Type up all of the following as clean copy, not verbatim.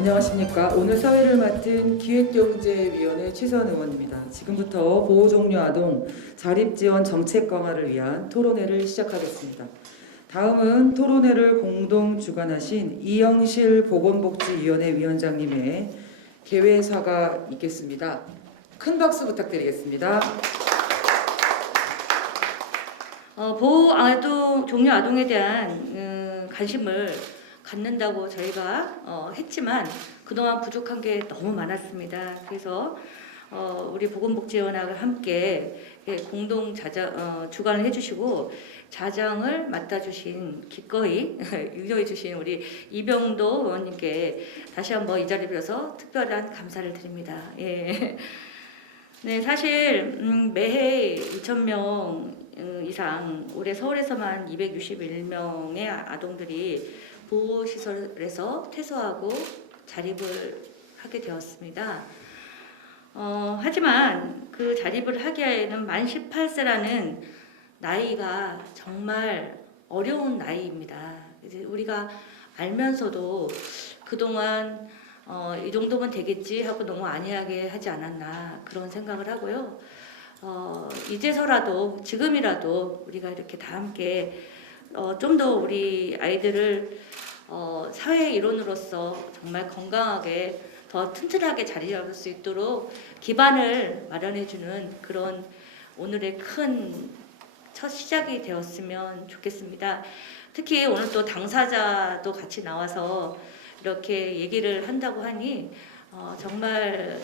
안녕하십니까. 오늘 사회를 맡은 기획경제위원회 최선 의원입니다. 지금부터 보호종료 아동 자립지원 정책 강화를 위한 토론회를 시작하겠습니다. 다음은 토론회를 공동 주관하신 이영실 보건복지위원회 위원장님의 개회사가 있겠습니다. 큰 박수 부탁드리겠습니다. 보호 아동, 종료 아동에 대한 관심을 갖는다고 저희가 했지만 그동안 부족한 게 너무 많았습니다. 그래서 우리 보건복지위원회와 함께 공동 주관을 해주시고 자장을 맡아주신 기꺼이 유효해주신 우리 이병도 의원님께 다시 한번 이 자리 빌어서 특별한 감사를 드립니다. 예. 네, 사실 매해 2,000명 이상 올해 서울에서만 261명의 아동들이 보호시설에서 퇴소하고 자립을 하게 되었습니다. 하지만 그 자립을 하기에는 만 18세라는 나이가 정말 어려운 나이입니다. 이제 우리가 알면서도 그동안 이 정도면 되겠지 하고 너무 안이하게 하지 않았나 그런 생각을 하고요. 이제서라도 지금이라도 우리가 이렇게 다 함께 좀 더 우리 아이들을 사회 일원으로서 정말 건강하게 더 튼튼하게 자리 잡을 수 있도록 기반을 마련해주는 그런 오늘의 큰 첫 시작이 되었으면 좋겠습니다. 특히 오늘 또 당사자도 같이 나와서 이렇게 얘기를 한다고 하니 정말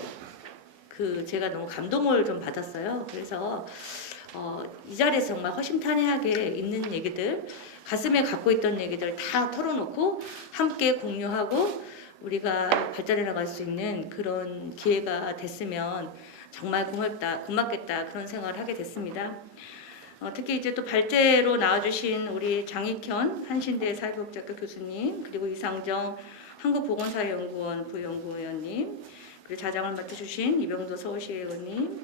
제가 너무 감동을 좀 받았어요. 그래서 이 자리에서 정말 허심탄회하게 있는 얘기들, 가슴에 갖고 있던 얘기들 다 털어놓고 함께 공유하고 우리가 발전해 나갈 수 있는 그런 기회가 됐으면 정말 고맙겠다 그런 생각을 하게 됐습니다. 특히 이제 또 발제로 나와주신 우리 장익현 한신대 사회복지학과 교수님, 그리고 이상정 한국보건사연구원 부연구위원님, 그리고 자장을 맡아주신 이병도 서울시의 의원님,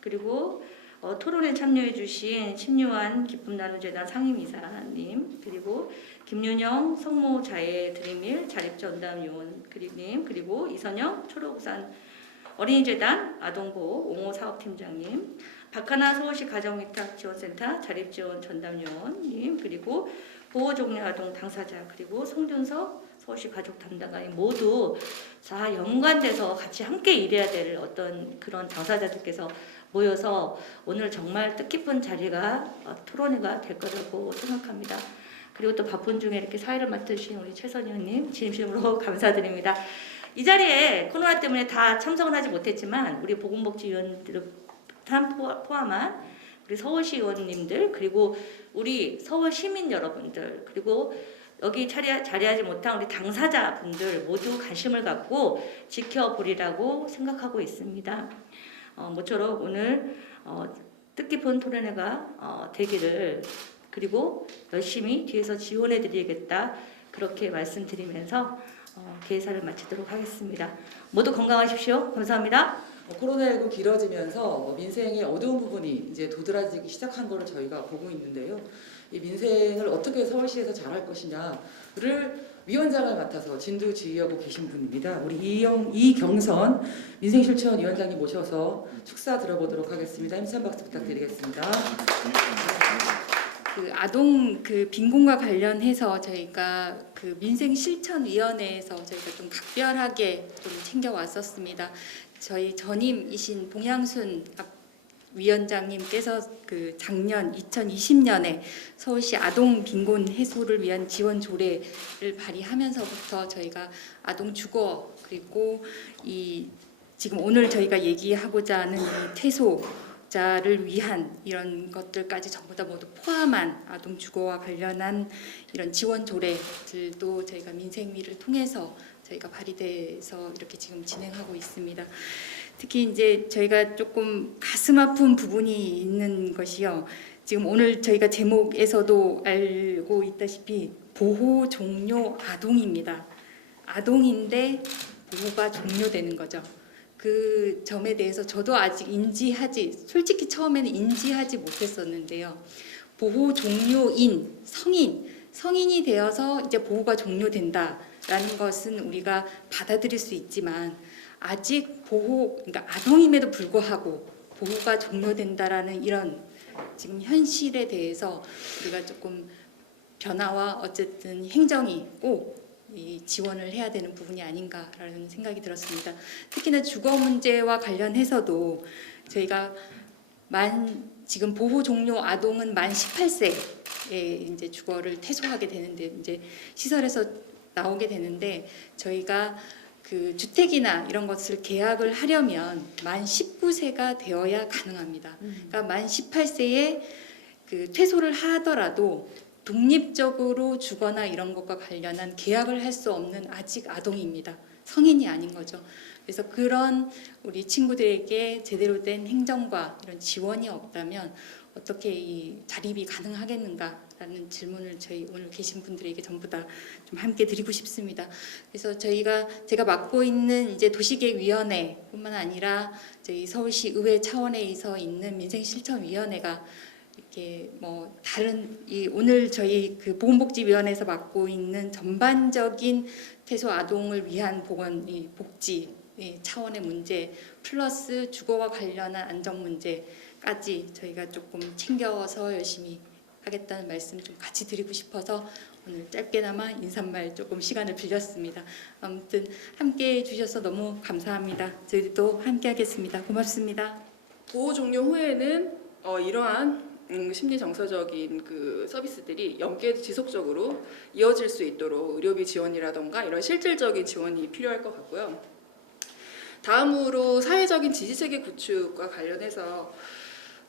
그리고 토론에 참여해주신 신유한 기쁨나눔재단 상임이사님, 그리고 김윤영 성모자애 드림일 자립전담요원님, 그리고 이선영 초록우산 어린이재단 아동보호 옹호 사업팀장님, 박하나 서울시 가정위탁지원센터 자립지원전담요원님, 그리고 보호종료아동 당사자, 그리고 송준석 서울시 가족담당관님 모두 다 연관돼서 같이 함께 일해야 될 어떤 그런 당사자들께서 모여서 오늘 정말 뜻깊은 자리가 토론회가 될 거라고 생각합니다. 그리고 또 바쁜 중에 이렇게 사회를 맡으신 우리 최선 의원님 진심으로 감사드립니다. 이 자리에 코로나 때문에 다 참석을 하지 못했지만 우리 보건복지위원들을 포함한 우리 서울시 의원님들, 그리고 우리 서울 시민 여러분들, 그리고 여기 자리하지 못한 우리 당사자분들 모두 관심을 갖고 지켜보리라고 생각하고 있습니다. 모쪼록 오늘 뜻깊은 토론회가 되기를, 그리고 열심히 뒤에서 지원해드리겠다 그렇게 말씀드리면서 개사를 마치도록 하겠습니다. 모두 건강하십시오. 감사합니다. 코로나19 길어지면서 민생의 어두운 부분이 이제 도드라지기 시작한 거를 저희가 보고 있는데요. 이 민생을 어떻게 서울시에서 잘할 것이냐를 위원장을 맡아서 진두지휘하고 계신 분입니다. 우리 이경선 민생실천위원장님 모셔서 축사 들어보도록 하겠습니다. 힘찬 박수 부탁드리겠습니다. 아동 빈곤과 관련해서 저희가 민생실천위원회에서 저희가 좀 각별하게 좀 챙겨왔었습니다. 저희 전임이신 봉양순 위원장님께서 작년 2020년에 서울시 아동 빈곤 해소를 위한 지원 조례를 발의하면서부터 저희가 아동 주거, 그리고 지금 오늘 저희가 얘기하고자 하는 이 퇴소자를 위한 이런 것들까지 전부 다 모두 포함한 아동 주거와 관련한 이런 지원 조례들도 저희가 민생위를 통해서 저희가 발의돼서 이렇게 지금 진행하고 있습니다. 특히 이제 저희가 조금 가슴 아픈 부분이 있는 것이요. 지금 오늘 저희가 제목에서도 알고 있다시피 보호 종료 아동입니다. 아동인데 보호가 종료되는 거죠. 그 점에 대해서 저도 아직 솔직히 처음에는 인지하지 못했었는데요. 보호 종료인 성인이 되어서 이제 보호가 종료된다. 라는 것은 우리가 받아들일 수 있지만 아직 그러니까 아동임에도 불구하고 보호가 종료된다라는 이런 지금 현실에 대해서 우리가 조금 변화와 어쨌든 행정이 꼭 이 지원을 해야 되는 부분이 아닌가라는 생각이 들었습니다. 특히나 주거 문제와 관련해서도 저희가 지금 보호 종료 아동은 만 18세에 이제 주거를 퇴소하게 되는데 이제 시설에서 나오게 되는데 저희가 그 주택이나 이런 것을 계약을 하려면 만 19세가 되어야 가능합니다. 그러니까 만 18세에 그 퇴소를 하더라도 독립적으로 주거나 이런 것과 관련한 계약을 할 수 없는 아직 아동입니다. 성인이 아닌 거죠. 그래서 그런 우리 친구들에게 제대로 된 행정과 이런 지원이 없다면 어떻게 이 자립이 가능하겠는가라는 질문을 저희 오늘 계신 분들에게 전부 다 좀 함께 드리고 싶습니다. 그래서 제가 맡고 있는 이제 도시계획위원회뿐만 아니라 저희 서울시 의회 차원에서 있는 민생실천위원회가 이렇게 뭐 다른 오늘 저희 그 보건복지위원회에서 맡고 있는 전반적인 퇴소 아동을 위한 복지 차원의 문제 플러스 주거와 관련한 안정 문제까지 저희가 조금 챙겨서 열심히 하겠다는 말씀 좀 같이 드리고 싶어서 오늘 짧게나마 인사말 조금 시간을 빌렸습니다. 아무튼 함께 해주셔서 너무 감사합니다. 저희도 함께 하겠습니다. 고맙습니다. 보호 종료 후에는 이러한 심리 정서적인 그 서비스들이 연계 지속적으로 이어질 수 있도록 의료비 지원이라던가 이런 실질적인 지원이 필요할 것 같고요. 다음으로 사회적인 지지체계 구축과 관련해서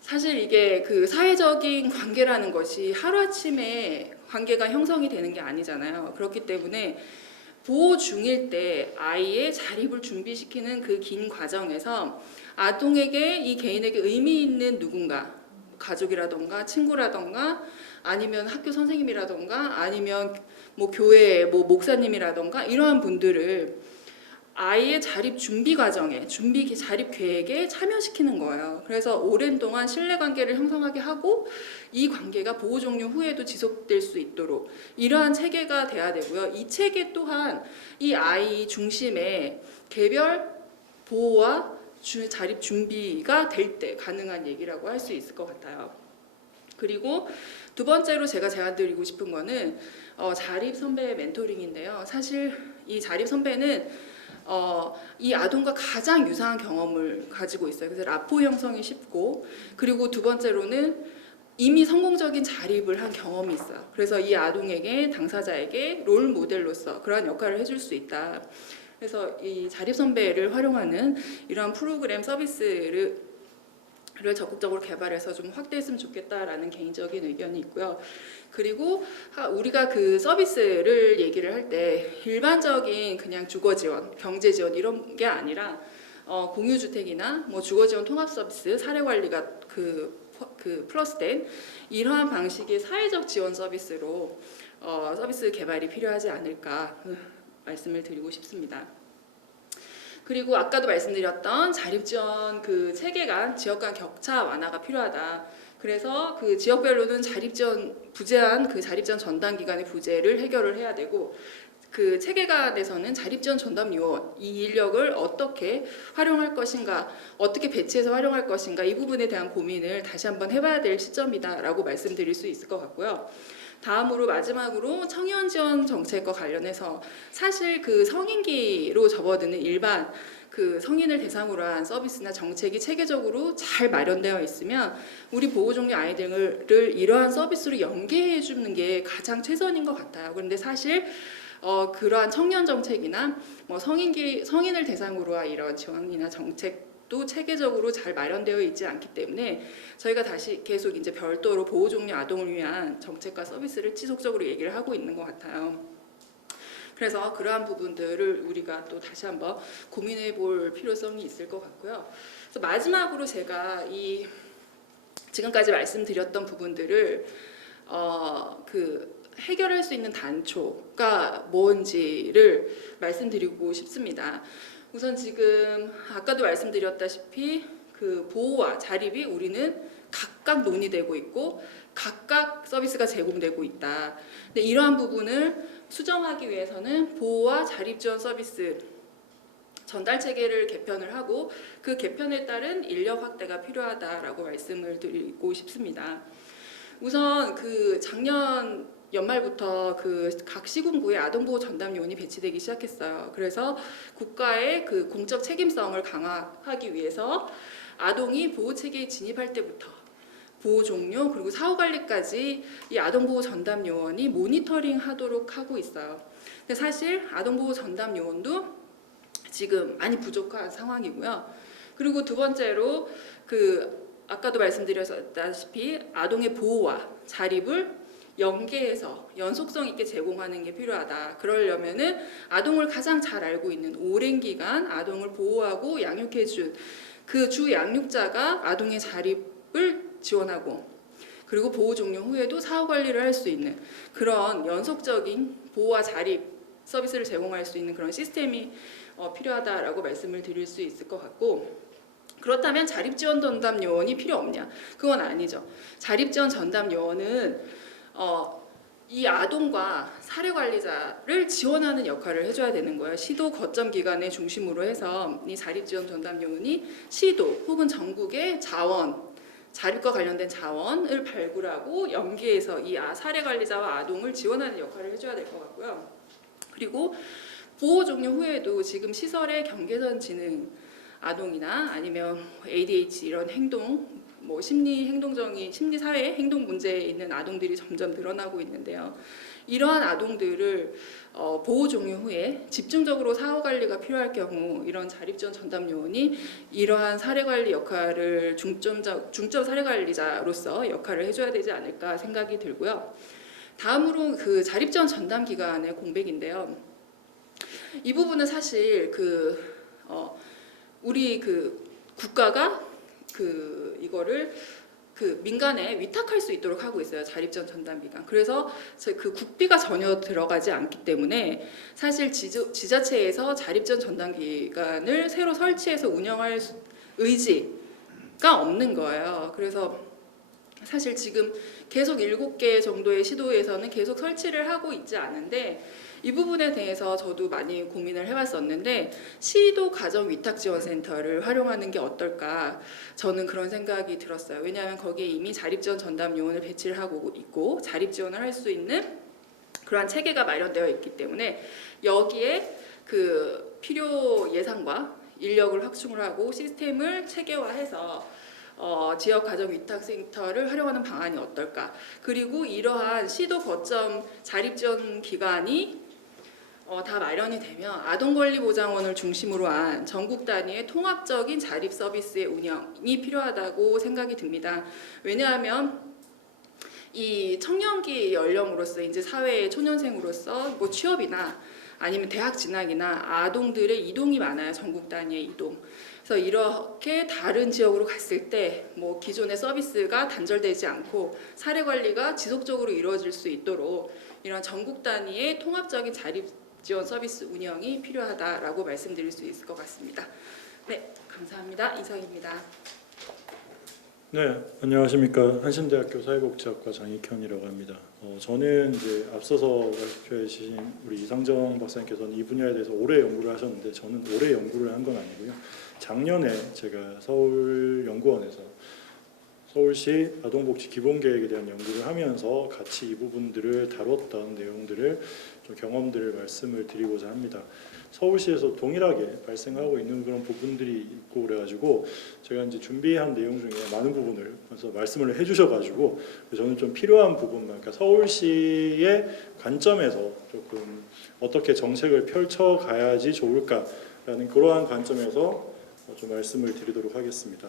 사실 이게 그 사회적인 관계라는 것이 하루아침에 관계가 형성이 되는 게 아니잖아요. 그렇기 때문에 보호 중일 때 아이의 자립을 준비시키는 그 긴 과정에서 아동에게 이 개인에게 의미 있는 누군가 가족이라던가 친구라던가 아니면 학교 선생님이라던가 아니면 뭐 교회 뭐 목사님이라던가 이러한 분들을 아이의 자립 준비 과정에 자립 계획에 참여시키는 거예요. 그래서 오랜 동안 신뢰관계를 형성하게 하고 이 관계가 보호 종료 후에도 지속될 수 있도록 이러한 체계가 돼야 되고요. 이 체계 또한 이 아이 중심의 개별 보호와 자립 준비가 될 때 가능한 얘기라고 할 수 있을 것 같아요. 그리고 두 번째로 제가 제안드리고 싶은 거는 자립 선배 멘토링인데요. 사실 이 자립 선배는 이 아동과 가장 유사한 경험을 가지고 있어요. 그래서 라포 형성이 쉽고 그리고 두 번째로는 이미 성공적인 자립을 한 경험이 있어요. 그래서 이 아동에게 당사자에게 롤 모델로서 그러한 역할을 해줄 수 있다. 그래서 이 자립 선배를 활용하는 이러한 프로그램 서비스를 적극적으로 개발해서 좀 확대했으면 좋겠다라는 개인적인 의견이 있고요. 그리고 우리가 그 서비스를 얘기를 할 때 일반적인 그냥 주거 지원, 경제 지원 이런 게 아니라 공유주택이나 뭐 주거 지원 통합 서비스, 사례 관리가 그 플러스된 이러한 방식의 사회적 지원 서비스로 서비스 개발이 필요하지 않을까 말씀을 드리고 싶습니다. 그리고 아까도 말씀드렸던 자립지원 그 체계 간 지역 간 격차 완화가 필요하다. 그래서 그 지역별로는 부재한 그 자립지원 전담 기관의 부재를 해결을 해야 되고 그 체계 간에서는 자립지원 전담 요원 이 인력을 어떻게 활용할 것인가, 어떻게 배치해서 활용할 것인가 이 부분에 대한 고민을 다시 한번 해봐야 될 시점이다라고 말씀드릴 수 있을 것 같고요. 다음으로 마지막으로 청년 지원 정책과 관련해서 사실 그 성인기로 접어드는 일반 그 성인을 대상으로 한 서비스나 정책이 체계적으로 잘 마련되어 있으면 우리 보호 종료 아이들을 이러한 서비스로 연계해 주는 게 가장 최선인 것 같아요. 그런데 사실 그러한 청년 정책이나 뭐 성인을 대상으로 한 이런 지원이나 정책도 체계적으로 잘 마련되어 있지 않기 때문에 저희가 다시 계속 이제 별도로 보호 종료 아동을 위한 정책과 서비스를 지속적으로 얘기를 하고 있는 것 같아요. 그래서 그러한 부분들을 우리가 또 다시 한번 고민해 볼 필요성이 있을 것 같고요. 그래서 마지막으로 제가 이 지금까지 말씀드렸던 부분들을 해결할 수 있는 단초가 뭔지를 말씀드리고 싶습니다. 우선 지금 아까도 말씀드렸다시피 그 보호와 자립이 우리는 각각 논의되고 있고 각각 서비스가 제공되고 있다. 근데 이러한 부분을 수정하기 위해서는 보호와 자립 지원 서비스 전달 체계를 개편을 하고 그 개편에 따른 인력 확대가 필요하다라고 말씀을 드리고 싶습니다. 우선 그 작년 연말부터 그 각 시군구에 아동보호 전담요원이 배치되기 시작했어요. 그래서 국가의 그 공적 책임성을 강화하기 위해서 아동이 보호 체계에 진입할 때부터 보호 종료 그리고 사후 관리까지 이 아동보호 전담 요원이 모니터링하도록 하고 있어요. 근데 사실 아동보호 전담 요원도 지금 많이 부족한 상황이고요. 그리고 두 번째로 그 아까도 말씀드렸다시피 아동의 보호와 자립을 연계해서 연속성 있게 제공하는 게 필요하다. 그러려면은 아동을 가장 잘 알고 있는 오랜 기간 아동을 보호하고 양육해준 그 주 양육자가 아동의 자립을 지원하고 그리고 보호 종료 후에도 사후 관리를 할 수 있는 그런 연속적인 보호와 자립 서비스를 제공할 수 있는 그런 시스템이 필요하다라고 말씀을 드릴 수 있을 것 같고, 그렇다면 자립지원 전담 요원이 필요 없냐? 그건 아니죠. 자립지원 전담 요원은 이 아동과 사례관리자를 지원하는 역할을 해줘야 되는 거예요. 시도 거점 기관을 중심으로 해서 이 자립지원 전담 요원이 시도 혹은 전국의 자원, 자립과 관련된 자원을 발굴하고 연계해서 이 사례관리자와 아동을 지원하는 역할을 해줘야 될 것 같고요. 그리고 보호 종료 후에도 지금 시설의 경계선 지능 아동이나 아니면 ADHD 이런 행동, 뭐 심리 행동정의, 심리 사회 행동 문제에 있는 아동들이 점점 늘어나고 있는데요. 이러한 아동들을 보호 종료 후에 집중적으로 사후 관리가 필요할 경우 이런 자립지원 전담 요원이 이러한 사례 관리 역할을 중점 사례 관리자로서 역할을 해줘야 되지 않을까 생각이 들고요. 다음으로 그 자립지원 전담 기관의 공백인데요. 이 부분은 사실 우리 국가가 이거를 민간에 위탁할 수 있도록 하고 있어요. 자립지원 전담기관. 그래서 그 국비가 전혀 들어가지 않기 때문에 사실 지자체에서 자립지원 전담기관을 새로 설치해서 운영할 의지가 없는 거예요. 그래서 사실 지금 계속 7개 정도의 시도에서는 계속 설치를 하고 있지 않은데 이 부분에 대해서 저도 많이 고민을 해봤었는데 시도 가정위탁지원센터를 활용하는 게 어떨까 저는 그런 생각이 들었어요. 왜냐하면 거기에 이미 자립지원 전담 요원을 배치를 하고 있고 자립지원을 할 수 있는 그러한 체계가 마련되어 있기 때문에 여기에 그 필요 예산과 인력을 확충을 하고 시스템을 체계화해서 지역 가정 위탁센터를 활용하는 방안이 어떨까? 그리고 이러한 시도 거점 자립지원 기관이 다 마련이 되면 아동권리보장원을 중심으로 한 전국 단위의 통합적인 자립 서비스의 운영이 필요하다고 생각이 듭니다. 왜냐하면 이 청년기 연령으로서 이제 사회의 초년생으로서 뭐 취업이나 아니면 대학 진학이나 아동들의 이동이 많아요. 전국 단위의 이동. 그래서 이렇게 다른 지역으로 갔을 때 뭐 기존의 서비스가 단절되지 않고 사례 관리가 지속적으로 이루어질 수 있도록 이런 전국 단위의 통합적인 자립 지원 서비스 운영이 필요하다라고 말씀드릴 수 있을 것 같습니다. 네, 감사합니다. 이상입니다. 네, 안녕하십니까. 한신대학교 사회복지학과 장익현이라고 합니다. 저는 이제 앞서서 발표해 주신 우리 이상정 박사님께서는 이 분야에 대해서 오래 연구를 하셨는데 저는 오래 연구를 한 건 아니고요. 작년에 제가 서울연구원에서 서울시 아동복지 기본계획에 대한 연구를 하면서 같이 이 부분들을 다뤘던 내용들을 좀 경험들을 말씀을 드리고자 합니다. 서울시에서 동일하게 발생하고 있는 그런 부분들이 있고 그래가지고 제가 이제 준비한 내용 중에 많은 부분을 그래서 말씀을 해주셔가지고 저는 좀 필요한 부분만, 그러니까 서울시의 관점에서 조금 어떻게 정책을 펼쳐가야지 좋을까라는 그러한 관점에서 좀 말씀을 드리도록 하겠습니다.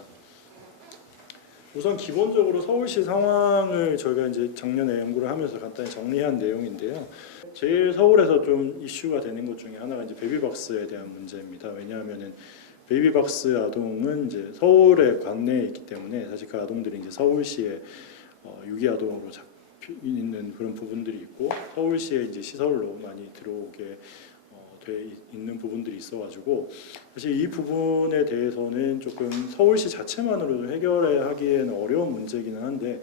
우선 기본적으로 서울시 상황을 저희가 이제 작년에 연구를 하면서 간단히 정리한 내용인데요. 제일 서울에서 좀 이슈가 되는 것 중에 하나가 이제 베이비박스에 대한 문제입니다. 왜냐하면은 베이비박스 아동은 이제 서울의 관내에 있기 때문에 사실 그 아동들이 이제 서울시에 유기 아동으로 잡혀 있는 그런 부분들이 있고 서울시에 이제 시설로 많이 들어오게 돼 있는 부분들이 있어가지고 사실 이 부분에 대해서는 조금 서울시 자체만으로도 해결하기에는 어려운 문제이기는 한데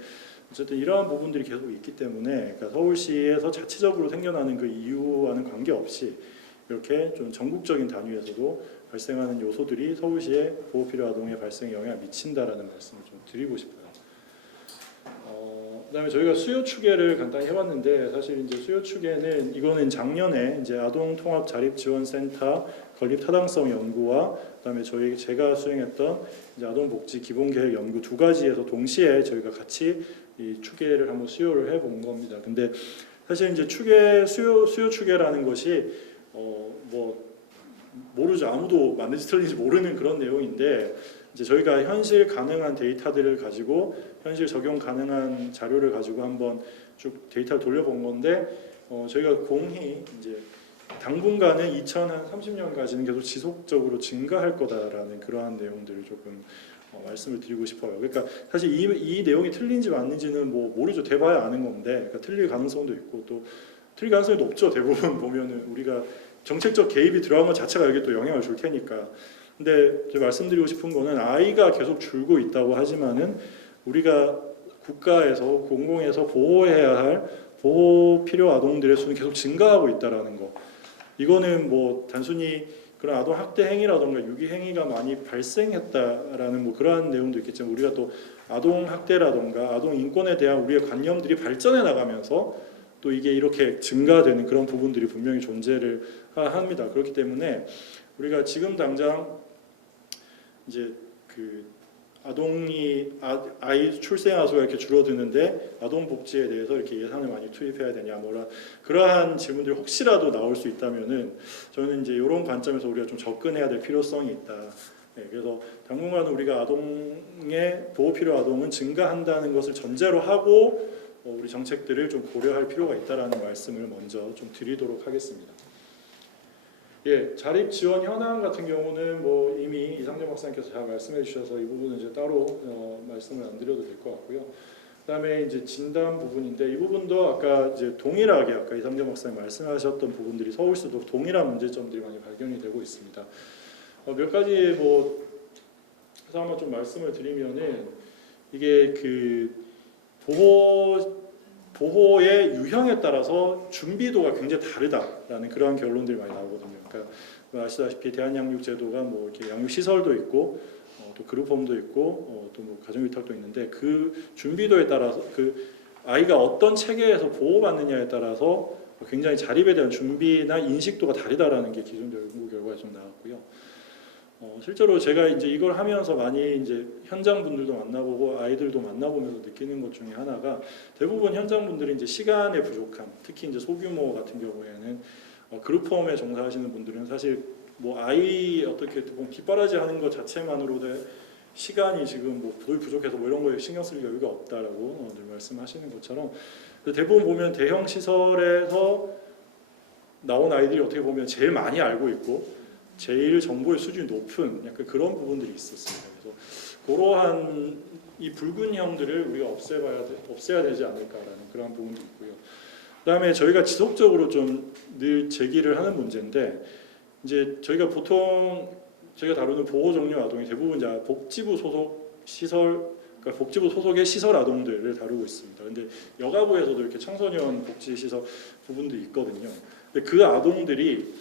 어쨌든 이러한 부분들이 계속 있기 때문에 그러니까 서울시에서 자체적으로 생겨나는 그 이유와는 관계없이 이렇게 좀 전국적인 단위에서도 발생하는 요소들이 서울시의 보호 필요 아동의 발생에 영향을 미친다라는 말씀을 좀 드리고 싶어요. 그다음에 저희가 수요 추계를 간단히 해봤는데 사실 이제 수요 추계는 이거는 작년에 이제 아동 통합 자립 지원 센터 건립 타당성 연구와 그다음에 제가 수행했던 이제 아동 복지 기본 계획 연구 두 가지에서 동시에 저희가 같이 이 추계를 한번 수요를 해본 겁니다. 근데 사실 이제 수요 추계라는 것이 뭐 모르죠. 아무도 맞는지 틀린지 모르는 그런 내용인데 이제 저희가 현실 가능한 데이터들을 가지고 현실 적용 가능한 자료를 가지고 한번 쭉 데이터를 돌려본 건데 저희가 공히 이제 당분간은 2030년까지는 계속 지속적으로 증가할 거다라는 그러한 내용들을 조금 말씀을 드리고 싶어요. 그러니까 사실 이 내용이 틀린지 맞는지는 뭐 모르죠. 대봐야 아는 건데 그러니까 틀릴 가능성도 있고 또 틀릴 가능성이 높죠. 대부분 보면은 우리가 정책적 개입이 들어간 것 자체가 여기 또 영향을 줄 테니까. 근데 제가 말씀드리고 싶은 거는 아이가 계속 줄고 있다고 하지만은 우리가 국가에서 공공에서 보호해야 할 보호 필요 아동들의 수는 계속 증가하고 있다라는 거. 이거는 뭐 단순히 그런 아동 학대 행위라던가 유기 행위가 많이 발생했다라는 뭐 그러한 내용도 있겠지만 우리가 또 아동 학대라던가 아동 인권에 대한 우리의 관념들이 발전해 나가면서 또 이게 이렇게 증가되는 그런 부분들이 분명히 존재를 합니다. 그렇기 때문에 우리가 지금 당장 이제 그 아이 출생아 수가 이렇게 줄어드는데 아동 복지에 대해서 이렇게 예산을 많이 투입해야 되냐 뭐라 그러한 질문들이 혹시라도 나올 수 있다면은 저는 이제 이런 관점에서 우리가 좀 접근해야 될 필요성이 있다. 네, 그래서 당분간 우리가 아동의 보호 필요 아동은 증가한다는 것을 전제로 하고 우리 정책들을 좀 고려할 필요가 있다라는 말씀을 먼저 좀 드리도록 하겠습니다. 예, 자립 지원 현황 같은 경우는 뭐 이미 이상정 박사님께서 잘 말씀해 주셔서 이 부분은 이제 따로 말씀을 안 드려도 될 것 같고요. 그다음에 이제 진단 부분인데 이 부분도 아까 이제 동일하게 아까 이상정 박사님 말씀하셨던 부분들이 서울시도 동일한 문제점들이 많이 발견이 되고 있습니다. 몇 가지 뭐 그래서 한번 좀 말씀을 드리면은 이게 그 보호의 유형에 따라서 준비도가 굉장히 다르다라는 그러한 결론들이 많이 나오거든요. 그러니까 아시다시피 대한양육제도가 뭐 이렇게 양육시설도 있고 또 그룹홈도 있고 또 뭐 가정위탁도 있는데 그 준비도에 따라서 그 아이가 어떤 체계에서 보호받느냐에 따라서 굉장히 자립에 대한 준비나 인식도가 다르다라는 게 기존 연구 결과에 좀 나왔고요. 실제로 제가 이제 이걸 하면서 많이 이제 현장 분들도 만나보고 아이들도 만나보면서 느끼는 것 중에 하나가 대부분 현장 분들이 이제 시간의 부족함, 특히 이제 소규모 같은 경우에는 그룹홈에 종사하시는 분들은 사실 뭐 아이 어떻게 보면 뒷바라지 하는 것 자체만으로도 시간이 지금 뭐 부족해서 뭐 이런 거에 신경 쓸 여유가 없다라고 늘 말씀하시는 것처럼 대부분 보면 대형 시설에서 나온 아이들이 어떻게 보면 제일 많이 알고 있고 제일 정보의 수준이 높은 약간 그런 부분들이 있었습니다. 그래서 그러한 이 불균형들을 우리가 없애야 되지 않을까라는 그런 부분도 있고요. 그다음에 저희가 지속적으로 좀 늘 제기를 하는 문제인데 이제 저희가 보통 저희가 다루는 보호 종류 아동이 대부분 이제 복지부 소속 시설, 그러니까 복지부 소속의 시설 아동들을 다루고 있습니다. 근데 여가부에서도 이렇게 청소년 복지 시설 부분도 있거든요. 근데 그 아동들이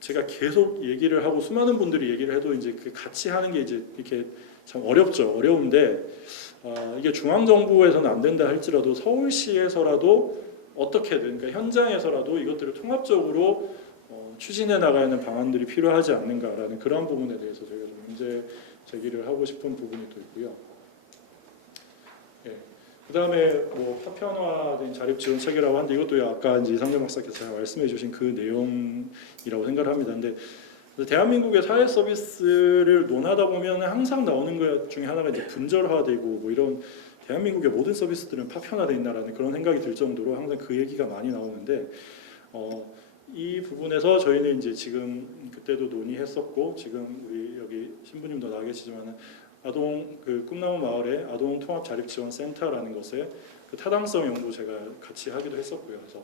제가 계속 얘기를 하고 수많은 분들이 얘기를 해도 이제 그 같이 하는 게 이제 이렇게 참 어렵죠. 어려운데 이게 중앙 정부에서는 안 된다 할지라도 서울시에서라도 어떻게든 그러니까 현장에서라도 이것들을 통합적으로 추진해 나가야 하는 방안들이 필요하지 않는가라는 그런 부분에 대해서 저희가 좀 문제 제기를 하고 싶은 부분이 또 있고요. 예. 그다음에 뭐 파편화된 자립 지원 체계라고 하는데 이것도 아까 이제 이상정 박사께서 말씀해주신 그 내용이라고 생각을 합니다. 근데 대한민국의 사회 서비스를 논하다 보면 항상 나오는 것 중에 하나가 이제 분절화되고 뭐 이런 대한민국의 모든 서비스들은 파편화돼 있나라는 그런 생각이 들 정도로 항상 그 얘기가 많이 나오는데 이 부분에서 저희는 이제 지금 그때도 논의했었고 지금 우리 여기 신부님도 나와 계시지만은 아동 그 꿈나무 마을의 아동 통합 자립 지원 센터라는 것에 그 타당성 연구 제가 같이 하기도 했었고요. 그래서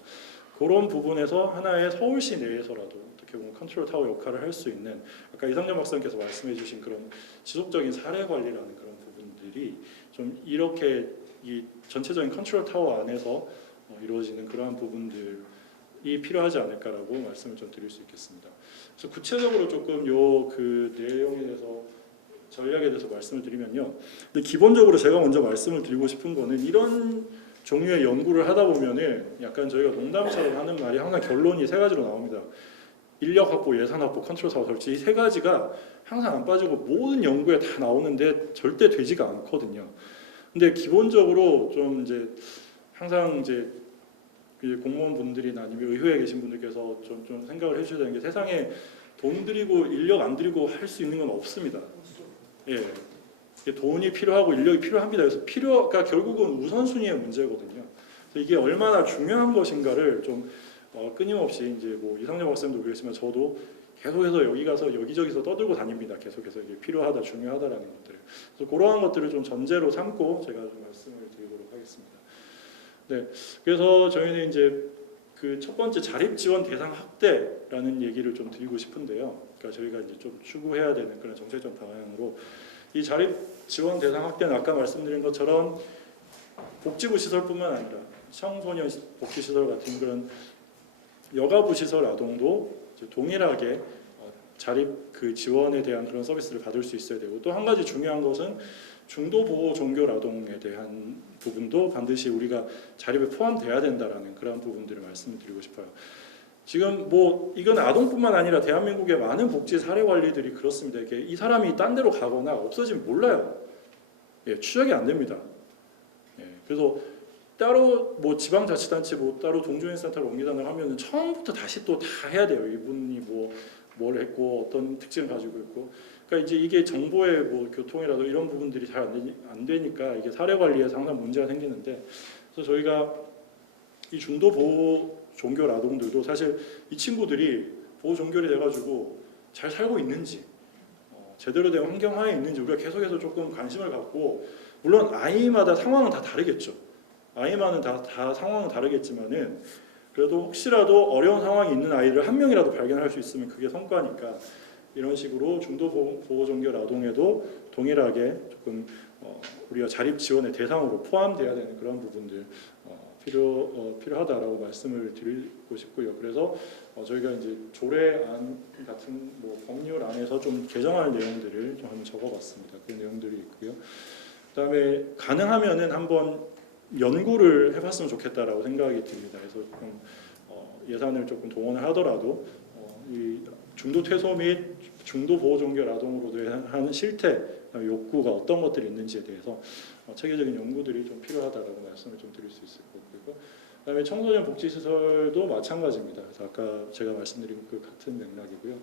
그런 부분에서 하나의 서울시 내에서라도 어떻게 보면 컨트롤 타워 역할을 할 수 있는 아까 이상정 박사님께서 말씀해주신 그런 지속적인 사례 관리라는 그런 부분들이 좀 이렇게 이 전체적인 컨트롤 타워 안에서 이루어지는 그러한 부분들이 필요하지 않을까라고 말씀을 좀 드릴 수 있겠습니다. 그래서 구체적으로 조금 요 그 내용에 대해서 전략에 대해서 말씀을 드리면요. 근데 기본적으로 제가 먼저 말씀을 드리고 싶은 거는 이런 종류의 연구를 하다 보면은 약간 저희가 농담처럼 하는 말이 항상 결론이 세 가지로 나옵니다. 인력 확보, 예산 확보, 컨트롤 타워 설치 이 세 가지가 항상 안 빠지고 모든 연구에 다 나오는데 절대 되지가 않거든요. 근데 기본적으로 좀 이제 항상 이제 공무원분들이나 아니면 의회에 계신 분들께서 좀 생각을 해주셔야 되는 게 세상에 돈 들이고 인력 안 들이고 할 수 있는 건 없습니다. 예, 돈이 필요하고 인력이 필요합니다. 그래서 필요가 결국은 우선순위의 문제거든요. 그래서 이게 얼마나 중요한 것인가를 좀 끊임없이 이제 뭐 이상정 박사님도 그랬지만 저도 계속해서 여기 가서 여기저기서 떠들고 다닙니다. 계속해서 이게 필요하다, 중요하다라는 것들을. 그래서 그러한 것들을 좀 전제로 삼고 제가 좀 말씀을 드리도록 하겠습니다. 네, 그래서 저희는 이제 그 첫 번째 자립 지원 대상 확대라는 얘기를 좀 드리고 싶은데요. 그러니까 저희가 이제 좀 추구해야 되는 그런 정책적 방향으로 이 자립 지원 대상 확대는 아까 말씀드린 것처럼 복지부 시설뿐만 아니라 청소년 복지 시설 같은 그런 여가부 시설 아동도 동일하게 자립 그 지원에 대한 그런 서비스를 받을 수 있어야 되고 또 한 가지 중요한 것은 중도 보호 종교 아동에 대한 부분도 반드시 우리가 자립에 포함돼야 된다라는 그런 부분들을 말씀을 드리고 싶어요. 지금 뭐 이건 아동뿐만 아니라 대한민국의 많은 복지 사례 관리들이 그렇습니다. 이게 이 사람이 딴 데로 가거나 없어지면 몰라요. 예, 추적이 안 됩니다. 예, 그래서 따로 뭐 지방자치단체 뭐 따로 동조인센터를 옮기다는 하면은 처음부터 다시 또 다 해야 돼요. 이분이 뭘 했고 어떤 특징을 가지고 있고. 그러니까 이제 이게 정보의 뭐 교통이라도 이런 부분들이 잘 안 되니까 이게 사례 관리에 상당 문제가 생기는데 그래서 저희가 이 중도 보호 종교 아동들도 사실 이 친구들이 보호 종교이 돼가지고 잘 살고 있는지 제대로 된 환경하에 있는지 우리가 계속해서 조금 관심을 갖고 물론 아이마다 상황은 다 다르겠죠. 아이마는 다 상황은 다르겠지만은 그래도 혹시라도 어려운 상황이 있는 아이를 한 명이라도 발견할 수 있으면 그게 성과니까 이런 식으로 중도 보호 종교 아동에도 동일하게 조금 우리가 자립 지원의 대상으로 포함돼야 되는 그런 부분들 필요하다라고 말씀을 드리고 싶고요. 그래서 저희가 이제 조례안 같은 뭐 법률 안에서 좀 개정할 내용들을 좀 한번 적어봤습니다. 그런 내용들이 있고요. 그다음에 가능하면은 한번 연구를 해봤으면 좋겠다라고 생각이 듭니다. 그래서 좀 예산을 조금 동원을 하더라도 이 중도 퇴소 및 중도 보호 종교 아동으로 하는 실태, 욕구가 어떤 것들이 있는지에 대해서 체계적인 연구들이 좀 필요하다라고 말씀을 좀 드릴 수 있을 것 같고요. 그다음에 청소년 복지 시설도 마찬가지입니다. 그래서 아까 제가 말씀드린 그 같은 맥락이고요.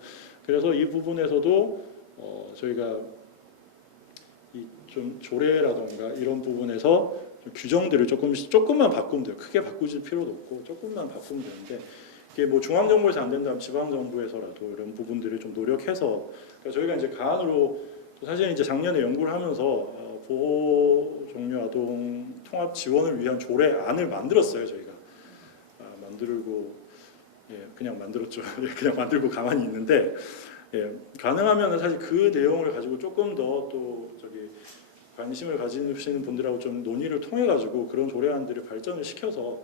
그래서 이 부분에서도 저희가 이 좀 조례라던가 이런 부분에서 좀 규정들을 조금만 바꾸면 돼요. 크게 바꾸실 필요도 없고 조금만 바꾸면 되는데 이게 뭐 중앙 정부에서 안 된다면 지방 정부에서라도 이런 부분들을 좀 노력해서 그러니까 저희가 이제 가안으로 사실 이제 작년에 연구를 하면서 보호 종료 아동 통합 지원을 위한 조례안을 만들었어요. 저희가 만들고 그냥 만들었죠. 그냥 만들고 가만히 있는데 가능하면 사실 그 내용을 가지고 조금 더 또 관심을 가지시는 분들하고 좀 논의를 통해 가지고 그런 조례안들을 발전을 시켜서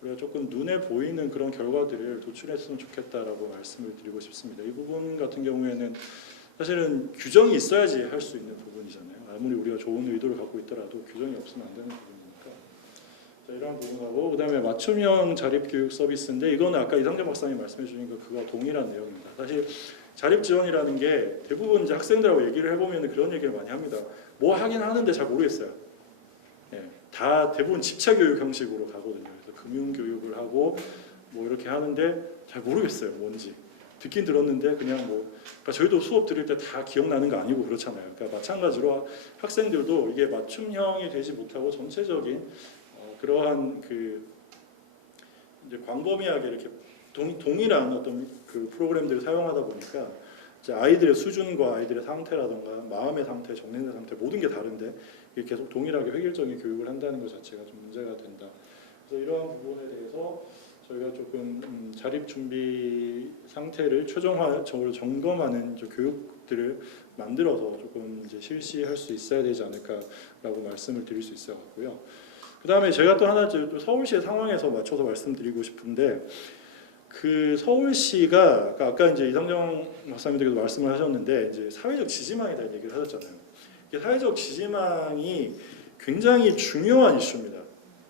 우리가 조금 눈에 보이는 그런 결과들을 도출했으면 좋겠다라고 말씀을 드리고 싶습니다. 이 부분 같은 경우에는 사실은 규정이 있어야지 할 수 있는 부분이잖아요. 아무리 우리가 좋은 의도를 갖고 있더라도 규정이 없으면 안 되는 부분이니까. 자, 이런 부분하고 그다음에 맞춤형 자립교육 서비스인데 이거는 아까 이상정 박사님 말씀해 주신 그거와 동일한 내용입니다. 사실 자립 지원이라는 게 대부분 이제 학생들하고 얘기를 해보면 그런 얘기를 많이 합니다. 뭐 하긴 하는데 잘 모르겠어요. 다 대부분 집체 교육 형식으로 가거든요. 그래서 금융 교육을 하고 뭐 이렇게 하는데 잘 모르겠어요. 뭔지 듣긴 들었는데 그냥 그러니까 저희도 수업 들을 때 다 기억나는 거 아니고 그렇잖아요. 그러니까 마찬가지로 학생들도 이게 맞춤형이 되지 못하고 전체적인 그러한 그 이제 광범위하게 이렇게 동일한 어떤 그 프로그램들을 사용하다 보니까 이제 아이들의 수준과 아이들의 상태라든가 마음의 상태, 정신의 상태 모든 게 다른데 이게 계속 동일하게 획일적인 교육을 한다는 것 자체가 좀 문제가 된다. 그래서 이러한 부분에 대해서 저희가 조금 자립 준비 상태를 최종화적으로 점검하는 교육들을 만들어서 조금 이제 실시할 수 있어야 되지 않을까라고 말씀을 드릴 수 있을 것 같고요. 그다음에 제가 또 하나 또 서울시의 상황에서 맞춰서 말씀드리고 싶은데, 그 서울시가 아까 이제 이상정 박사님께서 말씀을 하셨는데 이제 사회적 지지망에 대한 얘기를 하셨잖아요. 이게 사회적 지지망이 굉장히 중요한 이슈입니다.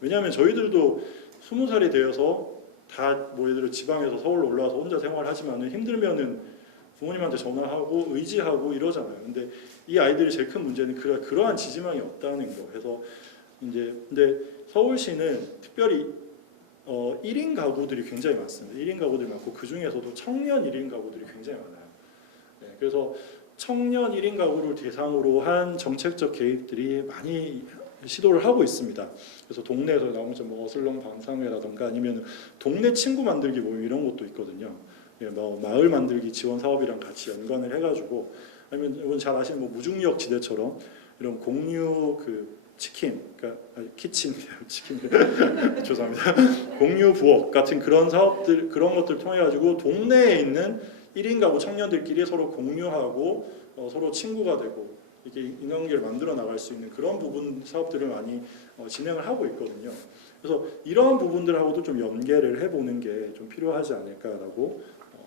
왜냐하면 저희들도 20살이 되어서 다 뭐 예를 들어 지방에서 서울로 올라와서 혼자 생활하지만은 힘들면은 부모님한테 전화하고 의지하고 이러잖아요. 근데 이 아이들이 제일 큰 문제는 그러한 지지망이 없다는 거. 그래서 이제 근데 서울시는 특별히 1인 가구들이 굉장히 많습니다. 1인 가구들이 많고 그 중에서도 청년 1인 가구들이 굉장히 많아요. 네, 그래서 청년 1인 가구를 대상으로 한 정책적 개입들이 많이 시도를 하고 있습니다. 그래서 동네에서 나오는 뭐 어슬렁 방상회라든가 아니면 동네 친구 만들기 모임 이런 것도 있거든요. 예, 뭐 마을 만들기 지원 사업이랑 같이 연관을 해가지고, 아니면 여러분 잘 아시는 뭐 무중력 지대처럼 이런 공유 그 치킨, 그러니까 키친 치킨 죄송합니다. 공유 부엌 같은 그런 사업들, 그런 것들 통해 가지고 동네에 있는 1인 가구 청년들끼리 서로 공유하고 서로 친구가 되고 이렇게 인간관계를 만들어 나갈 수 있는 그런 부분 사업들을 많이 진행을 하고 있거든요. 그래서 이러한 부분들하고도 좀 연계를 해보는 게 좀 필요하지 않을까라고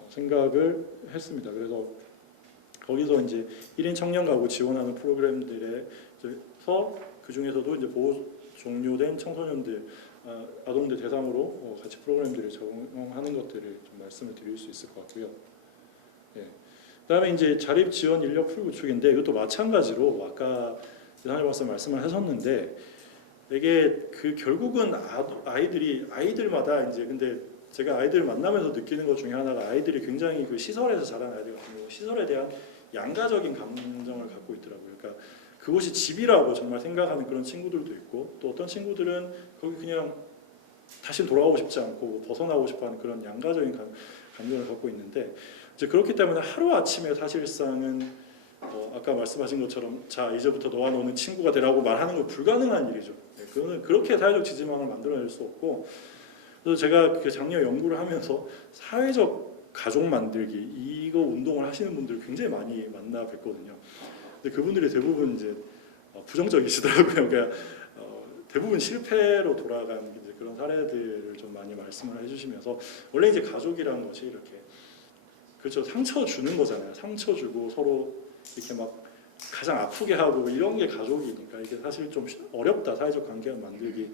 생각을 했습니다. 그래서 거기서 이제 1인 청년 가구 지원하는 프로그램들에서 그 중에서도 이제 보호 종료된 청소년들, 아동들 대상으로 같이 프로그램들을 적용하는 것들을 좀 말씀을 드릴 수 있을 것 같고요. 예. 그다음에 이제 자립 지원 인력 풀 구축인데 이것도 마찬가지로 아까 이상일 박사 말씀을 하셨는데, 이게 그 결국은 아이들마다 이제, 근데 제가 아이들을 만나면서 느끼는 것 중에 하나가 아이들이 굉장히 그 시설에서 자란 아이들 같은 경우 시설에 대한 양가적인 감정을 갖고 있더라고요. 그러니까 그곳이 집이라고 정말 생각하는 그런 친구들도 있고, 또 어떤 친구들은 거기 그냥 다시 돌아오고 싶지 않고 벗어나고 싶어하는 그런 양가적인 감정을 갖고 있는데, 이제 그렇기 때문에 하루 아침에 사실상은 아까 말씀하신 것처럼 자 이제부터 너와 너는 친구가 되라고 말하는 건 불가능한 일이죠. 네, 그거는 그렇게 사회적 지지망을 만들어낼 수 없고, 그래서 제가 그 작년 연구를 하면서 사회적 가족 만들기 이거 운동을 하시는 분들 굉장히 많이 만나 뵀거든요. 근데 그분들이 대부분 이제 부정적이시더라고요. 그러니까 대부분 실패로 돌아간 이제 그런 사례들을 좀 많이 말씀을 해주시면서, 원래 이제 가족이라는 것이 이렇게 그렇죠, 상처 주는 거잖아요. 상처 주고 서로 이렇게 막 가장 아프게 하고 이런 게 가족이니까 이게 사실 좀 어렵다, 사회적 관계를 만들기.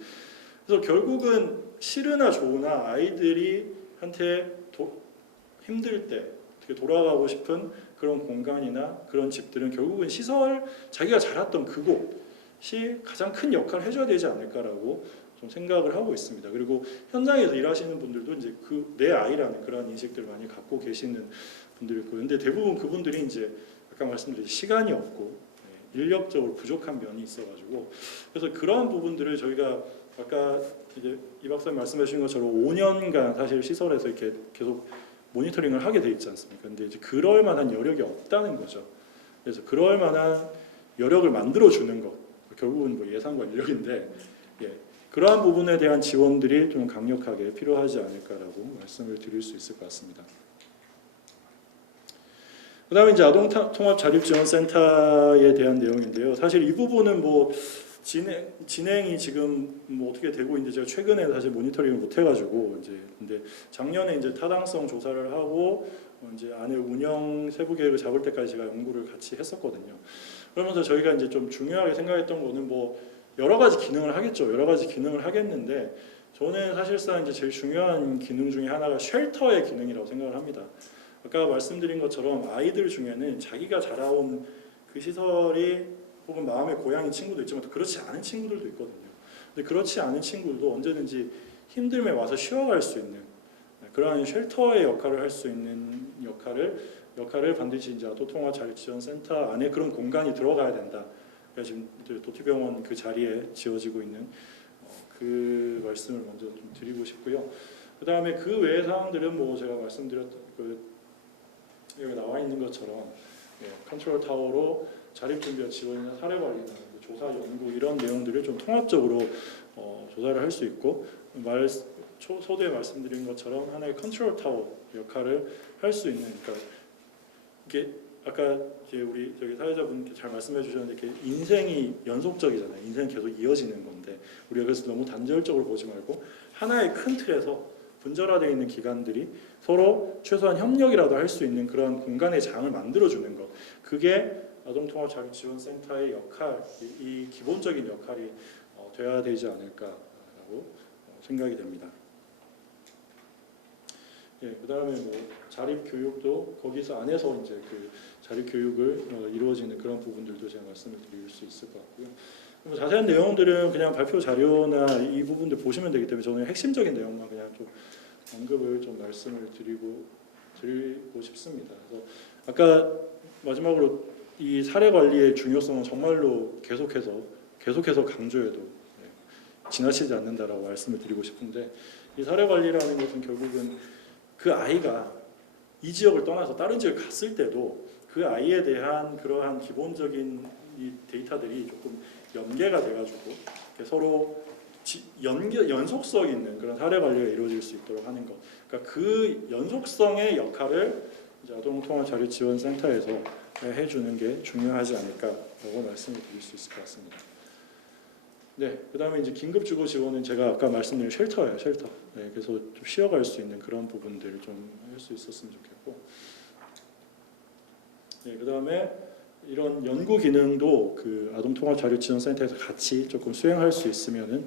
그래서 결국은 싫으나 좋으나 아이들이 한테 힘들 때 어떻게 돌아가고 싶은 그런 공간이나 그런 집들은 결국은 시설, 자기가 자랐던 그곳이 가장 큰 역할을 해줘야 되지 않을까라고 좀 생각을 하고 있습니다. 그리고 현장에서 일하시는 분들도 이제 그 내 아이라는 그런 인식들을 많이 갖고 계시는 분들이 있고, 근데 대부분 그분들이 이제 아까 말씀드린 시간이 없고 인력적으로 부족한 면이 있어가지고, 그래서 그러한 부분들을 저희가 아까 이제 이 박사님 말씀하신 것처럼 5년간 사실 시설에서 이렇게 계속 모니터링을 하게 돼 있지 않습니까? 근데 이제 그럴 만한 여력이 없다는 거죠. 그래서 그럴 만한 여력을 만들어 주는 것, 결국은 뭐 예산과 인력인데, 예, 그러한 부분에 대한 지원들이 좀 강력하게 필요하지 않을까라고 말씀을 드릴 수 있을 것 같습니다. 그다음에 이제 아동통합자립지원센터에 대한 내용인데요. 사실 이 부분은 뭐 진행이 지금 뭐 어떻게 되고 있는지 제가 최근에 사실 모니터링을 못 해가지고 이제, 근데 작년에 이제 타당성 조사를 하고 이제 안에 운영 세부 계획을 잡을 때까지 제가 연구를 같이 했었거든요. 그러면서 저희가 이제 좀 중요하게 생각했던 거는 뭐 여러 가지 기능을 하겠죠. 여러 가지 기능을 하겠는데, 저는 사실상 이제 제일 중요한 기능 중에 하나가 쉘터의 기능이라고 생각을 합니다. 아까 말씀드린 것처럼 아이들 중에는 자기가 자라온 그 시설이 혹은 마음의 고향인 친구도 있지만 또 그렇지 않은 친구들도 있거든요. 근데 그렇지 않은 친구들도 언제든지 힘듦에 와서 쉬어갈 수 있는 그러한 쉘터의 역할을 할 수 있는 역할을 반드시 이제 아동통합자립지원센터 안에 그런 공간이 들어가야 된다. 그러니까 지금 도티병원 그 자리에 지어지고 있는 그 말씀을 먼저 좀 드리고 싶고요. 그 다음에 그 외의 사항들은 뭐 제가 말씀드렸던 여기 나와 있는 것처럼 컨트롤 타워로 자립준비와 지원이나 사례 관리나 조사 연구 이런 내용들을 좀 통합적으로 조사를 할 수 있고, 서두에 말씀드린 것처럼 하나의 컨트롤 타워 역할을 할 수 있는, 그러니까 이게 아까 이제 우리 저기 사회자분께 잘 말씀해 주셨는데 이렇게 인생이 연속적이잖아요. 인생 계속 이어지는 건데 우리가 그래서 너무 단절적으로 보지 말고 하나의 큰 틀에서 분절화되어 있는 기관들이 서로 최소한 협력이라도 할 수 있는 그런 공간의 장을 만들어주는 것, 그게 아동통합자립지원센터의 역할, 이 기본적인 역할이 돼야 되지 않을까라고 생각이 됩니다. 예, 그다음에 뭐 자립 교육도 거기서 안에서 이제 그 자립 교육을 이루어지는 그런 부분들도 제가 말씀을 드릴 수 있을 것 같고요. 뭐 자세한 내용들은 그냥 발표 자료나 이 부분들 보시면 되기 때문에 저는 핵심적인 내용만 그냥 좀 언급을 좀 말씀을 드리고 싶습니다. 그래서 아까 마지막으로 이 사례 관리의 중요성은 정말로 계속해서 강조해도 지나치지 않는다라고 말씀을 드리고 싶은데, 이 사례 관리라는 것은 결국은 그 아이가 이 지역을 떠나서 다른 지역에 갔을 때도 그 아이에 대한 그러한 기본적인 이 데이터들이 조금 연계가 돼가지고 서로 연속성 있는 그런 사례 관리가 이루어질 수 있도록 하는 것. 그러니까 그 연속성의 역할을 이제 아동통합자립지원센터에서 해주는 게 중요하지 않을까라고 말씀을 드릴 수 있을 것 같습니다. 네, 그다음에 이제 긴급주거 지원은 제가 아까 말씀드린 쉘터예요, 쉘터. 네, 그래서 좀 쉬어갈 수 있는 그런 부분들을 좀 할 수 있었으면 좋겠고, 네, 그다음에 이런 연구 기능도 그 아동통합자립지원센터에서 같이 조금 수행할 수 있으면은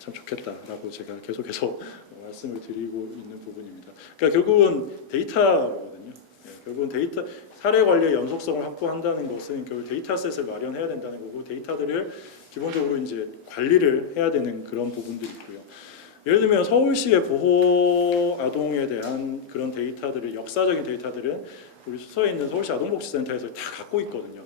참 좋겠다라고 제가 계속해서 말씀을 드리고 있는 부분입니다. 그러니까 결국은 데이터거든요. 네, 결국은 데이터 사례 관리의 연속성을 확보한다는 것은 결국 데이터셋을 마련해야 된다는 거고, 데이터들을 기본적으로 이제 관리를 해야 되는 그런 부분들이 있고요. 예를 들면 서울시의 보호 아동에 대한 그런 데이터들을, 역사적인 데이터들은 우리 수서에 있는 서울시 아동복지센터에서 다 갖고 있거든요.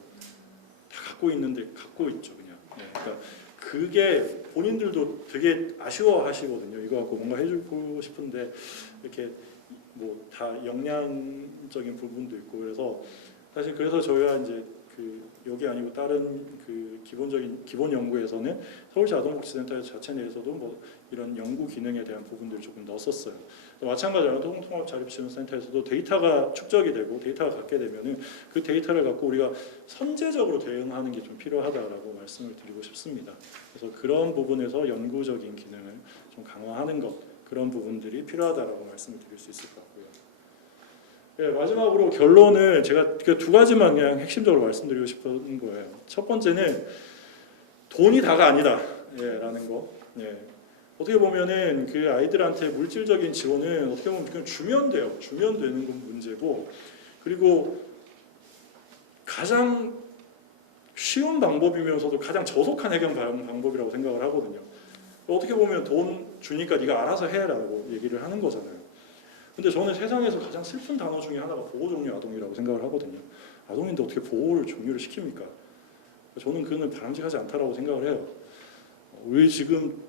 다 갖고 있는데 갖고 있죠, 그냥. 네, 그러니까 그게 본인들도 되게 아쉬워하시거든요. 이거 갖고 뭔가 해주고 싶은데 이렇게 뭐 다 역량적인 부분도 있고, 그래서 사실 그래서 저희가 이제 그 여기 아니고 다른 그 기본 연구에서는 서울시 아동복지센터 자체 내에서도 뭐 이런 연구 기능에 대한 부분들을 조금 넣었었어요. 마찬가지로 아동통합자립지원센터에서도 데이터가 축적이 되고 데이터가 갖게 되면은 그 데이터를 갖고 우리가 선제적으로 대응하는 게 좀 필요하다라고 말씀을 드리고 싶습니다. 그래서 그런 부분에서 연구적인 기능을 좀 강화하는 것, 그런 부분들이 필요하다라고 말씀을 드릴 수 있을 것 같고요. 네, 마지막으로 결론을 제가 그 두 가지만 그냥 핵심적으로 말씀드리고 싶은 거예요. 첫 번째는 돈이 다가 아니다, 라는 거. 네. 어떻게 보면은 그 아이들한테 물질적인 지원은 어떻게 보면 그냥 주면 돼요. 주면 되는 건 문제고, 그리고 가장 쉬운 방법이면서도 가장 저속한 해결 방법이라고 생각을 하거든요. 어떻게 보면 돈 주니까 네가 알아서 해라고 얘기를 하는 거잖아요. 근데 저는 세상에서 가장 슬픈 단어 중에 하나가 보호종류 아동이라고 생각을 하거든요. 아동인데 어떻게 보호를 종류를 시킵니까? 저는 그거는 바람직하지 않다라고 생각을 해요. 왜 지금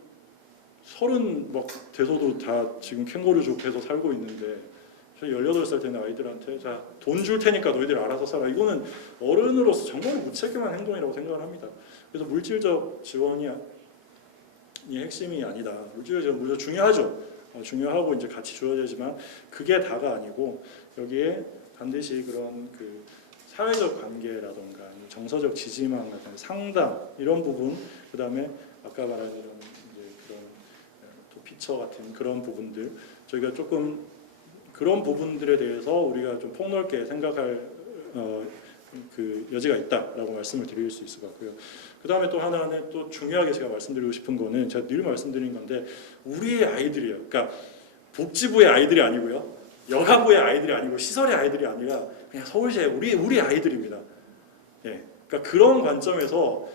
30 막 돼서도 다 지금 캥거루족해서 살고 있는데, 저희 18살 되는 아이들한테 자, 돈 줄 테니까 너희들 알아서 살아. 이거는 어른으로서 정말 무책임한 행동이라고 생각을 합니다. 그래서 물질적 지원이 핵심이 아니다. 물질적 지원 물론 중요하죠. 중요하고 이제 같이 주어지지만 그게 다가 아니고, 여기에 반드시 그런 그 사회적 관계라던가 정서적 지지망 같은 상담 이런 부분, 그다음에 아까 말한 이런 이제 그런 또 피처 같은 그런 부분들, 저희가 조금 그런 부분들에 대해서 우리가 좀 폭넓게 생각할 그 여지가 있다라고 말씀을 드릴 수 있을 것 같고요. 그 다음에 또 하나는 또 중요하게 제가 말씀드리고 싶은 거는 제가 늘 말씀드린 건데, 우리의 아이들이에요. 그러니까 복지부의 아이들이 아니고요, 여가부의 아이들이 아니고 시설의 아이들이 아니라 그냥 서울시의 우리 아이들입니다. 예, 그러니까 그런 관점에서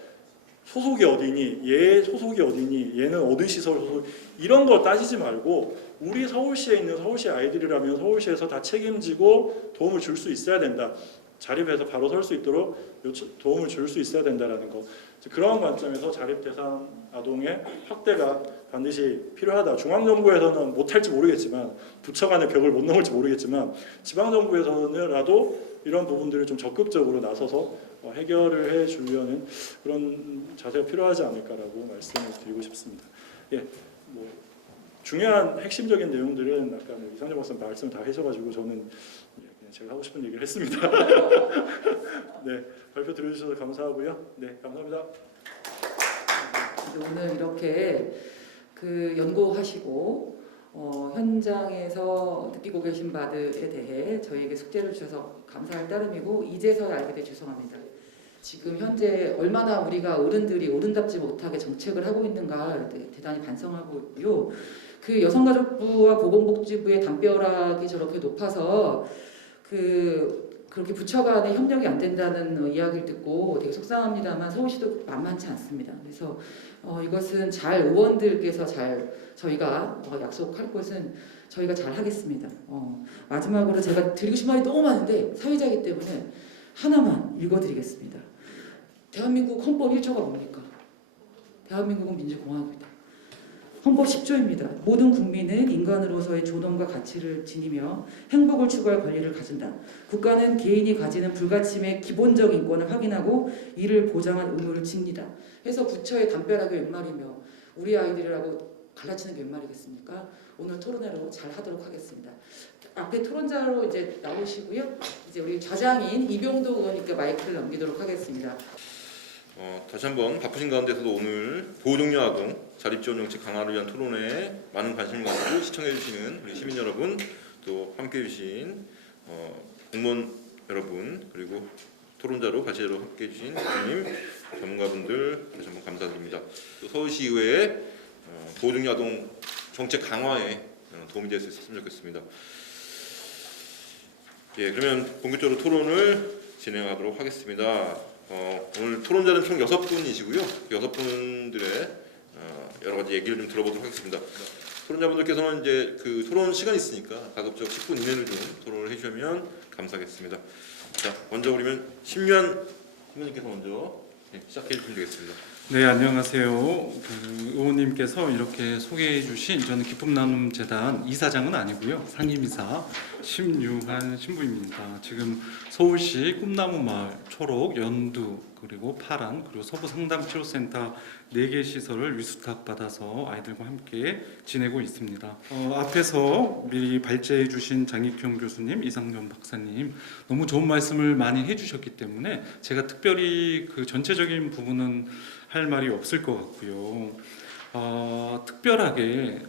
소속이 어디니, 얘 소속이 어디니, 얘는 어느 시설 소속, 이런 거 따지지 말고 우리 서울시에 있는 서울시 아이들이라면 서울시에서 다 책임지고 도움을 줄 수 있어야 된다. 자립해서 바로 설 수 있도록 도움을 줄 수 있어야 된다는 거. 그러한 관점에서 자립 대상 아동의 확대가 반드시 필요하다. 중앙정부에서는 못할지 모르겠지만, 부처 간의 벽을 못 넘을지 모르겠지만, 지방정부에서는라도 이런 부분들을 좀 적극적으로 나서서 해결을 해주려는 그런 자세가 필요하지 않을까라고 말씀을 드리고 싶습니다. 예, 뭐 중요한 핵심적인 내용들은 아까 이상정 박사 말씀 다 해줘가지고 저는 그냥 제가 하고 싶은 얘기를 했습니다. 네, 발표 들어주셔서 감사하고요. 네, 감사합니다. 오늘 이렇게 그 연구하시고 현장에서 느끼고 계신 바들에 대해 저희에게 숙제를 주셔서 감사할 따름이고 이제서야 알게 돼 죄송합니다. 지금 현재 얼마나 우리가 어른들이 어른답지 못하게 정책을 하고 있는가 대단히 반성하고 있고요. 그 여성가족부와 보건복지부의 담벼락이 저렇게 높아서 그렇게 부처 간의 협력이 안 된다는 이야기를 듣고 되게 속상합니다만 서울시도 만만치 않습니다. 그래서 이것은 잘 의원들께서 잘 저희가 약속할 것은 저희가 잘 하겠습니다. 마지막으로 제가 드리고 싶은 말이 너무 많은데 사회자이기 때문에 하나만 읽어드리겠습니다. 대한민국 헌법 1조가 뭡니까? 대한민국은 민주공화국이다. 헌법 10조입니다. 모든 국민은 인간으로서의 존엄과 가치를 지니며 행복을 추구할 권리를 가진다. 국가는 개인이 가지는 불가침의 기본적 인권을 확인하고 이를 보장할 의무를 집니다. 해서 부처의 담벼락이 웬 말이며 우리 아이들이라고 갈라치는 게 웬 말이겠습니까? 오늘 토론회로 잘 하도록 하겠습니다. 앞에 토론자로 이제 나오시고요. 이제 우리 좌장인 이병도 의원님께 마이크를 넘기도록 하겠습니다. 다시 한번 바쁘신 가운데서도 오늘 보호종료 아동 자립지원 정책 강화를 위한 토론회에 많은 관심을 가지고 시청해주시는 우리 시민 여러분, 또 함께해주신 공무원 여러분, 그리고 토론자로 같이 함께해주신 교수님, 전문가분들 다시 한번 감사드립니다. 또 서울시의회의 보호종료 아동 정책 강화에 도움이 될 수 있었으면 좋겠습니다. 예, 그러면 본격적으로 토론을 진행하도록 하겠습니다. 오늘 토론자는 총 6분이시고요. 6분들의 여러 가지 얘기를 좀 들어보도록 하겠습니다. 토론자분들께서는 이제 그 토론 시간이 있으니까 가급적 10분 이내로 좀 토론을 해주시면 감사하겠습니다. 자, 먼저 그러면 신유한 의원님께서 먼저 시작해 주시면 되겠습니다. 네, 안녕하세요. 의원님께서 이렇게 소개해 주신 저는 기쁨나눔재단 이사장은 아니고요. 상임이사 심유한 신부입니다. 지금 서울시 꿈나무 마을, 초록, 연두, 그리고 파란, 그리고 서부 상담치료센터 4개 시설을 위수탁 받아서 아이들과 함께 지내고 있습니다. 앞에서 미리 발제해 주신 장익형 교수님, 이상정 박사님 너무 좋은 말씀을 많이 해주셨기 때문에 제가 특별히 그 전체적인 부분은 할 말이 없을 것 같고요. 특별하게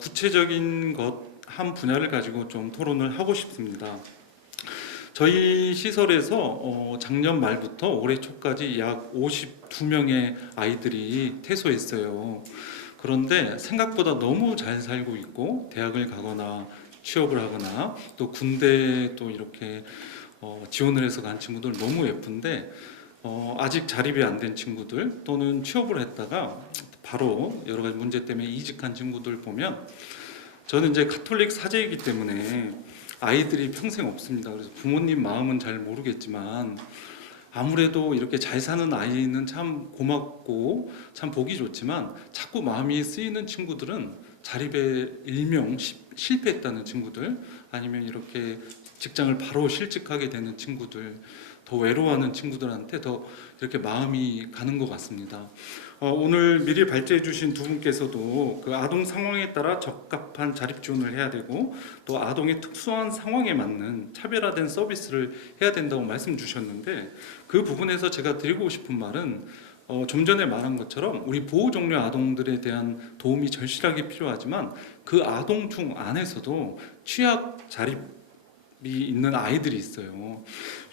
구체적인 것 한 분야를 가지고 좀 토론을 하고 싶습니다. 저희 시설에서 작년 말부터 올해 초까지 약 52명의 아이들이 퇴소했어요. 그런데 생각보다 너무 잘 살고 있고 대학을 가거나 취업을 하거나 또 군대에 또 이렇게 지원을 해서 간 친구들 너무 예쁜데 아직 자립이 안 된 친구들 또는 취업을 했다가 바로 여러 가지 문제 때문에 이직한 친구들 보면 저는 이제 가톨릭 사제이기 때문에 아이들이 평생 없습니다. 그래서 부모님 마음은 잘 모르겠지만 아무래도 이렇게 잘 사는 아이는 참 고맙고 참 보기 좋지만 자꾸 마음이 쓰이는 친구들은 자립에 일명 실패했다는 친구들 아니면 이렇게 직장을 바로 실직하게 되는 친구들 더 외로워하는 친구들한테 더 이렇게 마음이 가는 것 같습니다. 오늘 미리 발제해 주신 두 분께서도 그 아동 상황에 따라 적합한 자립 지원을 해야 되고 또 아동의 특수한 상황에 맞는 차별화된 서비스를 해야 된다고 말씀 주셨는데 그 부분에서 제가 드리고 싶은 말은 좀 전에 말한 것처럼 우리 보호 종료 아동들에 대한 도움이 절실하게 필요하지만 그 아동 중 안에서도 취약 자립이 있는 아이들이 있어요.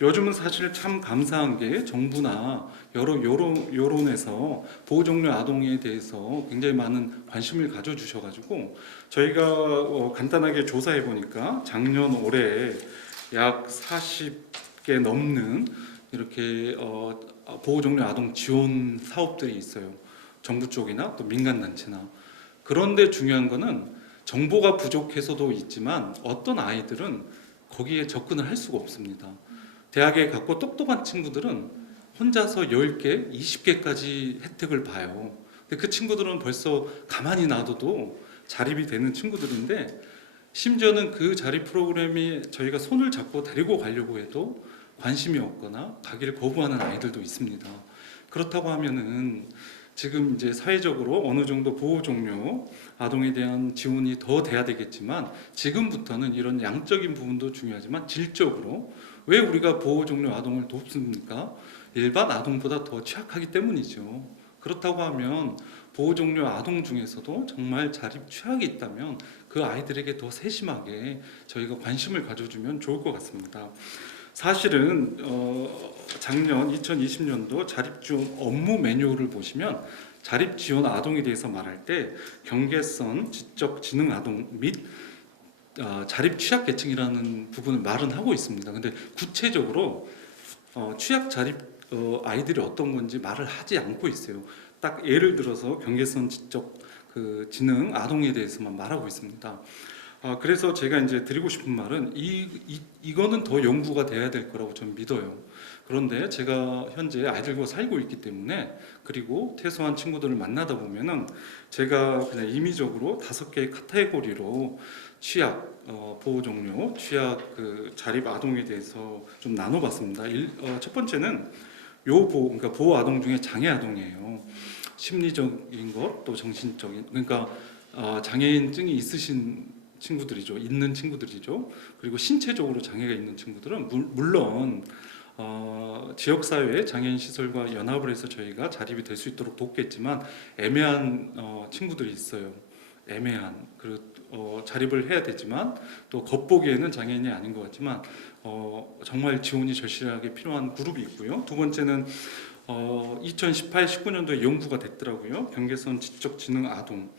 요즘은 사실 참 감사한 게 정부나 여러 여론에서 보호 종료 아동에 대해서 굉장히 많은 관심을 가져주셔가지고 저희가 간단하게 조사해 보니까 작년 올해 약 40개 넘는 이렇게 보호 종료 아동 지원 사업들이 있어요. 정부 쪽이나 또 민간 단체나. 그런데 중요한 거는 정보가 부족해서도 있지만 어떤 아이들은 거기에 접근을 할 수가 없습니다. 대학에 갔고 똑똑한 친구들은 혼자서 10개, 20개까지 혜택을 봐요. 근데 그 친구들은 벌써 가만히 놔둬도 자립이 되는 친구들인데 심지어는 그 자립 프로그램이 저희가 손을 잡고 데리고 가려고 해도 관심이 없거나 가기를 거부하는 아이들도 있습니다. 그렇다고 하면은 지금 이제 사회적으로 어느 정도 보호 종료 아동에 대한 지원이 더 돼야 되겠지만 지금부터는 이런 양적인 부분도 중요하지만 질적으로 왜 우리가 보호 종료 아동을 돕습니까? 일반 아동보다 더 취약하기 때문이죠. 그렇다고 하면 보호 종료 아동 중에서도 정말 자립 취약이 있다면 그 아이들에게 더 세심하게 저희가 관심을 가져주면 좋을 것 같습니다. 사실은 작년 2020년도 자립지원 업무 매뉴얼을 보시면 자립지원 아동에 대해서 말할 때 경계선, 지적 지능 아동 및 자립 취약계층이라는 부분을 말은 하고 있습니다. 근데 구체적으로 취약 자립 아이들이 어떤 건지 말을 하지 않고 있어요. 딱 예를 들어서 경계선, 지적 지능 아동에 대해서만 말하고 있습니다. 그래서 제가 이제 드리고 싶은 말은 이거는 더 연구가 돼야 될 거라고 저는 믿어요. 그런데 제가 현재 아이들과 살고 있기 때문에 그리고 퇴소한 친구들을 만나다 보면은 제가 그냥 임의적으로 5개의 카테고리로 취약 보호 종료, 취약 자립 아동에 대해서 좀 나눠봤습니다. 첫 번째는 그러니까 보호 아동 중에 장애 아동이에요. 심리적인 것, 또 정신적인, 그러니까 장애인증이 있는 친구들이죠. 그리고 신체적으로 장애가 있는 친구들은 물론 지역사회 장애인 시설과 연합을 해서 저희가 자립이 될 수 있도록 돕겠지만 애매한 친구들이 있어요. 애매한 자립을 해야 되지만 또 겉보기에는 장애인이 아닌 것 같지만 정말 지원이 절실하게 필요한 그룹이 있고요. 두 번째는 2018-19년도에 연구가 됐더라고요. 경계선 지적 지능 아동.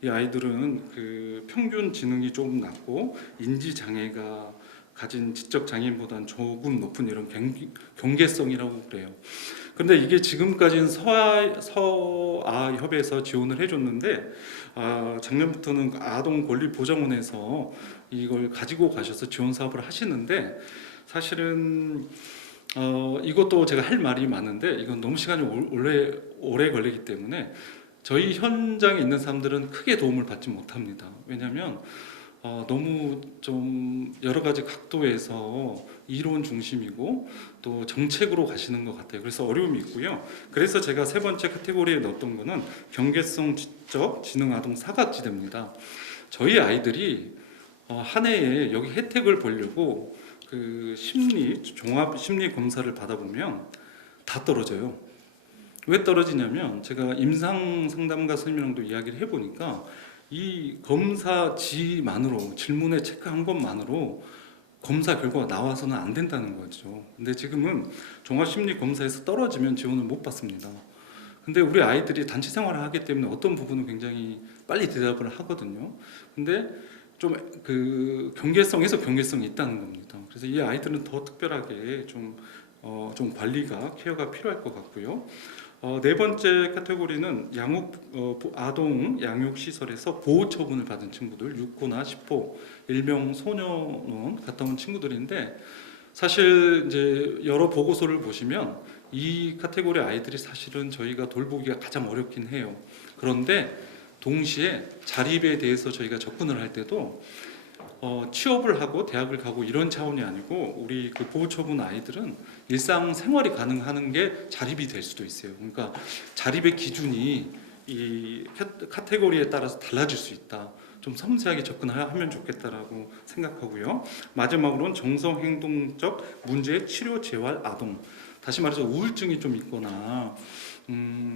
이 아이들은 평균 지능이 조금 낮고 인지 장애가 가진 지적 장애인보다는 조금 높은 이런 경계성이라고 그래요. 그런데 이게 지금까지는 서아협에서 지원을 해줬는데 작년부터는 아동권리보장원에서 이걸 가지고 가셔서 지원 사업을 하시는데 사실은 이것도 제가 할 말이 많은데 이건 너무 시간이 오래 걸리기 때문에 저희 현장에 있는 사람들은 크게 도움을 받지 못합니다. 왜냐하면 너무 좀 여러 가지 각도에서 이론 중심이고 또 정책으로 가시는 것 같아요. 그래서 어려움이 있고요. 그래서 제가 세 번째 카테고리에 넣었던 거는 경계성 지적 지능 아동 사각지대입니다. 저희 아이들이 한 해에 여기 혜택을 보려고 종합 심리 검사를 받아보면 다 떨어져요. 왜 떨어지냐면 제가 임상 상담가 선생님이랑도 이야기를 해보니까 이 검사지만으로 질문에 체크한 것만으로 검사 결과가 나와서는 안 된다는 거죠. 근데 지금은 종합심리검사에서 떨어지면 지원을 못 받습니다. 근데 우리 아이들이 단체 생활을 하기 때문에 어떤 부분은 굉장히 빨리 대답을 하거든요. 근데 좀 경계성에서 경계성이 있다는 겁니다. 그래서 이 아이들은 더 특별하게 좀 관리가 케어가 필요할 것 같고요. 네 번째 카테고리는 아동 양육시설에서 보호 처분을 받은 친구들 6호나 10호 일명 소년원 갔다 온 친구들인데 사실 이제 여러 보고서를 보시면 이 카테고리 아이들이 사실은 저희가 돌보기가 가장 어렵긴 해요. 그런데 동시에 자립에 대해서 저희가 접근을 할 때도 취업을 하고 대학을 가고 이런 차원이 아니고 우리 보호 처분 아이들은 일상 생활이 가능한 게 자립이 될 수도 있어요. 그러니까 자립의 기준이 이 카테고리에 따라서 달라질 수 있다. 좀 섬세하게 접근하면 좋겠다라고 생각하고요. 마지막으로는 정서행동적 문제 치료 재활 아동. 다시 말해서 우울증이 좀 있거나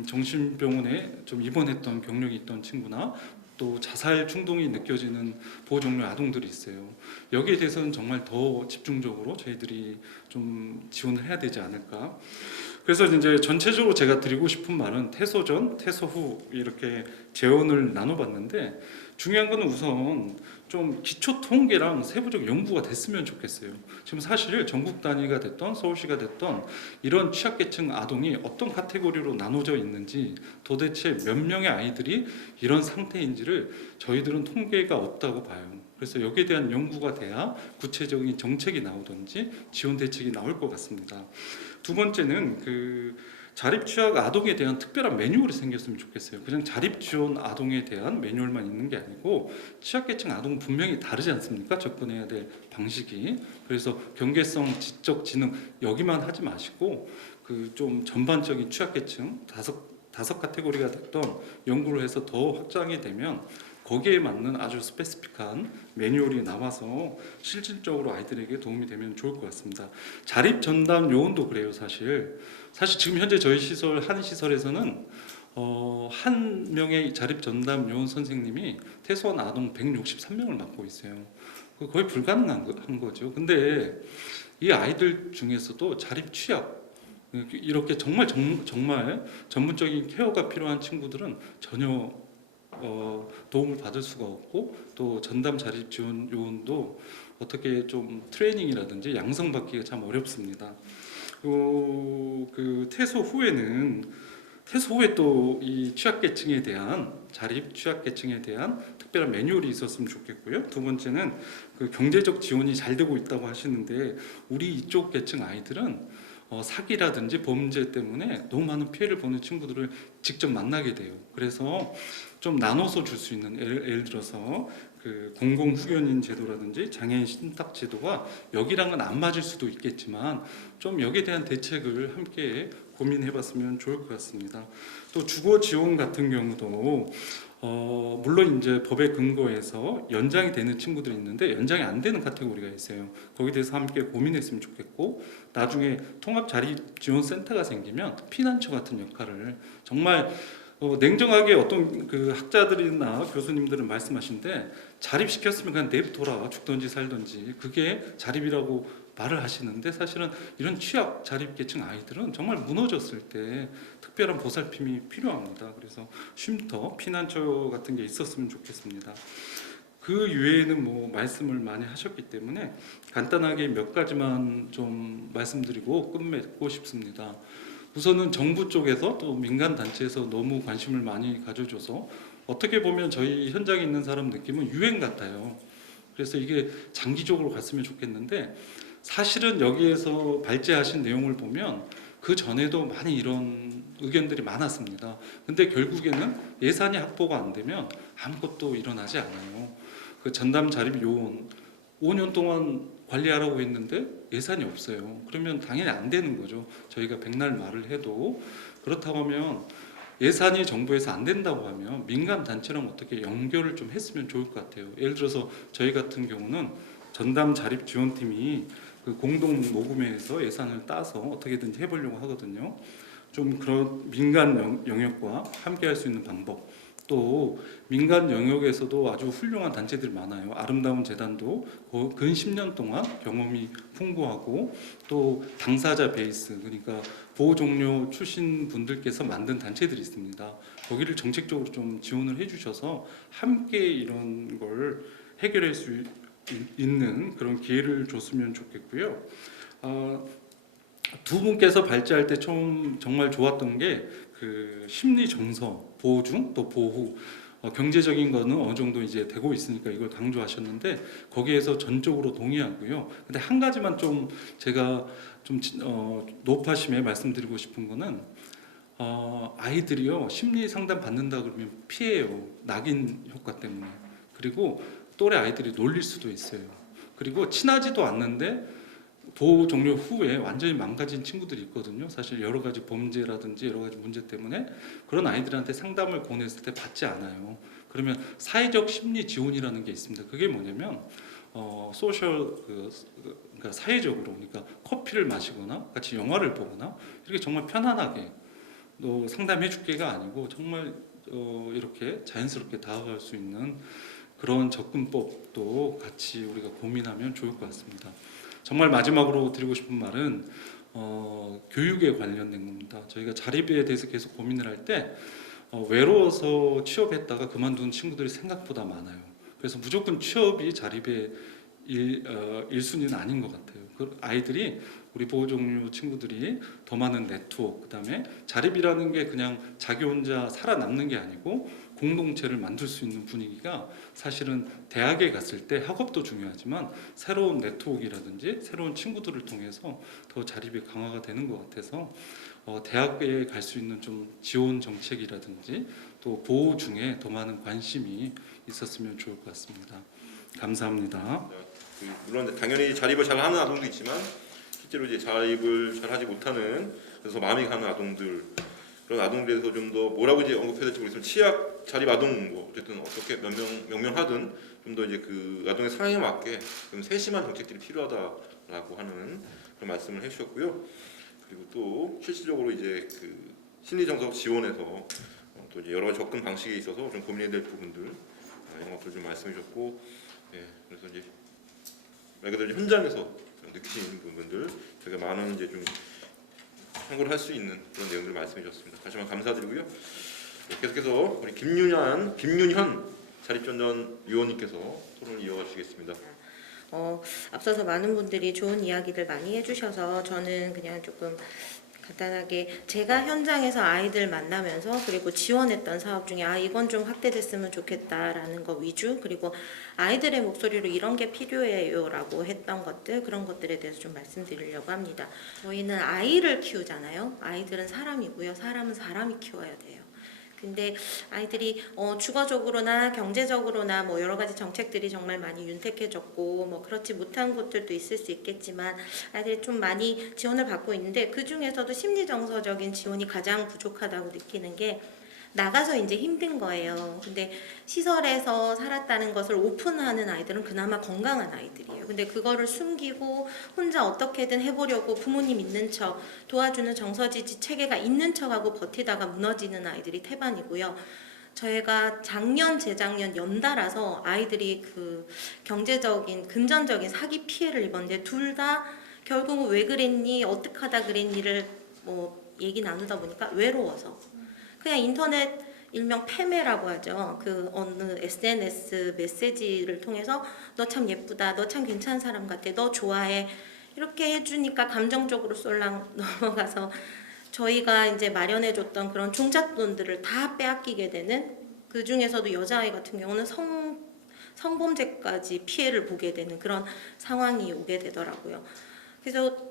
정신병원에 좀 입원했던 경력이 있던 친구나 또 자살 충동이 느껴지는 보호 종료 아동들이 있어요. 여기에 대해서는 정말 더 집중적으로 저희들이 좀 지원을 해야 되지 않을까. 그래서 이제 전체적으로 제가 드리고 싶은 말은 퇴소 전, 퇴소 후 이렇게 재원을 나눠봤는데 중요한 거는 우선 좀 기초 통계랑 세부적 연구가 됐으면 좋겠어요. 지금 사실 전국 단위가 됐던 서울시가 됐던 이런 취약계층 아동이 어떤 카테고리로 나눠져 있는지 도대체 몇 명의 아이들이 이런 상태인지를 저희들은 통계가 없다고 봐요. 그래서 여기에 대한 연구가 돼야 구체적인 정책이 나오든지 지원 대책이 나올 것 같습니다. 두 번째는 자립 취약 아동에 대한 특별한 매뉴얼이 생겼으면 좋겠어요. 그냥 자립 지원 아동에 대한 매뉴얼만 있는 게 아니고 취약계층 아동은 분명히 다르지 않습니까? 접근해야 될 방식이. 그래서 경계성, 지적 지능 여기만 하지 마시고 좀 전반적인 취약계층 카테고리가 됐던 연구를 해서 더 확장이 되면 거기에 맞는 아주 스페시픽한 매뉴얼이 나와서 실질적으로 아이들에게 도움이 되면 좋을 것 같습니다. 자립 전담 요원도 그래요. 사실 지금 현재 저희 시설 한 시설에서는 한 명의 자립 전담 요원 선생님이 퇴소한 아동 163명을 맡고 있어요. 거의 불가능한 거죠. 근데 이 아이들 중에서도 자립 취약 이렇게 정말 전문적인 케어가 필요한 친구들은 전혀 도움을 받을 수가 없고 또 전담 자립 지원 요원도 어떻게 좀 트레이닝이라든지 양성받기가 참 어렵습니다. 그 퇴소 후에 또 이 취약계층에 대한 자립 취약계층에 대한 특별한 매뉴얼이 있었으면 좋겠고요. 두 번째는 그 경제적 지원이 잘 되고 있다고 하시는데 우리 이쪽 계층 아이들은 사기라든지 범죄 때문에 너무 많은 피해를 보는 친구들을 직접 만나게 돼요. 그래서 좀 나눠서 줄 수 있는 예를 들어서 그 공공 후견인 제도라든지 장애인 신탁 제도가 여기랑은 안 맞을 수도 있겠지만 좀 여기에 대한 대책을 함께 고민해봤으면 좋을 것 같습니다. 또 주거 지원 같은 경우도 물론 이제 법에 근거해서 연장이 되는 친구들이 있는데 연장이 안 되는 카테고리가 있어요. 거기에 대해서 함께 고민했으면 좋겠고 나중에 통합 자립 지원 센터가 생기면 피난처 같은 역할을 정말 냉정하게 어떤 그 학자들이나 교수님들은 말씀하시는데 자립시켰으면 그냥 내버려둬라 죽든지 살든지 그게 자립이라고 말을 하시는데 사실은 이런 취약 자립계층 아이들은 정말 무너졌을 때 특별한 보살핌이 필요합니다. 그래서 쉼터, 피난처 같은 게 있었으면 좋겠습니다. 그 외에는 뭐 말씀을 많이 하셨기 때문에 간단하게 몇 가지만 좀 말씀드리고 끝맺고 싶습니다. 우선은 정부 쪽에서 또 민간 단체에서 너무 관심을 많이 가져줘서 어떻게 보면 저희 현장에 있는 사람 느낌은 유행 같아요. 그래서 이게 장기적으로 갔으면 좋겠는데 사실은 여기에서 발제하신 내용을 보면 그 전에도 많이 이런 의견들이 많았습니다. 근데 결국에는 예산이 확보가 안 되면 아무것도 일어나지 않아요. 그 전담 자립 요원 5년 동안 관리하라고 했는데 예산이 없어요. 그러면 당연히 안 되는 거죠. 저희가 백날 말을 해도 그렇다고 하면 예산이 정부에서 안 된다고 하면 민간 단체랑 어떻게 연결을 좀 했으면 좋을 것 같아요. 예를 들어서 저희 같은 경우는 전담 자립 지원팀이 그 공동 모금회에서 예산을 따서 어떻게든지 해보려고 하거든요. 좀 그런 민간 영역과 함께할 수 있는 방법. 또 민간 영역에서도 아주 훌륭한 단체들이 많아요. 아름다운 재단도 근 10년 동안 경험이 풍부하고 또 당사자 베이스 그러니까 보호 종료 출신 분들께서 만든 단체들이 있습니다. 거기를 정책적으로 좀 지원을 해주셔서 함께 이런 걸 해결할 수 있는 그런 기회를 줬으면 좋겠고요. 두 분께서 발제할 때 정말 좋았던 게 그 심리 정서 보호중 또 보호 경제적인 거는 어느 정도 이제 되고 있으니까 이걸 강조하셨는데 거기에서 전적으로 동의하고요. 근데 한 가지만 좀 제가 좀 높아심에 말씀드리고 싶은 거는 아이들이요 심리 상담 받는다 그러면 피해요. 낙인 효과 때문에. 그리고 또래 아이들이 놀릴 수도 있어요. 그리고 친하지도 않는데 보호 종료 후에 완전히 망가진 친구들이 있거든요. 사실 여러 가지 범죄라든지 여러 가지 문제 때문에 그런 아이들한테 상담을 권했을 때 받지 않아요. 그러면 사회적 심리 지원이라는 게 있습니다. 그게 뭐냐면 그러니까 사회적으로 그러니까 커피를 마시거나 같이 영화를 보거나 이렇게 정말 편안하게 상담해줄게가 아니고 정말 이렇게 자연스럽게 다가갈 수 있는 그런 접근법도 같이 우리가 고민하면 좋을 것 같습니다. 정말 마지막으로 드리고 싶은 말은 교육에 관련된 겁니다. 저희가 자립에 대해서 계속 고민을 할 때 외로워서 취업했다가 그만둔 친구들이 생각보다 많아요. 그래서 무조건 취업이 자립의 1순위는 아닌 것 같아요. 그 아이들이 우리 보호종료 친구들이 더 많은 네트워크 그다음에 자립이라는 게 그냥 자기 혼자 살아남는 게 아니고 공동체를 만들 수 있는 분위기가 사실은 대학에 갔을 때 학업도 중요하지만 새로운 네트워크라든지 새로운 친구들을 통해서 더 자립이 강화가 되는 것 같아서 대학에 갈 수 있는 좀 지원 정책이라든지 또 보호 중에 더 많은 관심이 있었으면 좋을 것 같습니다. 감사합니다. 물론 당연히 자립을 잘하는 아동도 있지만 실제로 이제 자립을 잘하지 못하는 그래서 마음이 가는 아동들 그런 아동들에 대해서 좀 더 뭐라고 이제 언급해야 될지 모르겠지만 취약 자립 아동 뭐 어쨌든 어떻게 명명하든 좀 더 이제 그 아동의 상황에 맞게 좀 세심한 정책들이 필요하다라고 하는 그런 말씀을 해주셨고요. 그리고 또 실질적으로 이제 그 심리 정서 지원에서 또 이제 여러 가지 접근 방식에 있어서 좀 고민해야 될 부분들 이런 것들 좀 말씀해 주셨고, 예, 그래서 이제 말 그대로 현장에서 느끼시는 부분들 저희가 많은 이제 좀 참고를 할 수 있는 그런 내용들을 말씀해 주셨습니다. 다시 한번 감사드리고요. 네, 계속해서 우리 김윤현 자립전전 위원님께서 토론을 이어가 주시겠습니다. 앞서서 많은 분들이 좋은 이야기들 많이 해주셔서 저는 그냥 조금 간단하게 제가 현장에서 아이들 만나면서 그리고 지원했던 사업 중에 이건 좀 확대됐으면 좋겠다라는 거 위주, 그리고 아이들의 목소리로 이런 게 필요해요 라고 했던 것들, 그런 것들에 대해서 좀 말씀드리려고 합니다. 저희는 아이를 키우잖아요. 아이들은 사람이고요. 사람은 사람이 키워야 돼요. 근데 아이들이 주거적으로나 경제적으로나 뭐 여러 가지 정책들이 정말 많이 윤택해졌고 뭐 그렇지 못한 곳들도 있을 수 있겠지만 아이들이 좀 많이 지원을 받고 있는데 그 중에서도 심리정서적인 지원이 가장 부족하다고 느끼는 게 나가서 이제 힘든 거예요. 근데 시설에서 살았다는 것을 오픈하는 아이들은 그나마 건강한 아이들이에요. 근데 그거를 숨기고 혼자 어떻게든 해보려고 부모님 있는 척 도와주는 정서지지 체계가 있는 척하고 버티다가 무너지는 아이들이 태반이고요. 저희가 작년, 재작년 연달아서 아이들이 그 경제적인, 금전적인 사기 피해를 입었는데 둘 다 결국은 왜 그랬니, 어떻게 하다 그랬니를 뭐 얘기 나누다 보니까 외로워서. 그냥 인터넷 일명 패매라고 하죠. 그 어느 SNS 메시지를 통해서 너 참 예쁘다, 너 참 괜찮은 사람 같아, 너 좋아해 이렇게 해주니까 감정적으로 쏠랑 넘어가서 저희가 이제 마련해줬던 그런 종잣돈들을 다 빼앗기게 되는, 그 중에서도 여자아이 같은 경우는 성범죄까지 피해를 보게 되는 그런 상황이 오게 되더라고요. 그래서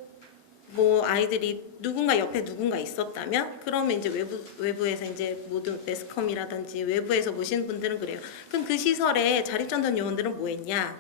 뭐 아이들이 누군가 옆에 누군가 있었다면 그러면 이제 외부에서 이제 모든 매스컴이라든지 외부에서 모시는 분들은 그래요. 그럼 그 시설에 자립전담 요원들은 뭐 했냐?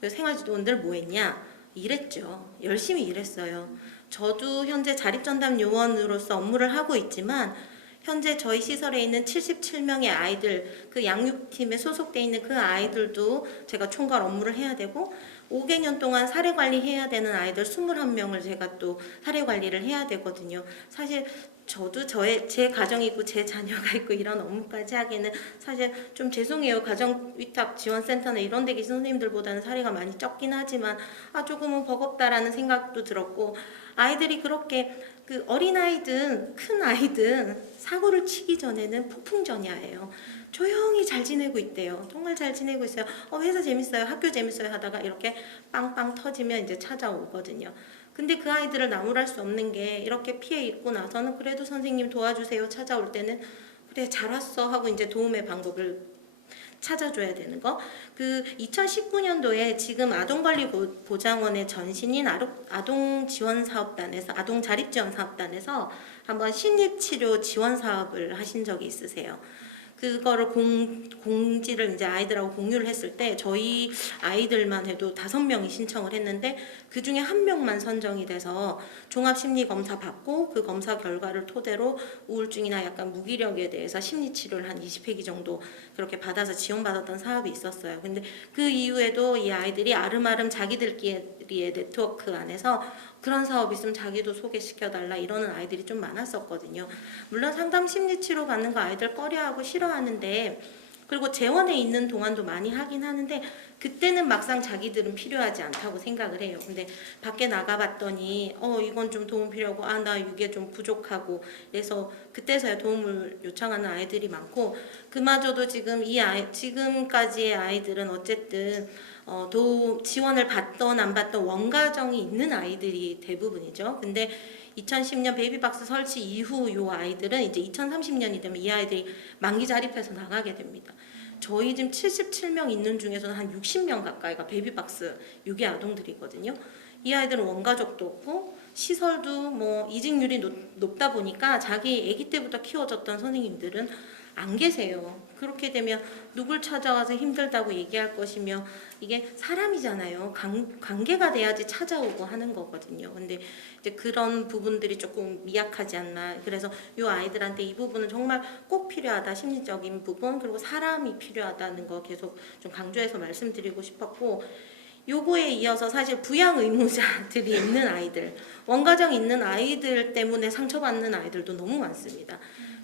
그 생활지도원들은 뭐 했냐? 일했죠. 열심히 일했어요. 저도 현재 자립전담 요원으로서 업무를 하고 있지만 현재 저희 시설에 있는 77명의 아이들, 그 양육팀에 소속돼 있는 그 아이들도 제가 총괄 업무를 해야 되고 5개년 동안 사례 관리해야 되는 아이들 21명을 제가 또 사례 관리를 해야 되거든요. 사실 저도 제 가정이 있고 제 자녀가 있고 이런 업무까지 하기에는 사실 좀 죄송해요. 가정위탁지원센터나 이런 데 계신 선생님들보다는 사례가 많이 적긴 하지만 조금은 버겁다라는 생각도 들었고, 아이들이 그렇게 그 어린아이든 큰 아이든 사고를 치기 전에는 폭풍전야예요. 조용히 잘 지내고 있대요. 정말 잘 지내고 있어요. 회사 재밌어요, 학교 재밌어요 하다가 이렇게 빵빵 터지면 이제 찾아오거든요. 근데 그 아이들을 나무랄 수 없는 게 이렇게 피해 입고 나서는 그래도 선생님 도와주세요 찾아올 때는 그래 잘 왔어 하고 이제 도움의 방법을 찾아줘야 되는 거. 그 2019년도에 지금 아동관리보장원의 전신인 아동지원사업단에서 아동자립지원사업단에서 한번 심리치료 지원 사업을 하신 적이 있으세요. 그거를 공지를 이제 아이들하고 공유를 했을 때 저희 아이들만 해도 5명이 신청을 했는데 그 중에 1명만 선정이 돼서 종합심리검사 받고 그 검사 결과를 토대로 우울증이나 약간 무기력에 대해서 심리치료를 한 20회기 정도 그렇게 받아서 지원받았던 사업이 있었어요. 근데 그 이후에도 이 아이들이 아름아름 자기들끼리의 네트워크 안에서 그런 사업 있으면 자기도 소개시켜달라 이러는 아이들이 좀 많았었거든요. 물론 상담 심리치료 받는 거 아이들 꺼려하고 싫어하는데, 그리고 재원에 있는 동안도 많이 하긴 하는데 그때는 막상 자기들은 필요하지 않다고 생각을 해요. 근데 밖에 나가봤더니 이건 좀 도움 필요하고 나 이게 좀 부족하고 그래서 그때서야 도움을 요청하는 아이들이 많고, 그마저도 지금까지의 아이들은 어쨌든 지원을 받던 안 받던 원가정이 있는 아이들이 대부분이죠. 근데 2010년 베이비박스 설치 이후 이 아이들은 이제 2030년이 되면 이 아이들이 만기 자립해서 나가게 됩니다. 저희 지금 77명 있는 중에서는 한 60명 가까이가 베이비박스 유기 아동들이거든요. 이 아이들은 원가족도 없고 시설도 뭐 이직률이 높다 보니까 자기 아기 때부터 키워졌던 선생님들은 안 계세요. 그렇게 되면 누굴 찾아와서 힘들다고 얘기할 것이며 이게 사람이잖아요. 관계가 돼야지 찾아오고 하는 거거든요. 근데 이제 그런 부분들이 조금 미약하지 않나. 그래서 이 아이들한테 이 부분은 정말 꼭 필요하다. 심리적인 부분 그리고 사람이 필요하다는 거 계속 좀 강조해서 말씀드리고 싶었고 요거에 이어서 사실 부양 의무자들이 있는 아이들, 원가정 있는 아이들 때문에 상처받는 아이들도 너무 많습니다.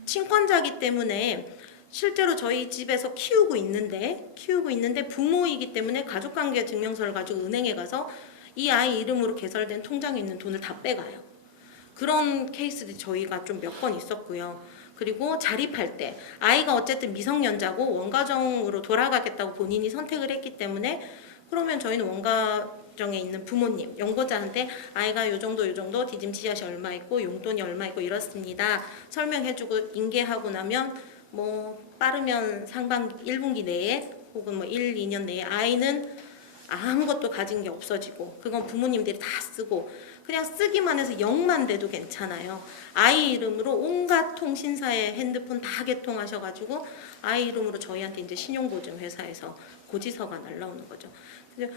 친권자기 때문에 실제로 저희 집에서 키우고 있는데 부모이기 때문에 가족관계 증명서를 가지고 은행에 가서 이 아이 이름으로 개설된 통장에 있는 돈을 다 빼가요. 그런 케이스들이 저희가 좀 몇 번 있었고요. 그리고 자립할 때 아이가 어쨌든 미성년자고 원가정으로 돌아가겠다고 본인이 선택을 했기 때문에 그러면 저희는 원가정에 있는 부모님, 연고자한테 아이가 요 정도 디딤치샷이 얼마 있고 용돈이 얼마 있고 이렇습니다. 설명해주고 인계하고 나면 뭐 빠르면 상반기 1분기 내에 혹은 뭐 1, 2년 내에 아이는 아무것도 가진 게 없어지고 그건 부모님들이 다 쓰고 그냥 쓰기만 해서 0만 돼도 괜찮아요. 아이 이름으로 온갖 통신사의 핸드폰 다 개통하셔가지고 아이 이름으로 저희한테 이제 신용보증회사에서 고지서가 날라오는 거죠. 그래서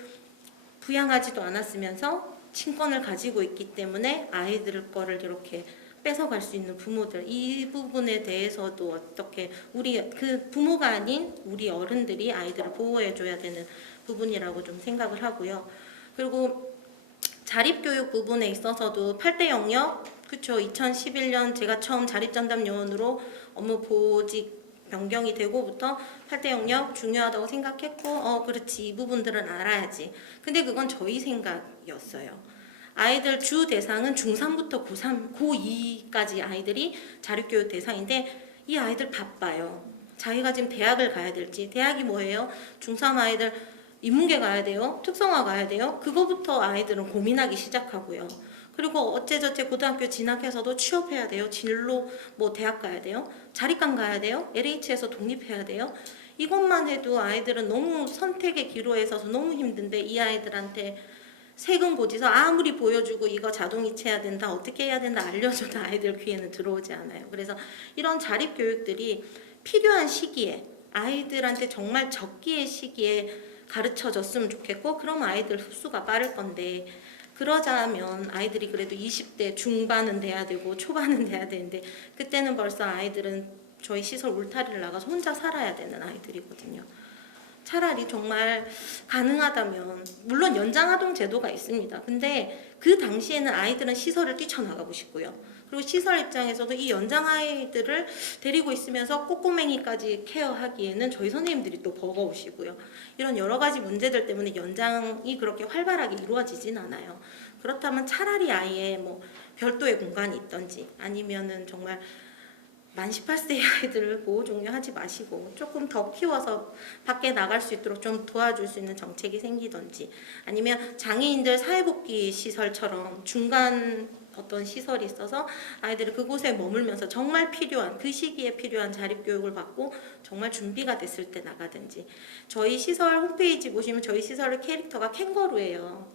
부양하지도 않았으면서 친권을 가지고 있기 때문에 아이들 거를 이렇게 뺏어갈 수 있는 부모들 이 부분에 대해서도 어떻게 우리 그 부모가 아닌 우리 어른들이 아이들을 보호해줘야 되는 부분이라고 좀 생각을 하고요. 그리고 자립교육 부분에 있어서도 8대 영역 그쵸 2011년 제가 처음 자립전담요원으로 업무 보직 변경이 되고부터 8대 영역 중요하다고 생각했고 그렇지 이 부분들은 알아야지. 근데 그건 저희 생각이었어요. 아이들 주 대상은 중3부터 고3, 고2까지 아이들이 자립교육 대상인데 이 아이들 바빠요. 자기가 지금 대학을 가야 될지 대학이 뭐예요? 중3 아이들 인문계 가야 돼요? 특성화 가야 돼요? 그거부터 아이들은 고민하기 시작하고요. 그리고 어째저째 고등학교 진학해서도 취업해야 돼요. 진로 뭐 대학 가야 돼요. 자립관 가야 돼요. LH에서 독립해야 돼요. 이것만 해도 아이들은 너무 선택의 기로에 서서 너무 힘든데 이 아이들한테 세금 고지서 아무리 보여주고 이거 자동이체해야 된다 어떻게 해야 된다 알려줘도 아이들 귀에는 들어오지 않아요. 그래서 이런 자립교육들이 필요한 시기에 아이들한테 정말 적기의 시기에 가르쳐줬으면 좋겠고 그럼 아이들 흡수가 빠를 건데 그러자면 아이들이 그래도 20대 중반은 돼야 되고 초반은 돼야 되는데 그때는 벌써 아이들은 저희 시설 울타리를 나가서 혼자 살아야 되는 아이들이거든요. 차라리 정말 가능하다면 물론 연장아동 제도가 있습니다. 근데 그 당시에는 아이들은 시설을 뛰쳐나가고 싶고요. 그리고 시설 입장에서도 이 연장 아이들을 데리고 있으면서 꼬꼬맹이까지 케어하기에는 저희 선생님들이 또 버거우시고요. 이런 여러 가지 문제들 때문에 연장이 그렇게 활발하게 이루어지진 않아요. 그렇다면 차라리 아예 뭐 별도의 공간이 있던지 아니면은 정말 만 18세의 아이들을 보호 종료하지 마시고 조금 더 키워서 밖에 나갈 수 있도록 좀 도와줄 수 있는 정책이 생기던지 아니면 장애인들 사회복귀 시설처럼 중간 어떤 시설이 있어서 아이들이 그곳에 머물면서 정말 필요한 그 시기에 필요한 자립교육을 받고 정말 준비가 됐을 때 나가든지 저희 시설 홈페이지 보시면 저희 시설의 캐릭터가 캥거루예요.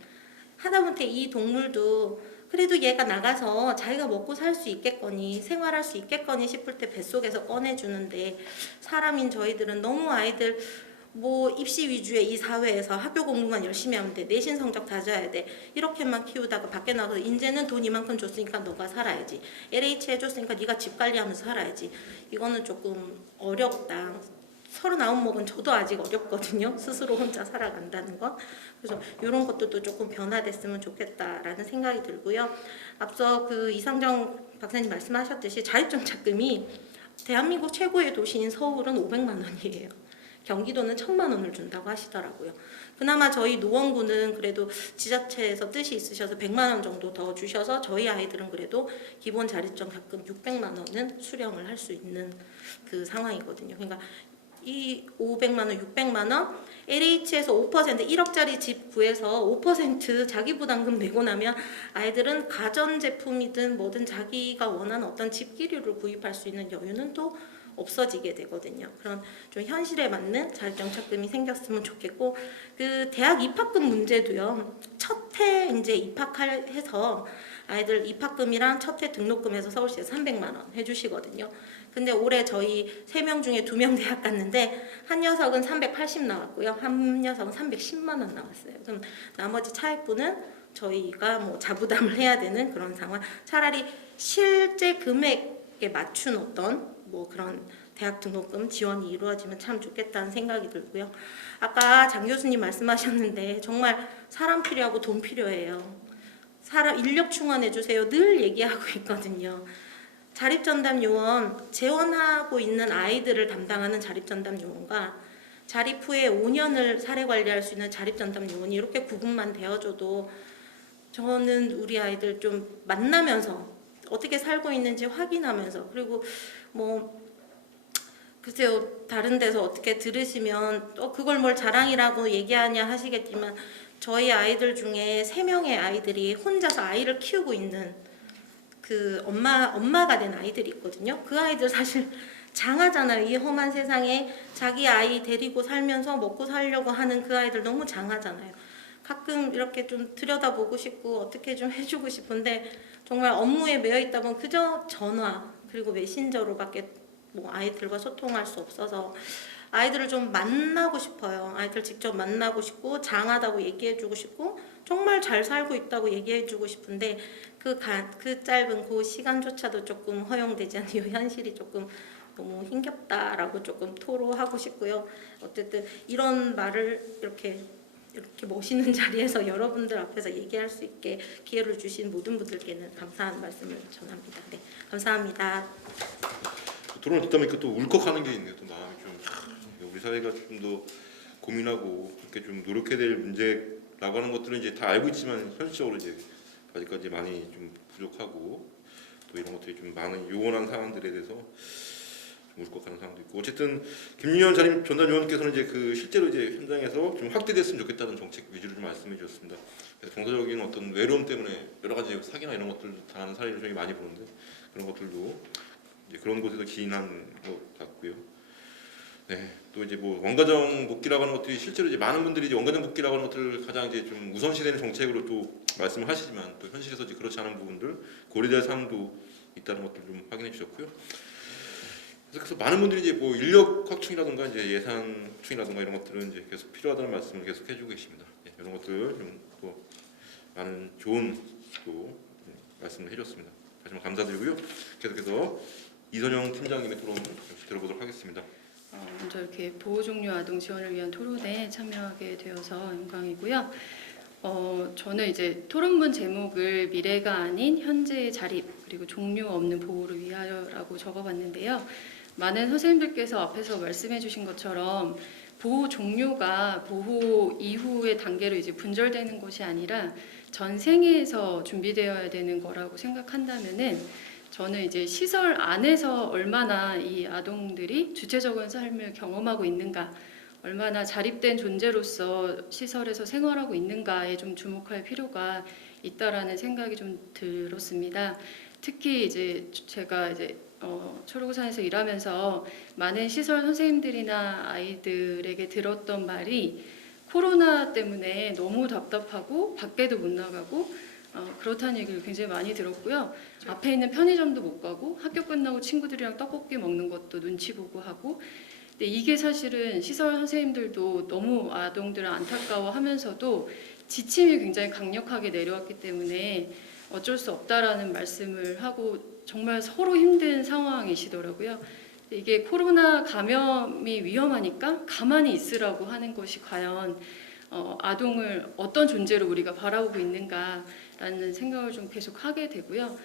하다못해 이 동물도 그래도 얘가 나가서 자기가 먹고 살 수 있겠거니 생활할 수 있겠거니 싶을 때 뱃속에서 꺼내주는데 사람인 저희들은 너무 아이들 뭐 입시 위주의 이 사회에서 학교 공부만 열심히 하면 돼 내신 성적 다져야 돼 이렇게만 키우다가 밖에 나가서 이제는 돈 이만큼 줬으니까 너가 살아야지 LH 해줬으니까 네가 집 관리하면서 살아야지 이거는 조금 어렵다. 39 먹은 저도 아직 어렵거든요. 스스로 혼자 살아간다는 것. 그래서 이런 것들도 조금 변화됐으면 좋겠다라는 생각이 들고요. 앞서 그 이상정 박사님 말씀하셨듯이 자립정착금이 대한민국 최고의 도시인 서울은 500만 원이에요. 경기도는 1000만 원을 준다고 하시더라고요. 그나마 저희 노원구는 그래도 지자체에서 뜻이 있으셔서 100만 원 정도 더 주셔서 저희 아이들은 그래도 기본 자립정착금 600만 원은 수령을 할 수 있는 그 상황이거든요. 그러니까 이 500만 원, 600만 원, LH에서 5%, 1억짜리 집 구해서 5% 자기 부담금 내고 나면 아이들은 가전제품이든 뭐든 자기가 원하는 어떤 집기류를 구입할 수 있는 여유는 또 없어지게 되거든요. 그런 좀 현실에 맞는 자립정착금이 생겼으면 좋겠고 그 대학 입학금 문제도요. 첫 해 이제 입학해서 아이들 입학금이랑 첫 해 등록금에서 서울시에서 300만 원 해주시거든요. 근데 올해 저희 3명 중에 2명 대학 갔는데 한 녀석은 380 나왔고요. 한 녀석은 310만 원 나왔어요. 그럼 나머지 차액분은 저희가 뭐 자부담을 해야 되는 그런 상황. 차라리 실제 금액에 맞춘 어떤 뭐 그런 대학 등록금 지원이 이루어지면 참 좋겠다는 생각이 들고요. 아까 장 교수님 말씀하셨는데 정말 사람 필요하고 돈 필요해요. 사람 인력 충원해 주세요. 늘 얘기하고 있거든요. 자립전담 요원 재원하고 있는 아이들을 담당하는 자립전담 요원과 자립 후에 5년을 사례 관리할 수 있는 자립전담 요원이 이렇게 구분만 되어줘도 저는 우리 아이들 좀 만나면서 어떻게 살고 있는지 확인하면서 그리고 뭐 글쎄요 다른 데서 어떻게 들으시면 또 그걸 뭘 자랑이라고 얘기하냐 하시겠지만 저희 아이들 중에 3명의 아이들이 혼자서 아이를 키우고 있는 그 엄마가 된 아이들이 있거든요. 그 아이들 사실 장하잖아요. 이 험한 세상에 자기 아이 데리고 살면서 먹고 살려고 하는 그 아이들 너무 장하잖아요. 가끔 이렇게 좀 들여다보고 싶고 어떻게 좀 해주고 싶은데 정말 업무에 매여 있다 보면 그저 전화 그리고 메신저로밖에 뭐 아이들과 소통할 수 없어서 아이들을 좀 만나고 싶어요. 아이들 직접 만나고 싶고 장하다고 얘기해주고 싶고 정말 잘 살고 있다고 얘기해주고 싶은데 그 짧은 그 시간조차도 조금 허용되지 않는 이 현실이 조금 너무 힘겹다라고 조금 토로하고 싶고요. 어쨌든 이런 말을 이렇게 멋있는 자리에서 여러분들 앞에서 얘기할 수 있게 기회를 주신 모든 분들께는 감사한 말씀을 전합니다. 네, 감사합니다. 토론을 듣다 보니까 또 울컥하는 게 있네요. 또 마음이 좀 우리 사회가 좀 더 고민하고 그렇게 좀 노력해야 될 문제라고 하는 것들은 이제 다 알고 있지만 현실적으로 이제 아직까지 많이 좀 부족하고 또 이런 것들이 좀 많은 요원한 사안들에 대해서 좀 울컥하는 상황도 있고 어쨌든 김윤현 전담 요원께서는 이제 그 실제로 이제 현장에서 좀 확대됐으면 좋겠다는 정책 위주로 좀 말씀해 주셨습니다. 그래서 정서적인 어떤 외로움 때문에 여러 가지 사기나 이런 것들도 당하는 사례를 저희 많이 보는데 그런 것들도 이제 그런 곳에서 기인한 것 같고요. 네, 또 이제 뭐 원가정 복귀라고 하는 것들이 실제로 이제 많은 분들이 이제 원가정 복귀라고 하는 것들을 가장 이제 좀 우선시되는 정책으로 또 말씀을 하시지만 또 현실에서 이제 그렇지 않은 부분들 고려될 사항도 있다는 것들 좀 확인해 주셨고요. 그래서 많은 분들이 이제 뭐 인력 확충이라든가 이제 예산 확충이라든가 이런 것들은 이제 계속 필요하다는 말씀을 계속 해주고 계십니다. 네, 이런 것들 좀 또 많은 좋은 또 말씀을 해줬습니다. 다시 한번 감사드리고요. 계속해서 이선영 팀장님의 토론 들어보도록 하겠습니다. 먼저 이렇게 보호 종료 아동 지원을 위한 토론에 참여하게 되어서 영광이고요. 저는 이제 토론문 제목을 미래가 아닌 현재의 자립 그리고 종료 없는 보호를 위하여라고 적어봤는데요. 많은 선생님들께서 앞에서 말씀해주신 것처럼 보호 종료가 보호 이후의 단계로 이제 분절되는 것이 아니라 전 생애에서 준비되어야 되는 거라고 생각한다면은. 저는 이제 시설 안에서 얼마나 이 아동들이 주체적인 삶을 경험하고 있는가, 얼마나 자립된 존재로서 시설에서 생활하고 있는가에 좀 주목할 필요가 있다라는 생각이 좀 들었습니다. 특히 이제 제가 이제 초록우산에서 일하면서 많은 시설 선생님들이나 아이들에게 들었던 말이 코로나 때문에 너무 답답하고 밖에도 못 나가고 그렇다는 얘기를 굉장히 많이 들었고요. 앞에 있는 편의점도 못 가고 학교 끝나고 친구들이랑 떡볶이 먹는 것도 눈치 보고 하고 근데 이게 사실은 시설 선생님들도 너무 아동들을 안타까워하면서도 지침이 굉장히 강력하게 내려왔기 때문에 어쩔 수 없다라는 말씀을 하고 정말 서로 힘든 상황이시더라고요. 이게 코로나 감염이 위험하니까 가만히 있으라고 하는 것이 과연 아동을 어떤 존재로 우리가 바라보고 있는가라는 생각을 좀 계속 하게 되고요.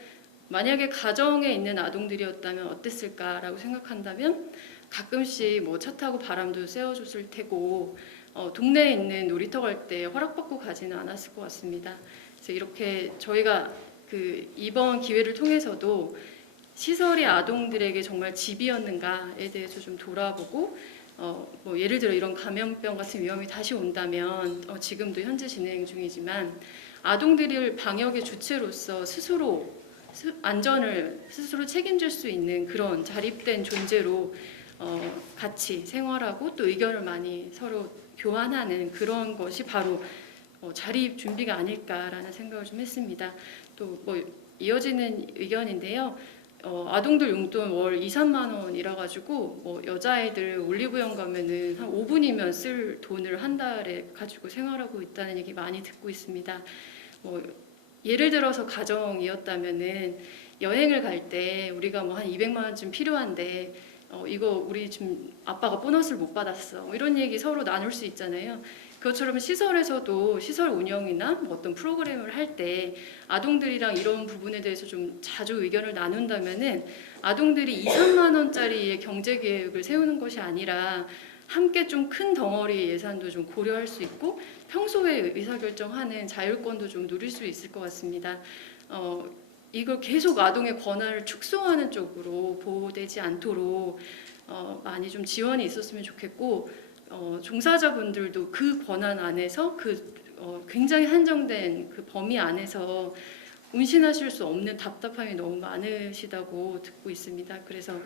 만약에 가정에 있는 아동들이었다면 어땠을까라고 생각한다면 가끔씩 뭐 차 타고 바람도 쐬어줬을 테고 동네에 있는 놀이터 갈 때 허락받고 가지는 않았을 것 같습니다. 그래서 이렇게 저희가 그 이번 기회를 통해서도 시설이 아동들에게 정말 집이었는가에 대해서 좀 돌아보고 뭐 예를 들어 이런 감염병 같은 위험이 다시 온다면 지금도 현재 진행 중이지만 아동들을 방역의 주체로서 스스로 안전을 스스로 책임질 수 있는 그런 자립된 존재로 같이 생활하고 또 의견을 많이 서로 교환하는 그런 것이 바로 자립 준비가 아닐까라는 생각을 좀 했습니다. 또 뭐 이어지는 의견인데요. 아동들 용돈 월 2, 3만 원이라 가지고 뭐 여자아이들 올리브영 가면은 한 5분이면 쓸 돈을 한 달에 가지고 생활하고 있다는 얘기 많이 듣고 있습니다. 뭐 예를 들어서 가정이었다면은 여행을 갈 때 우리가 뭐 한 200만 원쯤 필요한데 이거 우리 지금 아빠가 보너스를 못 받았어. 뭐 이런 얘기 서로 나눌 수 있잖아요. 그것처럼 시설에서도 시설 운영이나 뭐 어떤 프로그램을 할 때 아동들이랑 이런 부분에 대해서 좀 자주 의견을 나눈다면은 아동들이 2, 3만 원짜리의 경제 계획을 세우는 것이 아니라 함께 좀 큰 덩어리 예산도 좀 고려할 수 있고 평소에 의사결정하는 자율권도 좀 누릴 수 있을 것 같습니다. 이걸 계속 아동의 권한을 축소하는 쪽으로 보호되지 않도록 많이 좀 지원이 있었으면 좋겠고 종사자분들도 그 권한 안에서 굉장히 한정된 그 범위 안에서 운신하실 수 없는 답답함이 너무 많으시다고 듣고 있습니다. 그래서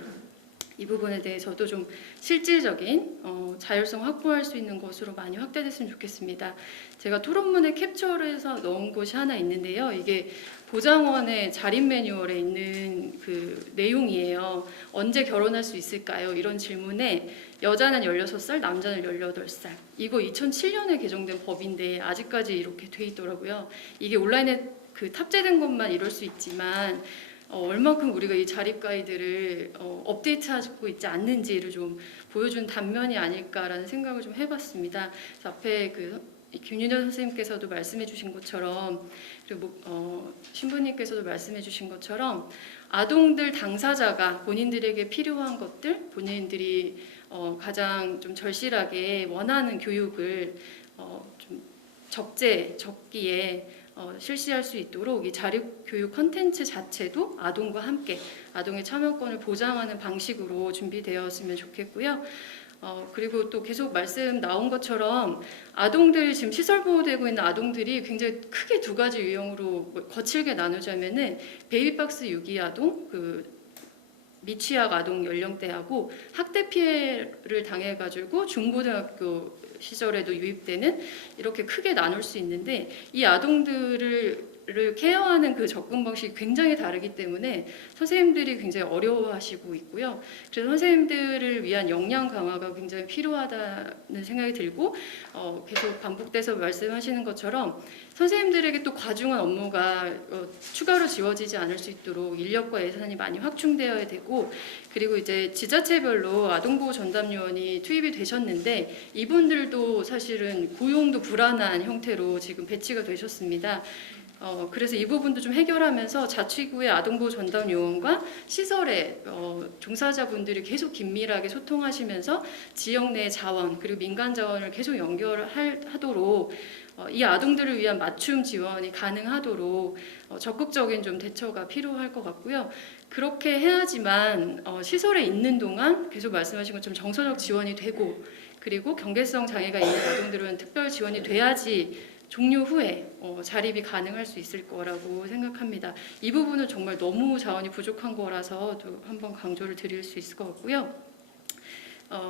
이 부분에 대해서도 좀 실질적인 자율성 확보할 수 있는 것으로 많이 확대됐으면 좋겠습니다. 제가 토론문에 캡처를 해서 넣은 곳이 하나 있는데요. 이게 보장원의 자립 매뉴얼에 있는 그 내용이에요. 언제 결혼할 수 있을까요? 이런 질문에 여자는 16살, 남자는 18살. 이거 2007년에 개정된 법인데 아직까지 이렇게 돼 있더라고요. 이게 온라인에 그 탑재된 것만 이럴 수 있지만 얼마큼 우리가 이 자립 가이드를 업데이트하고 있지 않는지를 좀 보여준 단면이 아닐까라는 생각을 좀 해봤습니다. 그래서 앞에 김윤현 선생님께서도 말씀해주신 것처럼 그리고 신부님께서도 말씀해주신 것처럼 아동들 당사자가 본인들에게 필요한 것들, 본인들이 가장 좀 절실하게 원하는 교육을 좀 적기에 실시할 수 있도록 이 자립교육 컨텐츠 자체도 아동과 함께 아동의 참여권을 보장하는 방식으로 준비되었으면 좋겠고요. 그리고 또 계속 말씀 나온 것처럼 아동들 지금 시설 보호되고 있는 아동들이 굉장히 크게 두 가지 유형으로 거칠게 나누자면은 베이비박스 유기 아동, 미취학 아동 연령대하고 학대 피해를 당해가지고 중고등학교 시절에도 유입되는 이렇게 크게 나눌 수 있는데 이 아동들을 케어하는 그 접근 방식이 굉장히 다르기 때문에 선생님들이 굉장히 어려워하시고 있고요. 그래서 선생님들을 위한 역량 강화가 굉장히 필요하다는 생각이 들고 계속 반복돼서 말씀하시는 것처럼 선생님들에게 또 과중한 업무가 추가로 지워지지 않을 수 있도록 인력과 예산이 많이 확충되어야 되고 그리고 이제 지자체별로 아동보호 전담요원이 투입이 되셨는데 이분들도 사실은 고용도 불안한 형태로 지금 배치가 되셨습니다. 그래서 이 부분도 좀 해결하면서 자치구의 아동보호 전담 요원과 시설의 종사자분들이 계속 긴밀하게 소통하시면서 지역 내 자원 그리고 민간 자원을 계속 연결하도록 이 아동들을 위한 맞춤 지원이 가능하도록 적극적인 좀 대처가 필요할 것 같고요. 그렇게 해야지만 시설에 있는 동안 계속 말씀하신 것처럼 정서적 지원이 되고 그리고 경계성 장애가 있는 아동들은 특별 지원이 돼야지 종료 후에 자립이 가능할 수 있을 거라고 생각합니다. 이 부분은 정말 너무 자원이 부족한 거라서 또 한번 강조를 드릴 수 있을 것 같고요.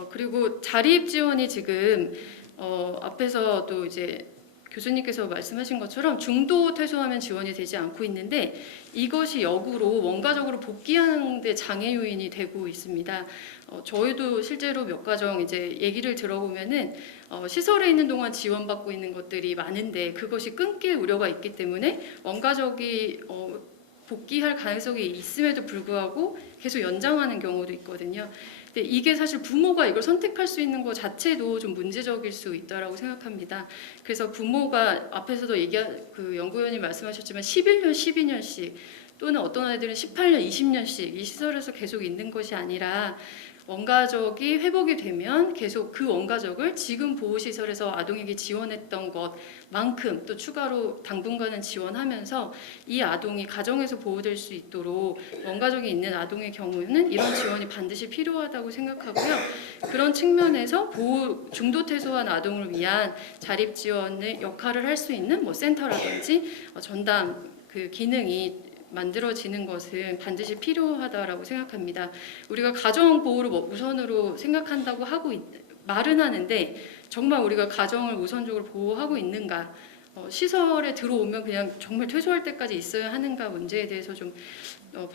그리고 자립 지원이 지금 앞에서 또 이제 교수님께서 말씀하신 것처럼 중도 퇴소하면 지원이 되지 않고 있는데 이것이 역으로 원가적으로 복귀하는 데 장애 요인이 되고 있습니다. 저희도 실제로 몇 가정 이제 얘기를 들어보면은 시설에 있는 동안 지원받고 있는 것들이 많은데 그것이 끊길 우려가 있기 때문에 원가적이 복귀할 가능성이 있음에도 불구하고 계속 연장하는 경우도 있거든요. 근데 이게 사실 부모가 이걸 선택할 수 있는 것 자체도 좀 문제적일 수 있다라고 생각합니다. 그래서 부모가 앞에서도 그 연구위원님 말씀하셨지만 11년, 12년씩 또는 어떤 아이들은 18년, 20년씩 이 시설에서 계속 있는 것이 아니라 원가족이 회복이 되면 계속 그 원가족을 지금 보호시설에서 아동에게 지원했던 것만큼 또 추가로 당분간은 지원하면서 이 아동이 가정에서 보호될 수 있도록 원가족이 있는 아동의 경우에는 이런 지원이 반드시 필요하다고 생각하고요. 그런 측면에서 중도 퇴소한 아동을 위한 자립 지원의 역할을 할 수 있는 센터라든지 전담 그 기능이 만들어지는 것은 반드시 필요하다라고 생각합니다. 우리가 가정 보호를 우선으로 생각한다고 말은 하는데 정말 우리가 가정을 우선적으로 보호하고 있는가? 시설에 들어오면 그냥 정말 퇴소할 때까지 있어야 하는가 문제에 대해서 좀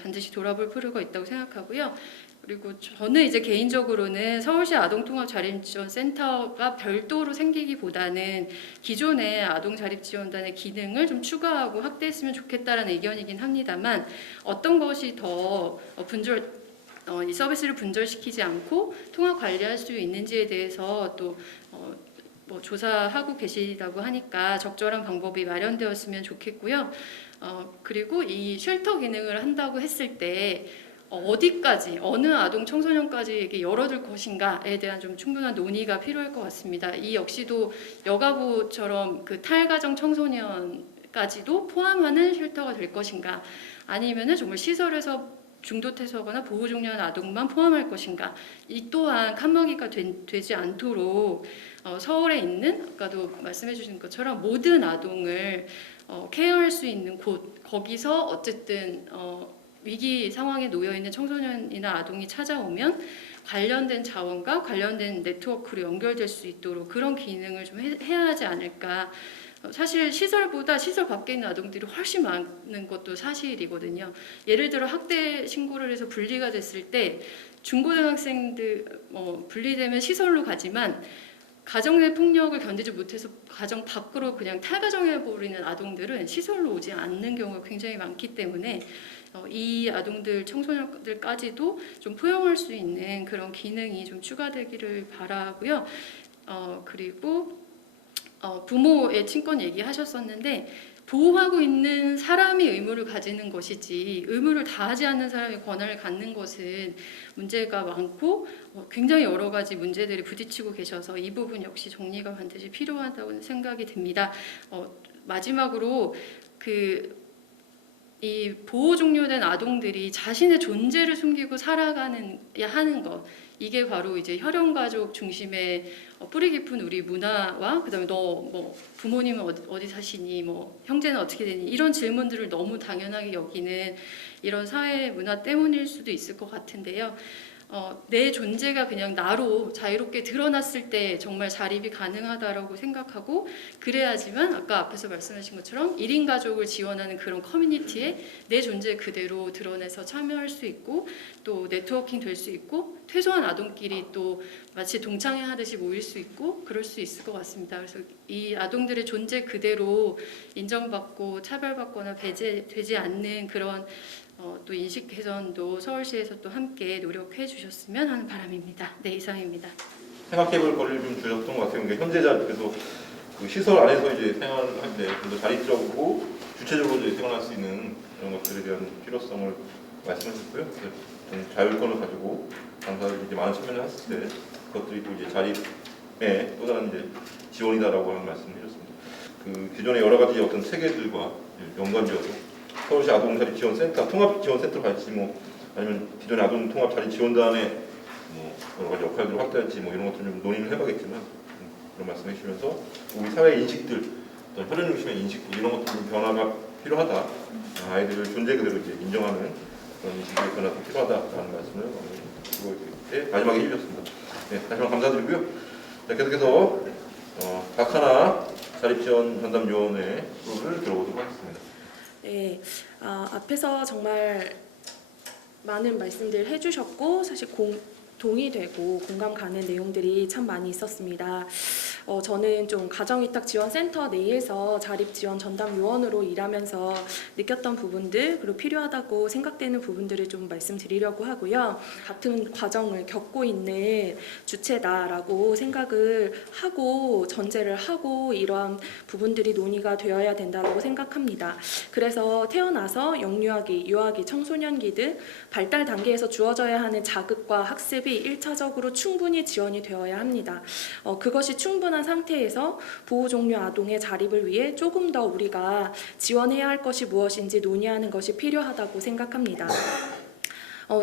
반드시 돌아볼 필요가 있다고 생각하고요. 그리고 저는 이제 개인적으로는 서울시 아동통합자립지원센터가 별도로 생기기보다는 기존의 아동자립지원단의 기능을 좀 추가하고 확대했으면 좋겠다라는 의견이긴 합니다만 어떤 것이 더 이 서비스를 분절시키지 않고 통합 관리할 수 있는지에 대해서 또 뭐 조사하고 계시다고 하니까 적절한 방법이 마련되었으면 좋겠고요. 그리고 이 쉘터 기능을 한다고 했을 때 어디까지 어느 아동 청소년까지에게 열어둘 것인가에 대한 좀 충분한 논의가 필요할 것 같습니다. 이 역시도 여가부처럼 그 탈가정 청소년까지도 포함하는 쉘터가 될 것인가, 아니면은 정말 시설에서 중도 퇴소하거나 보호 종료한 아동만 포함할 것인가. 이 또한 칸막이가 되지 않도록 서울에 있는 아까도 말씀해 주신 것처럼 모든 아동을 케어할 수 있는 곳, 거기서 어쨌든 위기 상황에 놓여 있는 청소년이나 아동이 찾아오면 관련된 자원과 관련된 네트워크로 연결될 수 있도록 그런 기능을 좀 해야 하지 않을까. 사실 시설보다 시설 밖에 있는 아동들이 훨씬 많은 것도 사실이거든요. 예를 들어 학대 신고를 해서 분리가 됐을 때 중고등학생들 분리되면 시설로 가지만 가정 내 폭력을 견디지 못해서 가정 밖으로 그냥 탈가정해 버리는 아동들은 시설로 오지 않는 경우가 굉장히 많기 때문에 이 아동들, 청소년들까지도 좀 포용할 수 있는 그런 기능이 좀 추가되기를 바라고요. 그리고 부모의 친권 얘기하셨었는데 보호하고 있는 사람이 의무를 가지는 것이지 의무를 다하지 않는 사람이 권한을 갖는 것은 문제가 많고 굉장히 여러 가지 문제들이 부딪히고 계셔서 이 부분 역시 정리가 반드시 필요하다고 생각이 듭니다. 마지막으로 이 보호 종료된 아동들이 자신의 존재를 숨기고 살아가는 하는 것, 이게 바로 이제 혈연가족 중심의 뿌리 깊은 우리 문화와 그다음에 너 뭐 부모님은 어디 사시니, 뭐 형제는 어떻게 되니, 이런 질문들을 너무 당연하게 여기는 이런 사회 문화 때문일 수도 있을 것 같은데요. 내 존재가 그냥 나로 자유롭게 드러났을 때 정말 자립이 가능하다라고 생각하고, 그래야지만 아까 앞에서 말씀하신 것처럼 1인 가족을 지원하는 그런 커뮤니티에 내 존재 그대로 드러내서 참여할 수 있고 또 네트워킹 될 수 있고 퇴소한 아동끼리 또 마치 동창회 하듯이 모일 수 있고 그럴 수 있을 것 같습니다. 그래서 이 아동들의 존재 그대로 인정받고 차별받거나 배제되지 않는 그런 또 인식 개선도 서울시에서 또 함께 노력해 주셨으면 하는 바람입니다. 네, 이상입니다. 생각해볼 거리를 좀 주셨던 것 같아요. 그러니까 현재자께서 그 시설 안에서 이제 생활을 할 때 좀 더 자립적이고 주체적으로 이제 생활할 수 있는 그런 것들에 대한 필요성을 말씀하셨고요. 저는 자율권을 가지고 당사자들이 이제 많은 참여를 했을 때 그것들이 또 이제 자립에 또 다른 이제 지원이다라고 하는 말씀을 해줬습니다. 그 기존의 여러 가지 어떤 체계들과 연관지어서 서울시 아동자립지원센터, 통합지원센터 같이 뭐 아니면 기존의 아동통합자립지원단의 뭐 여러 가지 역할들을 확대할지 뭐 이런 것들 좀 논의를 해봐야겠지만 그런 말씀해 주시면서 우리 사회 인식들, 어떤 혈연 중심의 인식들 이런 것들 좀 변화가 필요하다. 아이들을 존재 그대로 이제 인정하는 그런 인식의 변화가 필요하다라는 말씀을 마지막에 해주셨습니다. 네, 다시 한번 감사드리고요. 자, 계속해서 박하나 자립지원전담위원회 를 들어보도록 하겠습니다. 네, 앞에서 정말 많은 말씀들 해주셨고 사실 동의되고 공감 가는 내용들이 참 많이 있었습니다. 저는 좀 가정위탁지원센터 내에서 자립지원 전담요원으로 일하면서 느꼈던 부분들 그리고 필요하다고 생각되는 부분들을 좀 말씀드리려고 하고요. 같은 과정을 겪고 있는 주체다라고 생각을 하고 전제를 하고 이러한 부분들이 논의가 되어야 된다고 생각합니다. 그래서 태어나서 영유아기, 유아기, 청소년기 등 발달 단계에서 주어져야 하는 자극과 학습이 1차적으로 충분히 지원이 되어야 합니다. 그것이 충분한 상태에서 보호 종료 아동의 자립을 위해 조금 더 우리가 지원해야 할 것이 무엇인지 논의하는 것이 필요하다고 생각합니다.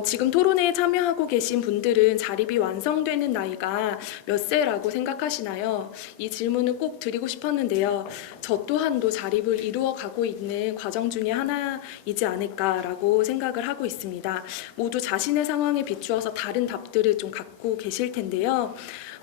지금 토론회에 참여하고 계신 분들은 자립이 완성되는 나이가 몇 세라고 생각하시나요? 이 질문을 꼭 드리고 싶었는데요. 저 또한도 자립을 이루어가고 있는 과정 중에 하나이지 않을까라고 생각을 하고 있습니다. 모두 자신의 상황에 비추어서 다른 답들을 좀 갖고 계실 텐데요.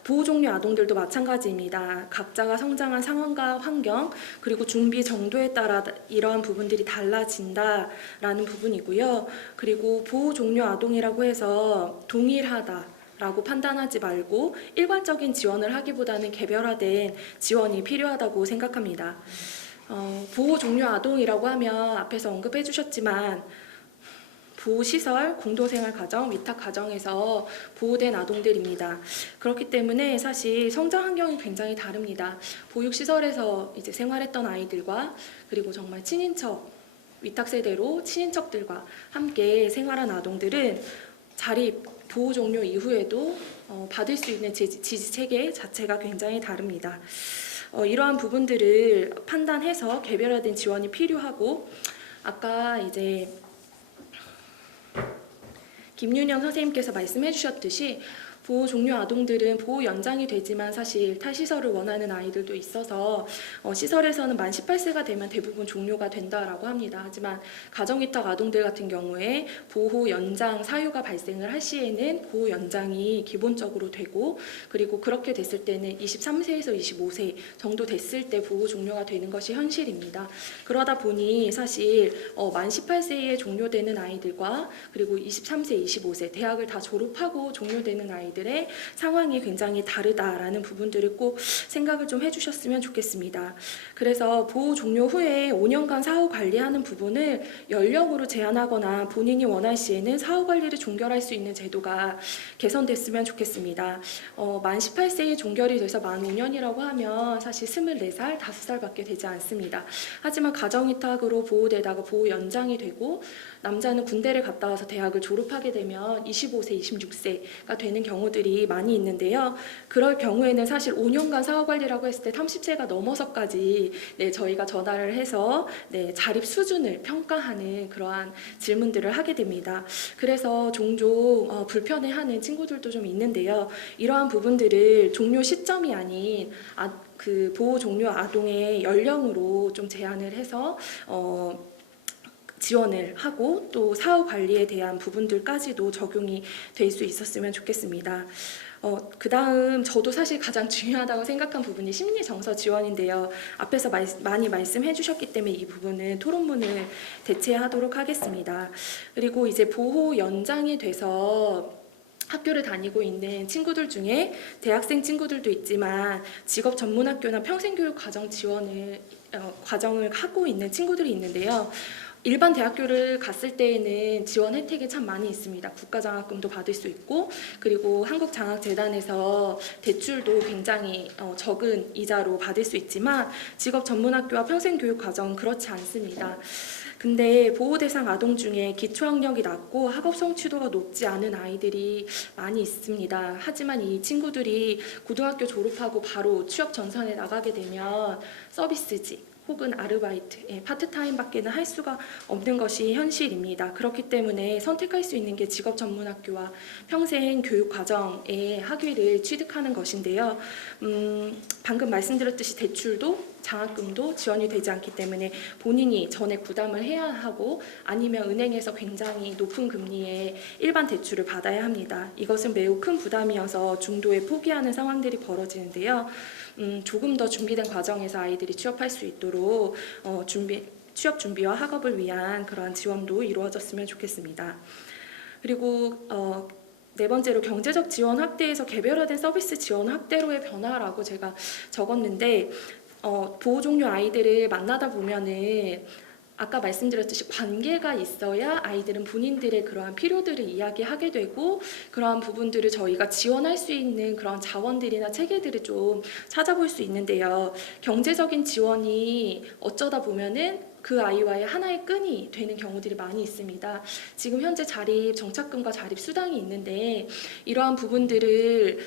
보호 종료 아동들도 마찬가지입니다. 각자가 성장한 상황과 환경 그리고 준비 정도에 따라 이러한 부분들이 달라진다라는 부분이고요. 그리고 보호 종료 아동이라고 해서 동일하다라고 판단하지 말고 일괄적인 지원을 하기보다는 개별화된 지원이 필요하다고 생각합니다. 보호 종료 아동이라고 하면 앞에서 언급해 주셨지만 보호시설, 공동생활가정, 위탁가정에서 보호된 아동들입니다. 그렇기 때문에 사실 성장 환경이 굉장히 다릅니다. 보육시설에서 이제 생활했던 아이들과 그리고 정말 친인척, 위탁세대로 친인척들과 함께 생활한 아동들은 자립, 보호 종료 이후에도 받을 수 있는 지지체계 자체가 굉장히 다릅니다. 이러한 부분들을 판단해서 개별화된 지원이 필요하고 아까 이제 김윤영 선생님께서 말씀해 주셨듯이 보호 종료 아동들은 보호 연장이 되지만 사실 탈시설을 원하는 아이들도 있어서 시설에서는 만 18세가 되면 대부분 종료가 된다라고 합니다. 하지만 가정위탁 아동들 같은 경우에 보호 연장 사유가 발생을 할 시에는 보호 연장이 기본적으로 되고 그리고 그렇게 됐을 때는 23세에서 25세 정도 됐을 때 보호 종료가 되는 것이 현실입니다. 그러다 보니 사실 만 18세에 종료되는 아이들과 그리고 23세, 25세 대학을 다 졸업하고 종료되는 아이들의 상황이 굉장히 다르다라는 부분들을 꼭 생각을 좀 해주셨으면 좋겠습니다. 그래서 보호 종료 후에 5년간 사후 관리하는 부분을 연령으로 제한하거나 본인이 원할 시에는 사후 관리를 종결할 수 있는 제도가 개선됐으면 좋겠습니다. 만 18세에 종결이 돼서 만 5년이라고 하면 사실 24살, 5살밖에 되지 않습니다. 하지만 가정위탁으로 보호되다가 보호 연장이 되고 남자는 군대를 갔다 와서 대학을 졸업하게 되면 25세, 26세가 되는 경우들이 많이 있는데요. 그럴 경우에는 사실 5년간 사후관리라고 했을 때 30세가 넘어서까지 저희가 전화를 해서 자립 수준을 평가하는 그러한 질문들을 하게 됩니다. 그래서 종종 불편해하는 친구들도 좀 있는데요. 이러한 부분들을 종료 시점이 아닌 그 보호 종료 아동의 연령으로 좀 제한을 해서 지원을 하고 또 사후 관리에 대한 부분들까지도 적용이 될 수 있었으면 좋겠습니다. 그 다음 저도 사실 가장 중요하다고 생각한 부분이 심리 정서 지원인데요. 앞에서 많이 말씀해 주셨기 때문에 이 부분은 토론문을 대체하도록 하겠습니다. 그리고 이제 보호 연장이 돼서 학교를 다니고 있는 친구들 중에 대학생 친구들도 있지만 직업 전문학교나 평생교육 과정 지원을 과정을 하고 있는 친구들이 있는데요. 일반 대학교를 갔을 때에는 지원 혜택이 참 많이 있습니다. 국가장학금도 받을 수 있고 그리고 한국장학재단에서 대출도 굉장히 적은 이자로 받을 수 있지만 직업 전문학교와 평생교육과정은 그렇지 않습니다. 근데 보호대상 아동 중에 기초학력이 낮고 학업 성취도가 높지 않은 아이들이 많이 있습니다. 하지만 이 친구들이 고등학교 졸업하고 바로 취업 전선에 나가게 되면 서비스직 혹은 아르바이트, 파트타임밖에는 할 수가 없는 것이 현실입니다. 그렇기 때문에 선택할 수 있는 게 직업전문학교와 평생교육과정의 학위를 취득하는 것인데요. 방금 말씀드렸듯이 대출도 장학금도 지원이 되지 않기 때문에 본인이 전액 부담을 해야 하고 아니면 은행에서 굉장히 높은 금리의 일반 대출을 받아야 합니다. 이것은 매우 큰 부담이어서 중도에 포기하는 상황들이 벌어지는데요. 조금 더 준비된 과정에서 아이들이 취업할 수 있도록 취업 준비와 학업을 위한 그러한 지원도 이루어졌으면 좋겠습니다. 그리고 네 번째로 경제적 지원 확대에서 개별화된 서비스 지원 확대로의 변화라고 제가 적었는데 보호 종료 아이들을 만나다 보면은 아까 말씀드렸듯이 관계가 있어야 아이들은 본인들의 그러한 필요들을 이야기하게 되고 그러한 부분들을 저희가 지원할 수 있는 그런 자원들이나 체계들을 좀 찾아볼 수 있는데요. 경제적인 지원이 어쩌다 보면은 그 아이와의 하나의 끈이 되는 경우들이 많이 있습니다. 지금 현재 자립 정착금과 자립 수당이 있는데 이러한 부분들을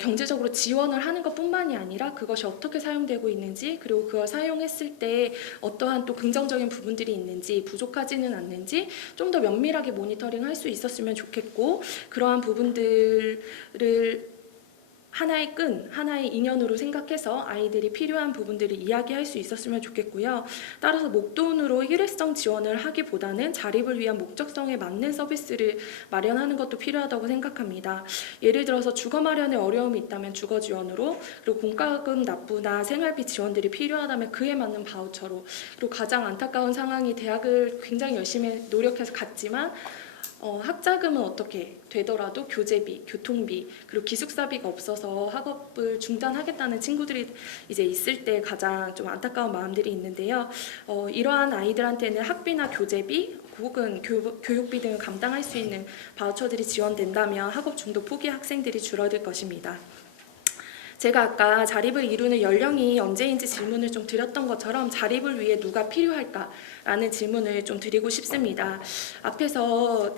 경제적으로 지원을 하는 것뿐만이 아니라 그것이 어떻게 사용되고 있는지 그리고 그걸 사용했을 때 어떠한 또 긍정적인 부분들이 있는지 부족하지는 않는지 좀 더 면밀하게 모니터링할 수 있었으면 좋겠고 그러한 부분들을 하나의 끈, 하나의 인연으로 생각해서 아이들이 필요한 부분들을 이야기할 수 있었으면 좋겠고요. 따라서 목돈으로 일회성 지원을 하기보다는 자립을 위한 목적성에 맞는 서비스를 마련하는 것도 필요하다고 생각합니다. 예를 들어서 주거 마련에 어려움이 있다면 주거 지원으로, 그리고 공과금 납부나 생활비 지원들이 필요하다면 그에 맞는 바우처로, 그리고 가장 안타까운 상황이 대학을 굉장히 열심히 노력해서 갔지만 학자금은 어떻게 되더라도 교재비, 교통비, 그리고 기숙사비가 없어서 학업을 중단하겠다는 친구들이 이제 있을 때 가장 좀 안타까운 마음들이 있는데요. 이러한 아이들한테는 학비나 교재비 혹은 교육비 등을 감당할 수 있는 바우처들이 지원된다면 학업 중독 포기 학생들이 줄어들 것입니다. 제가 아까 자립을 이루는 연령이 언제인지 질문을 좀 드렸던 것처럼 자립을 위해 누가 필요할까라는 질문을 좀 드리고 싶습니다. 앞에서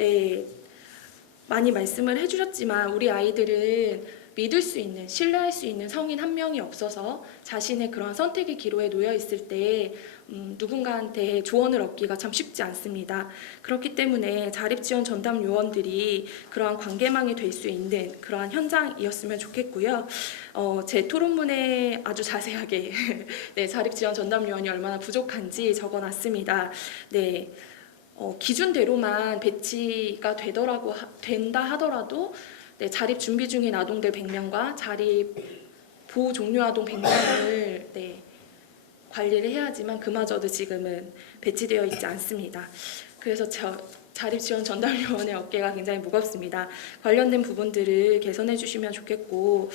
많이 말씀을 해주셨지만 우리 아이들은 믿을 수 있는, 신뢰할 수 있는 성인 한 명이 없어서 자신의 그런 선택의 기로에 놓여 있을 때 누군가한테 조언을 얻기가 참 쉽지 않습니다. 그렇기 때문에 자립지원 전담 요원들이 그러한 관계망이 될 수 있는 그러한 현장이었으면 좋겠고요. 제 토론문에 아주 자세하게 자립지원 전담 요원이 얼마나 부족한지 적어놨습니다. 기준대로만 배치가 된다 하더라도 자립 준비 중인 아동들 100명과 자립 보호 종료 아동 100명을 관리를 해야지만 그마저도 지금은 배치되어 있지 않습니다. 그래서 자립지원 전담요원의 어깨가 굉장히 무겁습니다. 관련된 부분들을 개선해 주시면 좋겠고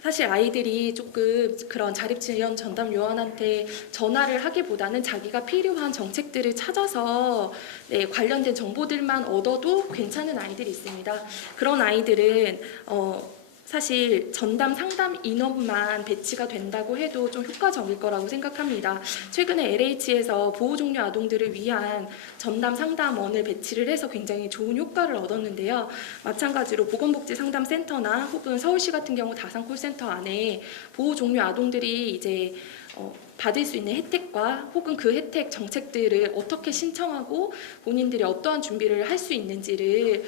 사실 아이들이 조금 그런 자립지원 전담요원한테 전화를 하기보다는 자기가 필요한 정책들을 찾아서 관련된 정보들만 얻어도 괜찮은 아이들이 있습니다. 그런 아이들은 사실 전담 상담 인원만 배치가 된다고 해도 좀 효과적일 거라고 생각합니다. 최근에 LH에서 보호 종료 아동들을 위한 전담 상담원을 배치를 해서 굉장히 좋은 효과를 얻었는데요. 마찬가지로 보건복지상담센터나 혹은 서울시 같은 경우 다산 콜센터 안에 보호 종료 아동들이 이제 받을 수 있는 혜택과 혹은 그 혜택 정책들을 어떻게 신청하고 본인들이 어떠한 준비를 할 수 있는지를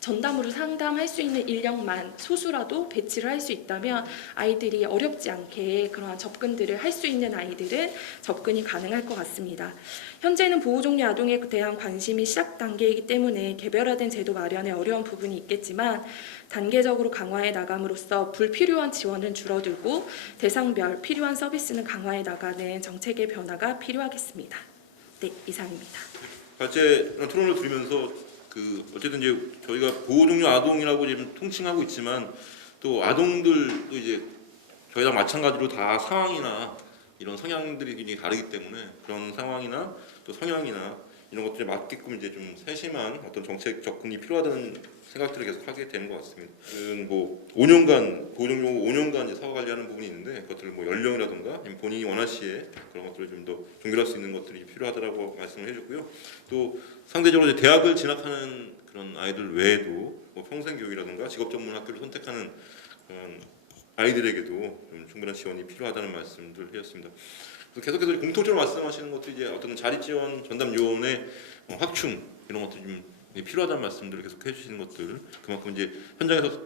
전담으로 상담할 수 있는 인력만 소수라도 배치를 할 수 있다면 아이들이 어렵지 않게 그러한 접근들을 할 수 있는 아이들은 접근이 가능할 것 같습니다. 현재는 보호종료 아동에 대한 관심이 시작 단계이기 때문에 개별화된 제도 마련에 어려운 부분이 있겠지만 단계적으로 강화해 나감으로써 불필요한 지원은 줄어들고 대상별 필요한 서비스는 강화해 나가는 정책의 변화가 필요하겠습니다. 이상입니다. 발제 토론을 들으면서 어쨌든 이제 저희가 보호종료 아동이라고 지금 통칭하고 있지만 또 아동들도 이제 저희랑 마찬가지로 다 상황이나 이런 성향들이 굉장히 다르기 때문에 그런 상황이나 또 성향이나 이런 것들에 맞게끔 이제 좀 세심한 어떤 정책 접근이 필요하다는 생각들을 계속 하게 되는 것 같습니다. 5년간 보호종료 5년간 이제 사후 관리하는 부분이 있는데 그것들을 연령이라든가 아니면 본인이 원하시에 그런 것들을 좀 더 종결할 수 있는 것들이 필요하다라고 말씀을 해줬고요. 또 상대적으로 이제 대학을 진학하는 그런 아이들 외에도 평생교육이라든가 직업전문 학교를 선택하는 그런 아이들에게도 좀 충분한 지원이 필요하다는 말씀들 해주셨습니다. 계속해서 공통적으로 말씀하시는 것도 이제 어떤 자립지원 전담 요원의 확충 이런 것들이 좀 필요하다는 말씀들을 계속 해주시는 것들 그만큼 이제 현장에서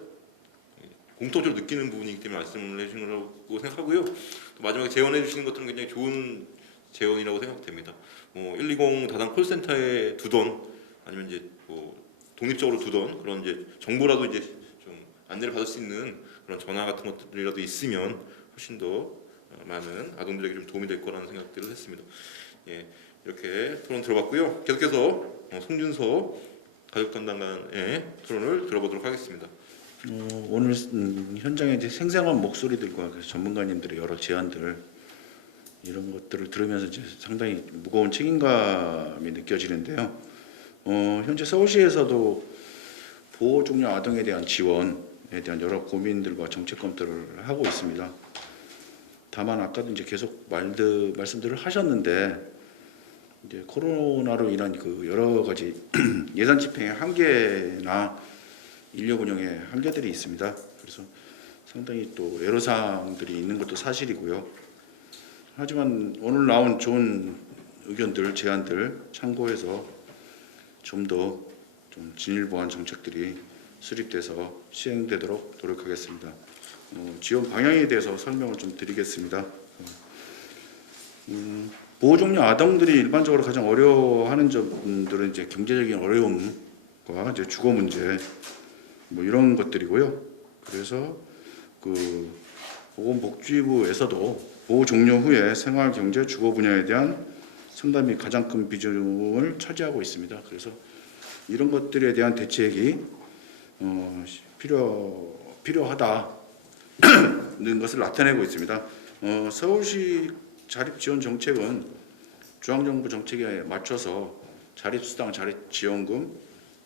공통적으로 느끼는 부분이기 때문에 말씀을 해주시는 거라고 생각하고요. 또 마지막에 재원해 주시는 것들은 굉장히 좋은 재원이라고 생각됩니다. 120 다산 콜센터에 두던 아니면 이제 독립적으로 두던 그런 이제 정보라도 이제 좀 안내를 받을 수 있는 그런 전화 같은 것들이라도 있으면 훨씬 더 많은 아동들에게 좀 도움이 될 거라는 생각들을 했습니다. 이렇게 토론 들어봤고요. 계속해서 송준서 가족담당관의 토론을 들어보도록 하겠습니다. 오늘 현장의 이제 생생한 목소리들과 전문가님들의 여러 제안들 이런 것들을 들으면서 이제 상당히 무거운 책임감이 느껴지는데요. 현재 서울시에서도 보호 종료 아동에 대한 지원에 대한 여러 고민들과 정책 검토를 하고 있습니다. 다만 아까도 이제 계속 말씀들을 하셨는데 이제 코로나로 인한 그 여러 가지 예산 집행의 한계나 인력 운영의 한계들이 있습니다. 그래서 상당히 또 애로사항들이 있는 것도 사실이고요. 하지만 오늘 나온 좋은 의견들, 제안들 참고해서 좀 더 진일보한 정책들이 수립돼서 시행되도록 노력하겠습니다. 지원 방향에 대해서 설명을 좀 드리겠습니다. 보호 종료 아동들이 일반적으로 가장 어려워하는 점들은 이제 경제적인 어려움과 이제 주거 문제 뭐 이런 것들이고요. 그래서 그 보건복지부에서도 보호 종료 후에 생활, 경제, 주거 분야에 대한 상담이 가장 큰 비중을 차지하고 있습니다. 그래서 이런 것들에 대한 대책이 필요하다는 것을 나타내고 있습니다. 서울시 자립지원 정책은 중앙정부 정책에 맞춰서 자립수당, 자립지원금,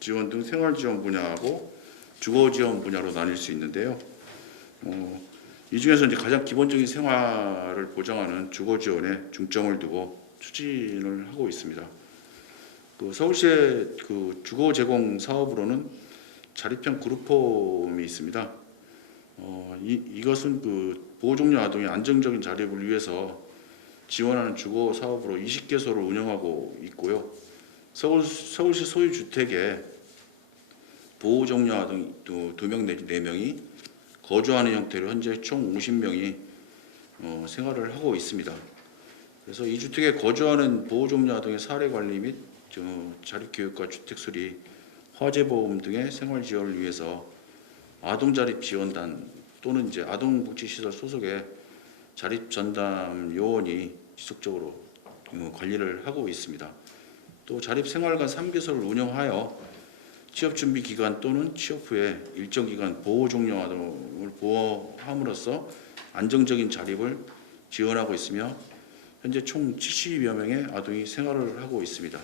지원 등 생활지원 분야하고 주거지원 분야로 나뉠 수 있는데요. 이 중에서 이제 가장 기본적인 생활을 보장하는 주거지원에 중점을 두고 추진을 하고 있습니다. 그 서울시의 그 주거 제공 사업으로는 자립형 그룹홈이 있습니다. 이것은 그 보호 종료 아동의 안정적인 자립을 위해서 지원하는 주거 사업으로 20개소를 운영하고 있고요. 서울시 소유 주택에 보호 종료 아동 2명 내지 4명이 거주하는 형태로 현재 총 50명이 생활을 하고 있습니다. 그래서 이 주택에 거주하는 보호 종료 아동의 사례 관리 및 자립교육과 주택 수리, 화재 보험 등의 생활 지원을 위해서 아동 자립 지원단 또는 이제 아동복지시설 소속의 자립 전담 요원이 지속적으로 관리를 하고 있습니다. 또 자립 생활관 3개소를 운영하여 취업 준비 기간 또는 취업 후에 일정 기간 보호 종료 아동을 보호함으로써 안정적인 자립을 지원하고 있으며 현재 총 70여 명의 아동이 생활을 하고 있습니다.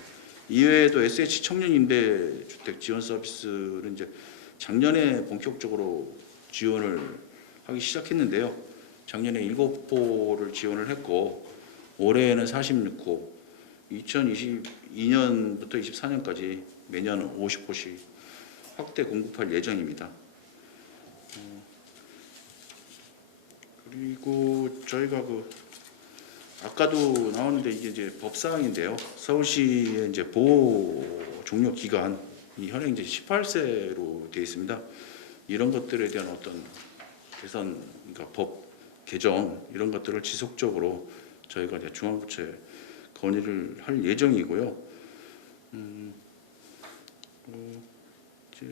이외에도 SH 청년 임대 주택 지원 서비스는 이제 작년에 본격적으로 지원을 하기 시작했는데요. 작년에 7호를 지원을 했고 올해에는 46호, 2022년부터 24년까지 매년 50호씩 확대 공급할 예정입니다. 그리고 저희가 아까도 나왔는데 이게 이제 법사항인데요. 서울시의 이제 보호 종료 기간이 현행 이제 18세로 되어 있습니다. 이런 것들에 대한 어떤 개선, 그러니까 법 개정 이런 것들을 지속적으로 저희가 이제 중앙부처에 건의를 할 예정이고요.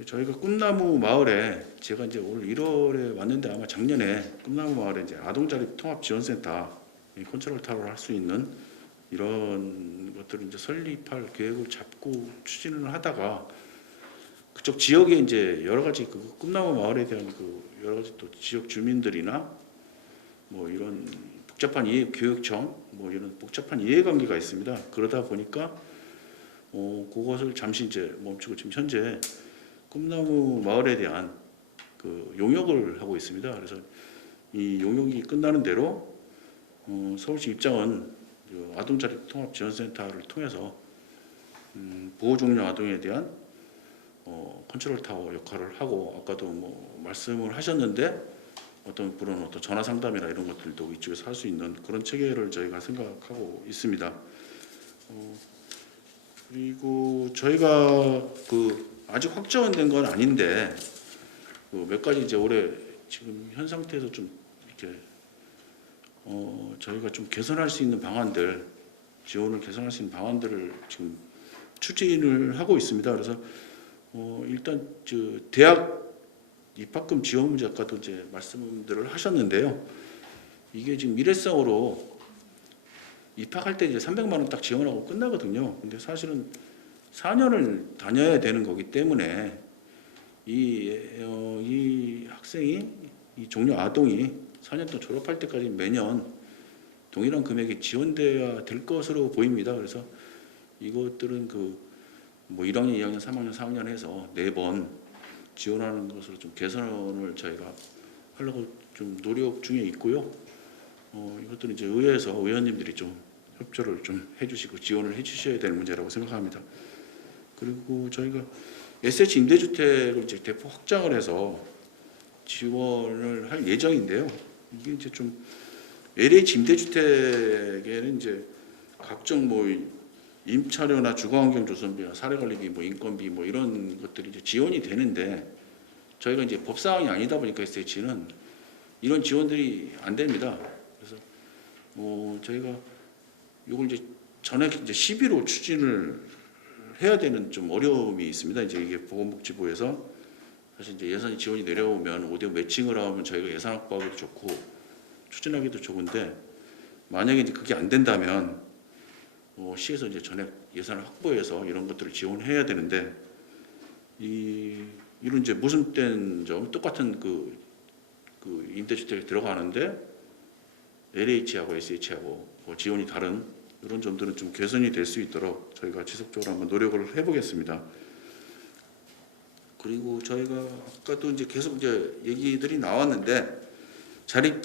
저희가 꿈나무 마을에 제가 이제 올 1월에 왔는데 아마 작년에 꿈나무 마을에 이제 아동자립 통합지원센터 컨트롤 타워를 할 수 있는 이런 것들을 이제 설립할 계획을 잡고 추진을 하다가 그쪽 지역에 이제 여러 가지 그 꿈나무 마을에 대한 그 여러 가지 또 지역 주민들이나 뭐 이런 복잡한 교육청 뭐 이런 복잡한 이해관계가 있습니다. 그러다 보니까 그것을 잠시 이제 멈추고 지금 현재 꿈나무 마을에 대한 그 용역을 하고 있습니다. 그래서 이 용역이 끝나는 대로 서울시 입장은 아동자립 통합지원센터를 통해서 보호 종료 아동에 대한 컨트롤 타워 역할을 하고 아까도 뭐 말씀을 하셨는데 어떤 분은 어떤 전화 상담이나 이런 것들도 이쪽에서 할 수 있는 그런 체계를 저희가 생각하고 있습니다. 그리고 저희가 아직 확정된 건 아닌데 몇 가지 이제 올해 지금 현 상태에서 좀 이렇게 저희가 좀 개선할 수 있는 방안들, 지원을 개선할 수 있는 방안들을 지금 추진을 하고 있습니다. 그래서 일단 대학 입학금 지원 문제 아까도 이제 말씀들을 하셨는데요. 이게 지금 일회성으로 입학할 때 이제 300만 원 딱 지원하고 끝나거든요. 근데 사실은 4년을 다녀야 되는 거기 때문에 이 학생이 이 종료 아동이 4년 동안 졸업할 때까지 매년 동일한 금액이 지원돼야 될 것으로 보입니다. 그래서 이것들은 뭐 1학년, 2학년, 3학년, 4학년 해서 4번 지원하는 것으로 좀 개선을 저희가 하려고 좀 노력 중에 있고요. 이것들은 이제 의회에서 의원님들이 좀 협조를 좀 해주시고 지원을 해주셔야 될 문제라고 생각합니다. 그리고 저희가 SH 임대주택을 이제 대폭 확장을 해서 지원을 할 예정인데요. 이게 이제 좀 LH 임대주택에는 이제 각종 뭐 임차료나 주거환경 조성비나 사례관리비, 뭐 인건비 뭐 이런 것들이 이제 지원이 되는데 저희가 이제 법 사항이 아니다 보니까 SH는 이런 지원들이 안 됩니다. 그래서 저희가 이걸 이제 전액 이제 12로 추진을 해야 되는 좀 어려움이 있습니다. 이제 이게 보건복지부에서 사실 이제 예산이 지원이 내려오면 5대5 매칭을 하면 저희가 예산 확보하기도 좋고 추진하기도 좋은데 만약에 이제 그게 안 된다면 시에서 이제 전액 예산을 확보해서 이런 것들을 지원해야 되는데 이런 이제 모순된 점 똑같은 그 임대주택에 들어가는데 LH하고 SH하고 지원이 다른 이런 점들은 좀 개선이 될 수 있도록 저희가 지속적으로 한번 노력을 해보겠습니다. 그리고 저희가 아까도 이제 계속 이제 얘기들이 나왔는데 자립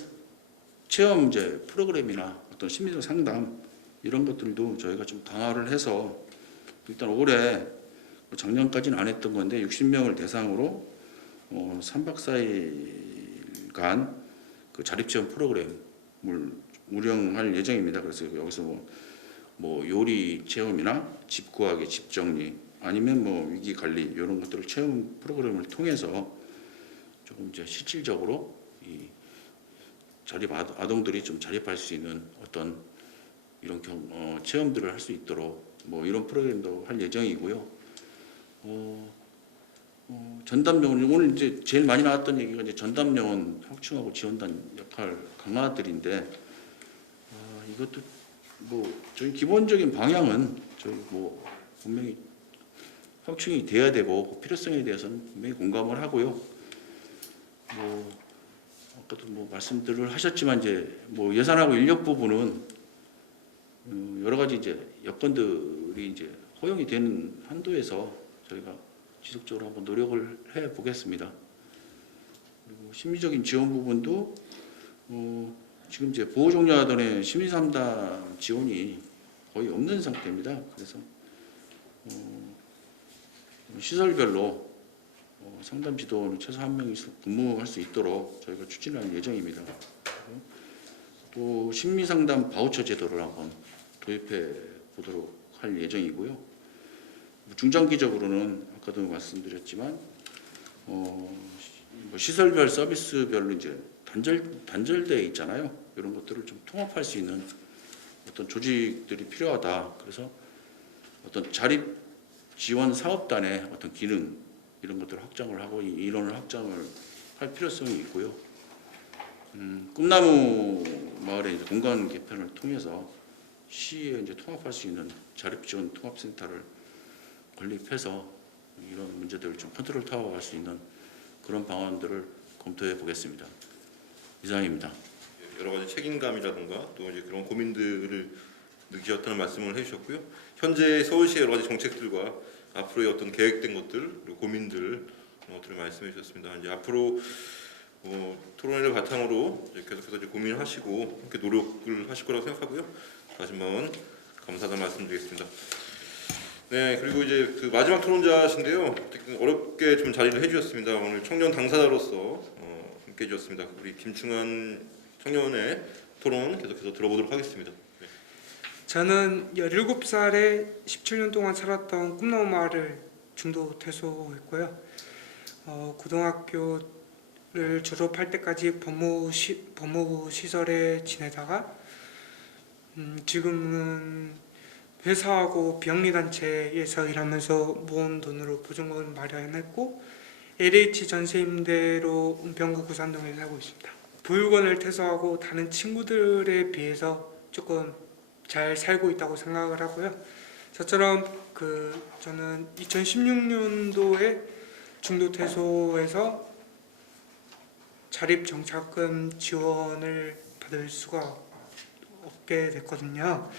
체험 이제 프로그램이나 어떤 심리적 상담 이런 것들도 저희가 좀 강화를 해서 일단 올해 작년까지는 안 했던 건데 60명을 대상으로 3박 4일간 그 자립체험 프로그램을 운영할 예정입니다. 그래서 여기서 뭐 요리 체험이나 집 구하기, 집 정리 아니면 뭐 위기 관리 이런 것들을 체험 프로그램을 통해서 조금 이제 실질적으로 이 자립 아동들이 좀 자립할 수 있는 어떤 이런 체험들을 할 수 있도록 뭐 이런 프로그램도 할 예정이고요. 전담요원 오늘 이제 제일 많이 나왔던 얘기가 이제 전담요원 확충하고 지원단 역할 강화들인데 이것도 뭐 저희 기본적인 방향은 저희 뭐 분명히 확충이 돼야 되고 그 필요성에 대해서는 분명히 공감을 하고요. 뭐 아까도 뭐 말씀들을 하셨지만 이제 뭐 예산하고 인력 부분은 여러 가지 이제 여건들이 이제 허용이 되는 한도에서 저희가 지속적으로 한번 노력을 해 보겠습니다. 그리고 심리적인 지원 부분도 지금 이제 보호종료아동의 심리상담 지원이 거의 없는 상태입니다. 그래서 시설별로 상담 지도원을 최소 한 명이 근무할 수 있도록 저희가 추진할 예정입니다. 또 심리상담 바우처 제도를 한번 도입해 보도록 할 예정이고요. 중장기적으로는 아까도 말씀드렸지만 뭐 시설별 서비스별로 이제 단절되어 있잖아요. 이런 것들을 좀 통합할 수 있는 어떤 조직들이 필요하다. 그래서 어떤 자립 지원 사업단의 어떤 기능 이런 것들을 확장을 하고 인원을 확장을 할 필요성이 있고요. 꿈나무 마을의 이제 공간 개편을 통해서 시에 이제 통합할 수 있는 자립 지원 통합센터를 건립해서 이런 문제들을 좀 컨트롤 타워할 수 있는 그런 방안들을 검토해 보겠습니다. 이상입니다. 여러 가지 책임감이라든가 또 이제 그런 고민들을 느끼셨다는 말씀을 해주셨고요. 현재 서울시의 여러 가지 정책들과 앞으로의 어떤 계획된 것들 그리고 고민들 그런 것들을 말씀해 주셨습니다. 이제 앞으로 토론회를 바탕으로 이제 계속해서 이제 고민하시고 함께 노력을 하실 거라고 생각하고요. 다시 한번 감사하다는 말씀드리겠습니다. 네, 그리고 이제 그 마지막 토론자신데요. 어렵게 좀 자리를 해주셨습니다. 오늘 청년 당사자로서 함께 해주셨습니다. 우리 김충환 청년의 토론 계속해서 들어보도록 하겠습니다. 네. 저는 17살에 17년 동안 살았던 꿈나무 마을을 중도 퇴소했고요. 고등학교를 졸업할 때까지 법무시설에 지내다가 지금은 회사하고 비영리단체에서 일하면서 모은 돈으로 보증금을 마련했고 LH 전세임대로 은평구 구산동에 살고 있습니다. 보육원을 퇴소하고 다른 친구들에 비해서 조금 잘 살고 있다고 생각을 하고요. 저처럼 저는 2016년도에 중도 퇴소해서 자립정착금 지원을 받을 수가 없게 됐거든요.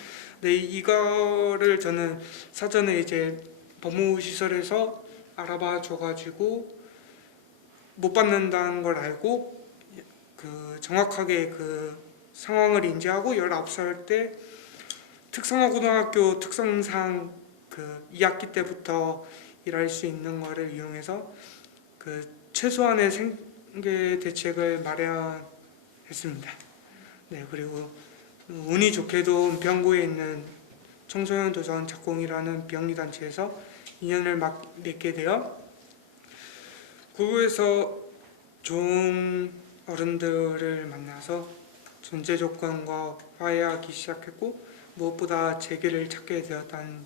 근데 이거를 저는 사전에 이제 법무시설에서 알아봐 줘가지고 못 받는다는 걸 알고 정확하게 그 상황을 인지하고 19살 때 특성화고등학교 특성상 2학기 때부터 일할 수 있는 거를 이용해서 최소한의 생계 대책을 마련했습니다. 네, 그리고 운이 좋게도 은평구에 있는 청소년 도선 작공이라는 비영리단체에서 인연을 맺게 되어 고교에서 좋은 어른들을 만나서 존재 조건과 화해하기 시작했고 무엇보다 재기를 찾게 되었다는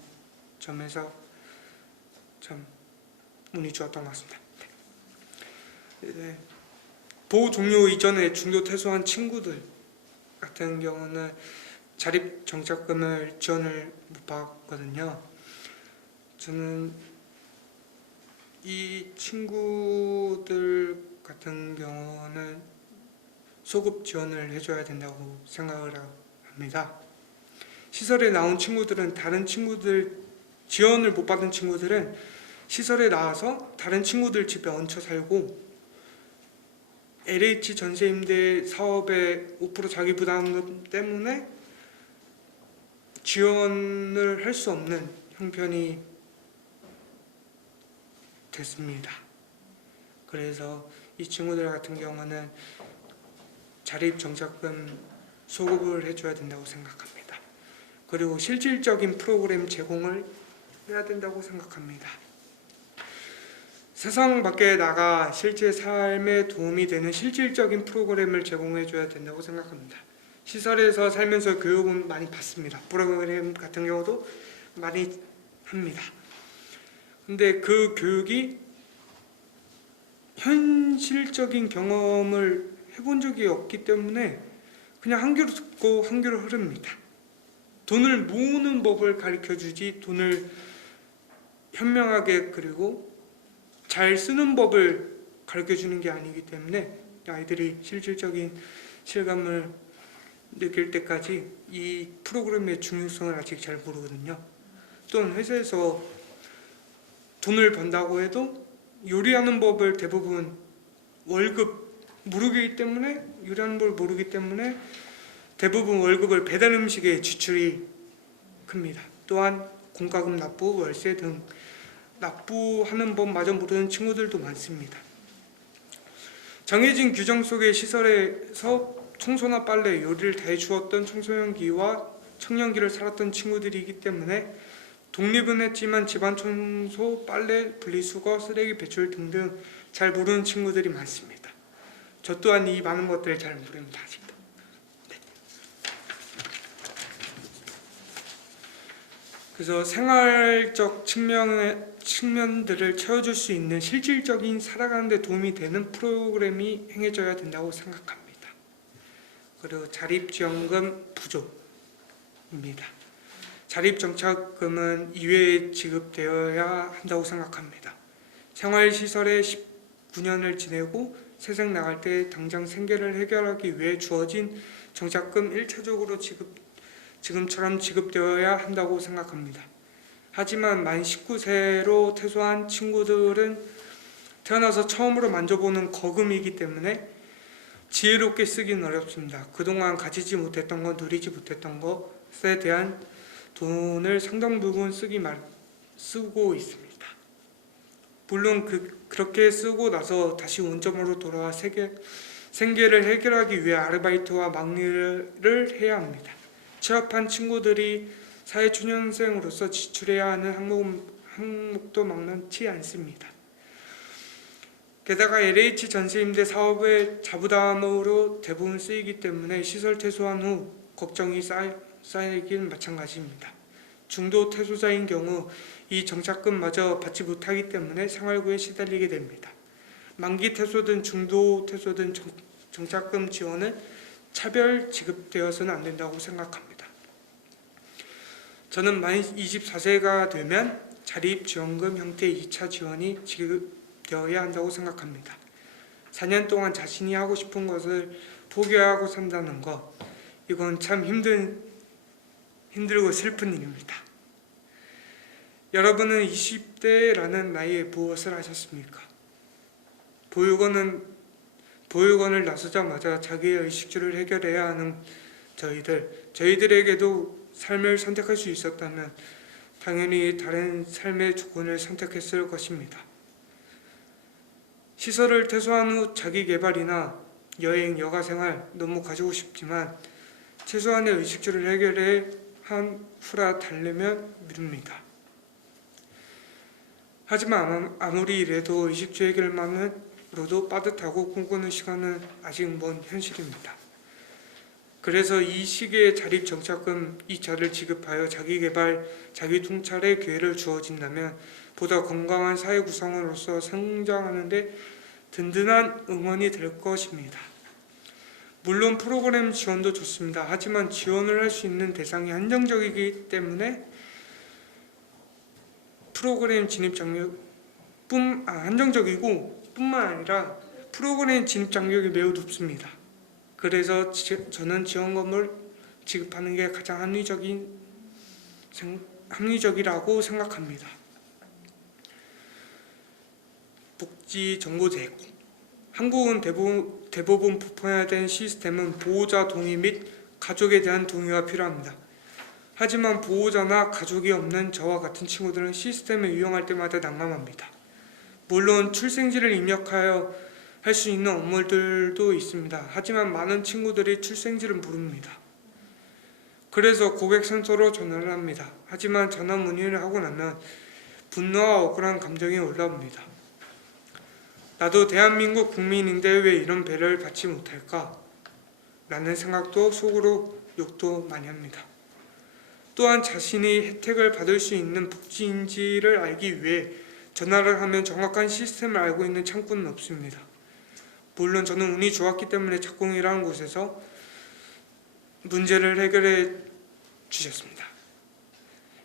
점에서 참 운이 좋았던 것 같습니다. 네. 보호 종료 이전에 중도 퇴소한 친구들 같은 경우는 자립 정착금을 지원을 못 받거든요. 저는 이 친구들 같은 경우는 소급 지원을 해줘야 된다고 생각을 합니다. 시설에 나온 친구들은 다른 친구들 지원을 못 받은 친구들은 시설에 나와서 다른 친구들 집에 얹혀 살고 LH 전세임대 사업의 5% 자기 부담금 때문에 지원을 할 수 없는 형편이 됐습니다. 그래서 이 친구들 같은 경우는 자립정착금 소급을 해줘야 된다고 생각합니다. 그리고 실질적인 프로그램 제공을 해야 된다고 생각합니다. 세상 밖에 나가 실제 삶에 도움이 되는 실질적인 프로그램을 제공해줘야 된다고 생각합니다. 시설에서 살면서 교육은 많이 받습니다. 프로그램 같은 경우도 많이 합니다. 근데 그 교육이 현실적인 경험을 해본 적이 없기 때문에 그냥 한 귀로 듣고 한 귀로 흐릅니다. 돈을 모으는 법을 가르쳐주지 돈을 현명하게 그리고 잘 쓰는 법을 가르쳐주는 게 아니기 때문에 아이들이 실질적인 실감을 느낄 때까지 이 프로그램의 중요성을 아직 잘 모르거든요. 또는 회사에서 돈을 번다고 해도 요리하는 법을 대부분 월급 모르기 때문에 요리하는 걸 모르기 때문에 대부분 월급을 배달 음식에 지출이 큽니다. 또한 공과금 납부, 월세 등 납부하는 법마저 모르는 친구들도 많습니다. 정해진 규정 속의 시설에서 청소나 빨래, 요리를 다 해주었던 청소년기와 청년기를 살았던 친구들이기 때문에 독립은 했지만 집안 청소, 빨래, 분리수거, 쓰레기 배출 등등 잘 모르는 친구들이 많습니다. 저 또한 이 많은 것들을 잘 모릅니다. 아직도. 네. 그래서 생활적 측면들을 채워줄 수 있는 실질적인 살아가는 데 도움이 되는 프로그램이 행해져야 된다고 생각합니다. 그리고 자립지원금 부족입니다. 자립정착금은 2회에 지급되어야 한다고 생각합니다. 생활시설에 19년을 지내고 세상 나갈 때 당장 생계를 해결하기 위해 주어진 정착금 1차적으로 지금처럼 지급되어야 한다고 생각합니다. 하지만 만 19세로 퇴소한 친구들은 태어나서 처음으로 만져보는 거금이기 때문에 지혜롭게 쓰기는 어렵습니다. 그동안 가지지 못했던 것, 누리지 못했던 것에 대한 돈을 상당 부분 쓰고 있습니다. 물론 그렇게 쓰고 나서 다시 원점으로 돌아와 생계를 해결하기 위해 아르바이트와 막일을 해야 합니다. 취업한 친구들이 사회초년생으로서 지출해야 하는 항목도 만만치 않습니다. 게다가 LH 전세임대 사업의 자부담으로 대부분 쓰이기 때문에 시설 퇴소한 후 걱정이 쌓이긴 마찬가지입니다. 중도 퇴소자인 경우 이 정착금마저 받지 못하기 때문에 생활고에 시달리게 됩니다. 만기 퇴소든 중도 퇴소든 정착금 지원은 차별 지급되어서는 안 된다고 생각합니다. 저는 만 24세가 되면 자립지원금 형태의 2차 지원이 지급되어야 한다고 생각합니다. 4년 동안 자신이 하고 싶은 것을 포기하고 산다는 것, 이건 참 힘들고 슬픈 일입니다. 여러분은 20대라는 나이에 무엇을 하셨습니까? 보육원을 나서자마자 자기의 의식주를 해결해야 하는 저희들에게도 삶을 선택할 수 있었다면 당연히 다른 삶의 조건을 선택했을 것입니다. 시설을 퇴소한 후 자기개발이나 여행, 여가생활 너무 가지고 싶지만 최소한의 의식주를 해결해 한 후라 달래면 미룹니다. 하지만 아무리 이래도 의식주 해결만으로도 빠듯하고 꿈꾸는 시간은 아직 먼 현실입니다. 그래서 이 시기에 자립정착금 이자를 지급하여 자기개발, 자기통찰의 기회를 주어진다면 보다 건강한 사회 구성원으로서 성장하는 데 든든한 응원이 될 것입니다. 물론 프로그램 지원도 좋습니다. 하지만 지원을 할 수 있는 대상이 한정적이기 때문에 프로그램 진입 장벽 한정적이고 뿐만 아니라 프로그램 진입 장벽이 매우 높습니다. 그래서 저는 지원금을 지급하는 게 가장 합리적이라고 생각합니다. 복지 정보 제공. 한국은 대부분 보편화된 시스템은 보호자 동의 및 가족에 대한 동의가 필요합니다. 하지만 보호자나 가족이 없는 저와 같은 친구들은 시스템을 이용할 때마다 난감합니다. 물론 출생지를 입력하여 할 수 있는 업무들도 있습니다. 하지만 많은 친구들이 출생지를 모릅니다. 그래서 고객센터로 전화를 합니다. 하지만 전화 문의를 하고 나면 분노와 억울한 감정이 올라옵니다. 나도 대한민국 국민인데 왜 이런 배려를 받지 못할까? 라는 생각도 속으로 욕도 많이 합니다. 또한 자신이 혜택을 받을 수 있는 복지인지를 알기 위해 전화를 하면 정확한 시스템을 알고 있는 창구는 없습니다. 물론 저는 운이 좋았기 때문에 작공이라는 곳에서 문제를 해결해 주셨습니다.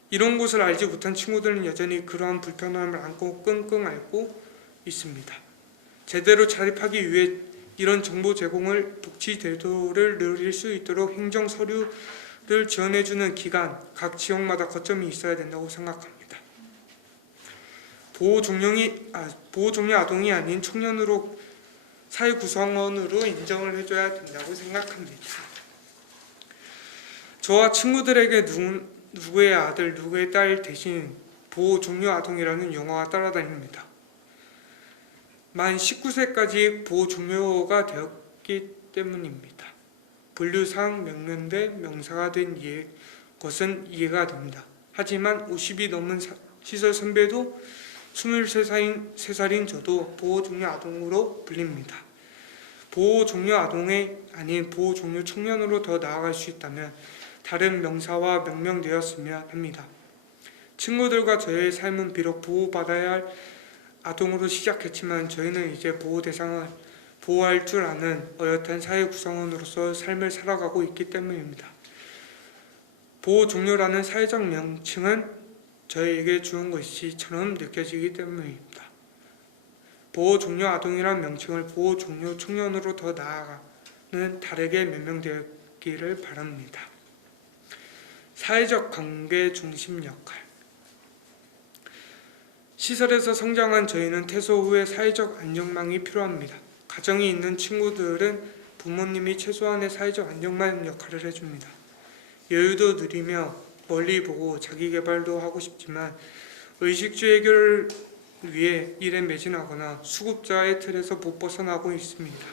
이런 곳을 알지 못한 친구들은 여전히 그러한 불편함을 안고 끙끙 앓고 있습니다. 제대로 자립하기 위해 이런 정보 제공을 복지 제도를 누릴 수 있도록 행정 서류를 지원해주는 기관, 각 지역마다 거점이 있어야 된다고 생각합니다. 보호 종료 아동이 아닌 청년으로 사회 구성원으로 인정을 해줘야 된다고 생각합니다. 저와 친구들에게 누구의 아들, 누구의 딸 대신 보호 종료 아동이라는 용어가 따라다닙니다. 만 19세까지 보호 종료가 되었기 때문입니다. 분류상 명명대 명사가 된 것은 이해가 됩니다. 하지만 50이 넘은 시설 선배도 23살인 저도 보호 종료 아동으로 불립니다. 보호 종료 아동이 아닌 보호 종료 청년으로 더 나아갈 수 있다면 다른 명사와 명명되었으면 합니다. 친구들과 저의 삶은 비록 보호받아야 할 아동으로 시작했지만 저희는 이제 보호 대상을 보호할 줄 아는 어엿한 사회 구성원으로서 삶을 살아가고 있기 때문입니다. 보호 종료라는 사회적 명칭은 저희에게 주는 것이처럼 느껴지기 때문입니다. 보호 종료 아동이란 명칭을 보호 종료 청년으로 더 나아가는 다르게 명명되기를 바랍니다. 사회적 관계 중심 역할. 시설에서 성장한 저희는 퇴소 후에 사회적 안정망이 필요합니다. 가정이 있는 친구들은 부모님이 최소한의 사회적 안정망 역할을 해줍니다. 여유도 누리며 멀리 보고 자기개발도 하고 싶지만 의식주 해결을 위해 일에 매진하거나 수급자의 틀에서 못 벗어나고 있습니다.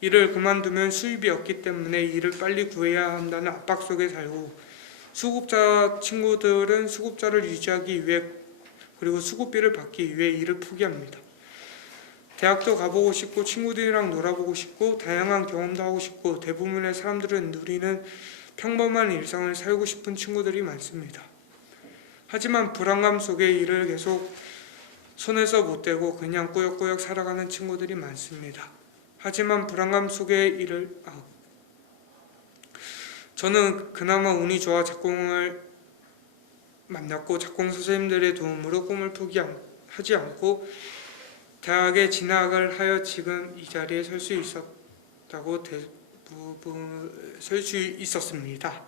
일을 그만두면 수입이 없기 때문에 일을 빨리 구해야 한다는 압박 속에 살고 수급자 친구들은 수급자를 유지하기 위해 그리고 수급비를 받기 위해 일을 포기합니다. 대학도 가보고 싶고 친구들이랑 놀아보고 싶고 다양한 경험도 하고 싶고 대부분의 사람들은 누리는 평범한 일상을 살고 싶은 친구들이 많습니다. 하지만 불안감 속에 일을 계속 손에서 못 대고 그냥 꾸역꾸역 살아가는 친구들이 많습니다. 하지만 불안감 속에 저는 그나마 운이 좋아 작공을 만났고 작공 선생님들의 도움으로 꿈을 포기하지 않고 대학에 진학을 하여 지금 이 자리에 설 수 있었습니다.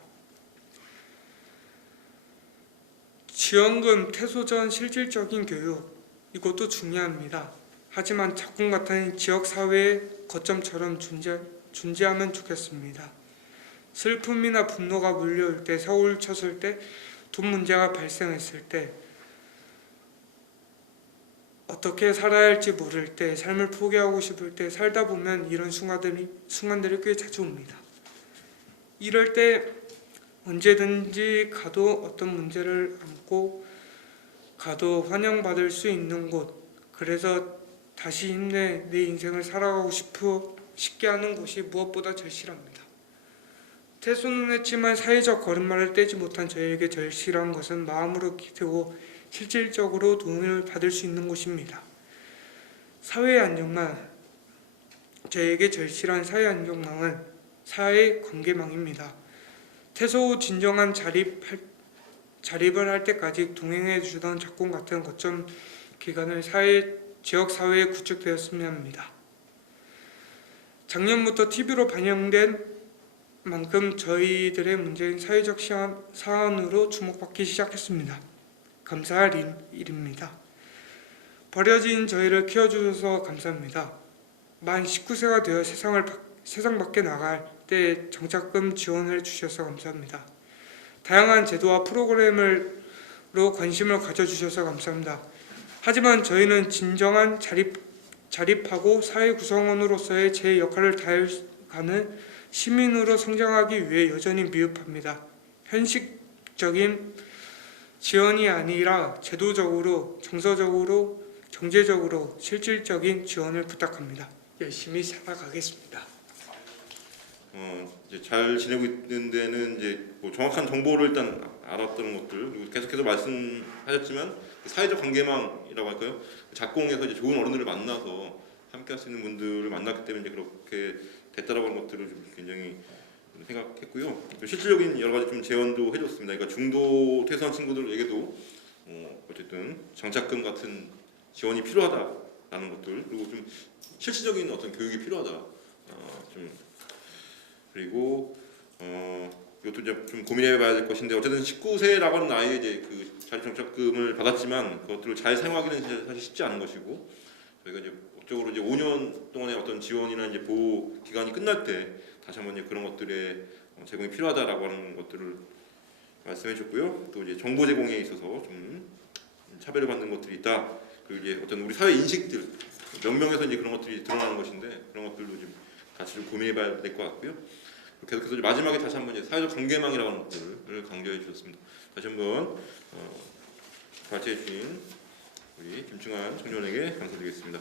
지원금 퇴소 전 실질적인 교육, 이것도 중요합니다. 하지만 작공 같은 지역사회의 거점처럼 존재하면 좋겠습니다. 슬픔이나 분노가 몰려올 때, 서울 쳤을 때, 돈 문제가 발생했을 때, 어떻게 살아야 할지 모를 때, 삶을 포기하고 싶을 때 살다 보면 이런 순간들이 꽤 자주 옵니다. 이럴 때 언제든지 가도 어떤 문제를 안고 가도 환영받을 수 있는 곳, 그래서 다시 힘내 내 인생을 살아가고 싶게 하는 곳이 무엇보다 절실합니다. 퇴소는 했지만 사회적 걸음마를 떼지 못한 저에게 절실한 것은 마음으로 기대고 실질적으로 도움을 받을 수 있는 곳입니다. 사회 안정망, 저에게 절실한 사회 안정망은 사회 관계망입니다. 퇴소 후 진정한 자립을 할 때까지 동행해 주던 작품 같은 거점 기관을 지역사회에 구축되었으면 합니다. 작년부터 TV로 반영된 만큼 저희들의 문제인 사회적 사안으로 주목받기 시작했습니다. 감사할 일입니다. 버려진 저희를 키워주셔서 감사합니다. 만 19세가 되어 세상 밖에 나갈 때 정착금 지원해 주셔서 감사합니다. 다양한 제도와 프로그램으로 관심을 가져주셔서 감사합니다. 하지만 저희는 진정한 자립하고 사회 구성원으로서의 제 역할을 다해가는 시민으로 성장하기 위해 여전히 미흡합니다. 현실적인 지원이 아니라 제도적으로, 정서적으로, 경제적으로 실질적인 지원을 부탁합니다. 열심히 살아가겠습니다. 이제 잘 지내고 있는 데는 이제 뭐 정확한 정보를 일단 알았던 것들, 그리고 계속해서 말씀하셨지만 사회적 관계망이라고 할까요? 작공에서 이제 좋은 어른들을 만나서 함께할 수 있는 분들을 만났기 때문에 이제 그렇게 됐다라고 하는 것들을 좀 굉장히 생각했고요. 실질적인 여러 가지 좀 제언도 해줬습니다. 그러니까 중도 퇴소한 친구들에게도 어쨌든 장착금 같은 지원이 필요하다라는 것들, 그리고 좀 실질적인 어떤 교육이 필요하다. 좀 그리고 이것도 이제 좀 고민해봐야 될 것인데, 어쨌든 19세라고 하는 나이에 이제 그 자립정착금을 받았지만 그것들을 잘 사용하기는 사실 쉽지 않은 것이고, 저희가 이제 법적으로 이제 5년 동안의 어떤 지원이나 이제 보호 기간이 끝날 때 다시 한번 이제 그런 것들의 제공이 필요하다라고 하는 것들을 말씀해줬고요. 또 이제 정보 제공에 있어서 좀 차별을 받는 것들이 있다. 그리고 이제 어떤 우리 사회 인식들 몇 명에서 이제 그런 것들이 드러나는 것인데, 그런 것들도 좀 같이 좀 고민해봐야 될 것 같고요. 계속해서 마지막에 다시 한번 이제 사회적 관계망이라고 하는 것들을 강조해 주셨습니다. 다시 한번 발제해 주신 우리 김충환 청년에게 감사드리겠습니다.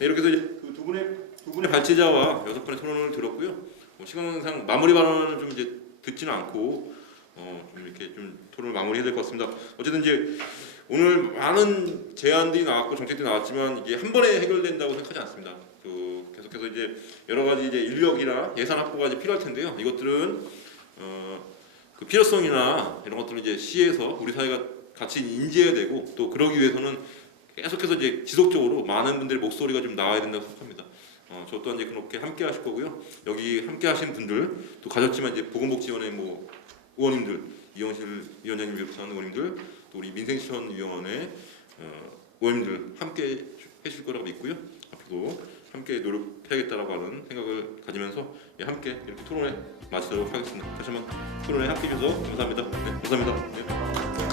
네, 이렇게 해서 이제 그 두 분의 발제자와 6번의 토론을 들었고요. 시간상 마무리 발언을 좀 이제 듣지는 않고 좀 이렇게 좀 토론을 마무리해야 될 것 같습니다. 어쨌든 이제 오늘 많은 제안들이 나왔고 정책들이 나왔지만 이게 한 번에 해결된다고 생각하지 않습니다. 계속해서 이제 여러 가지 이제 인력이나 예산 확보가 이제 필요할 텐데요. 이것들은 그 필요성이나 이런 것들을 이제 시에서 우리 사회가 같이 인지해야 되고, 또 그러기 위해서는 계속해서 이제 지속적으로 많은 분들의 목소리가 좀 나와야 된다고 생각합니다. 저 또한 이제 그렇게 함께 하실 거고요. 여기 함께 하신 분들, 또 가졌지만 이제 보건복지위원회 뭐 의원님들, 이영실 위원장님 비롯한 의원님들, 또 우리 민생실천위원회 의원님들 함께 해주실 거라고 믿고요. 앞으로 함께 노력해야겠다라고 하는 생각을 가지면서 함께 이렇게 토론에 마치도록 하겠습니다. 다시 한번 토론에 함께 해주셔서 감사합니다. 네, 감사합니다. 네.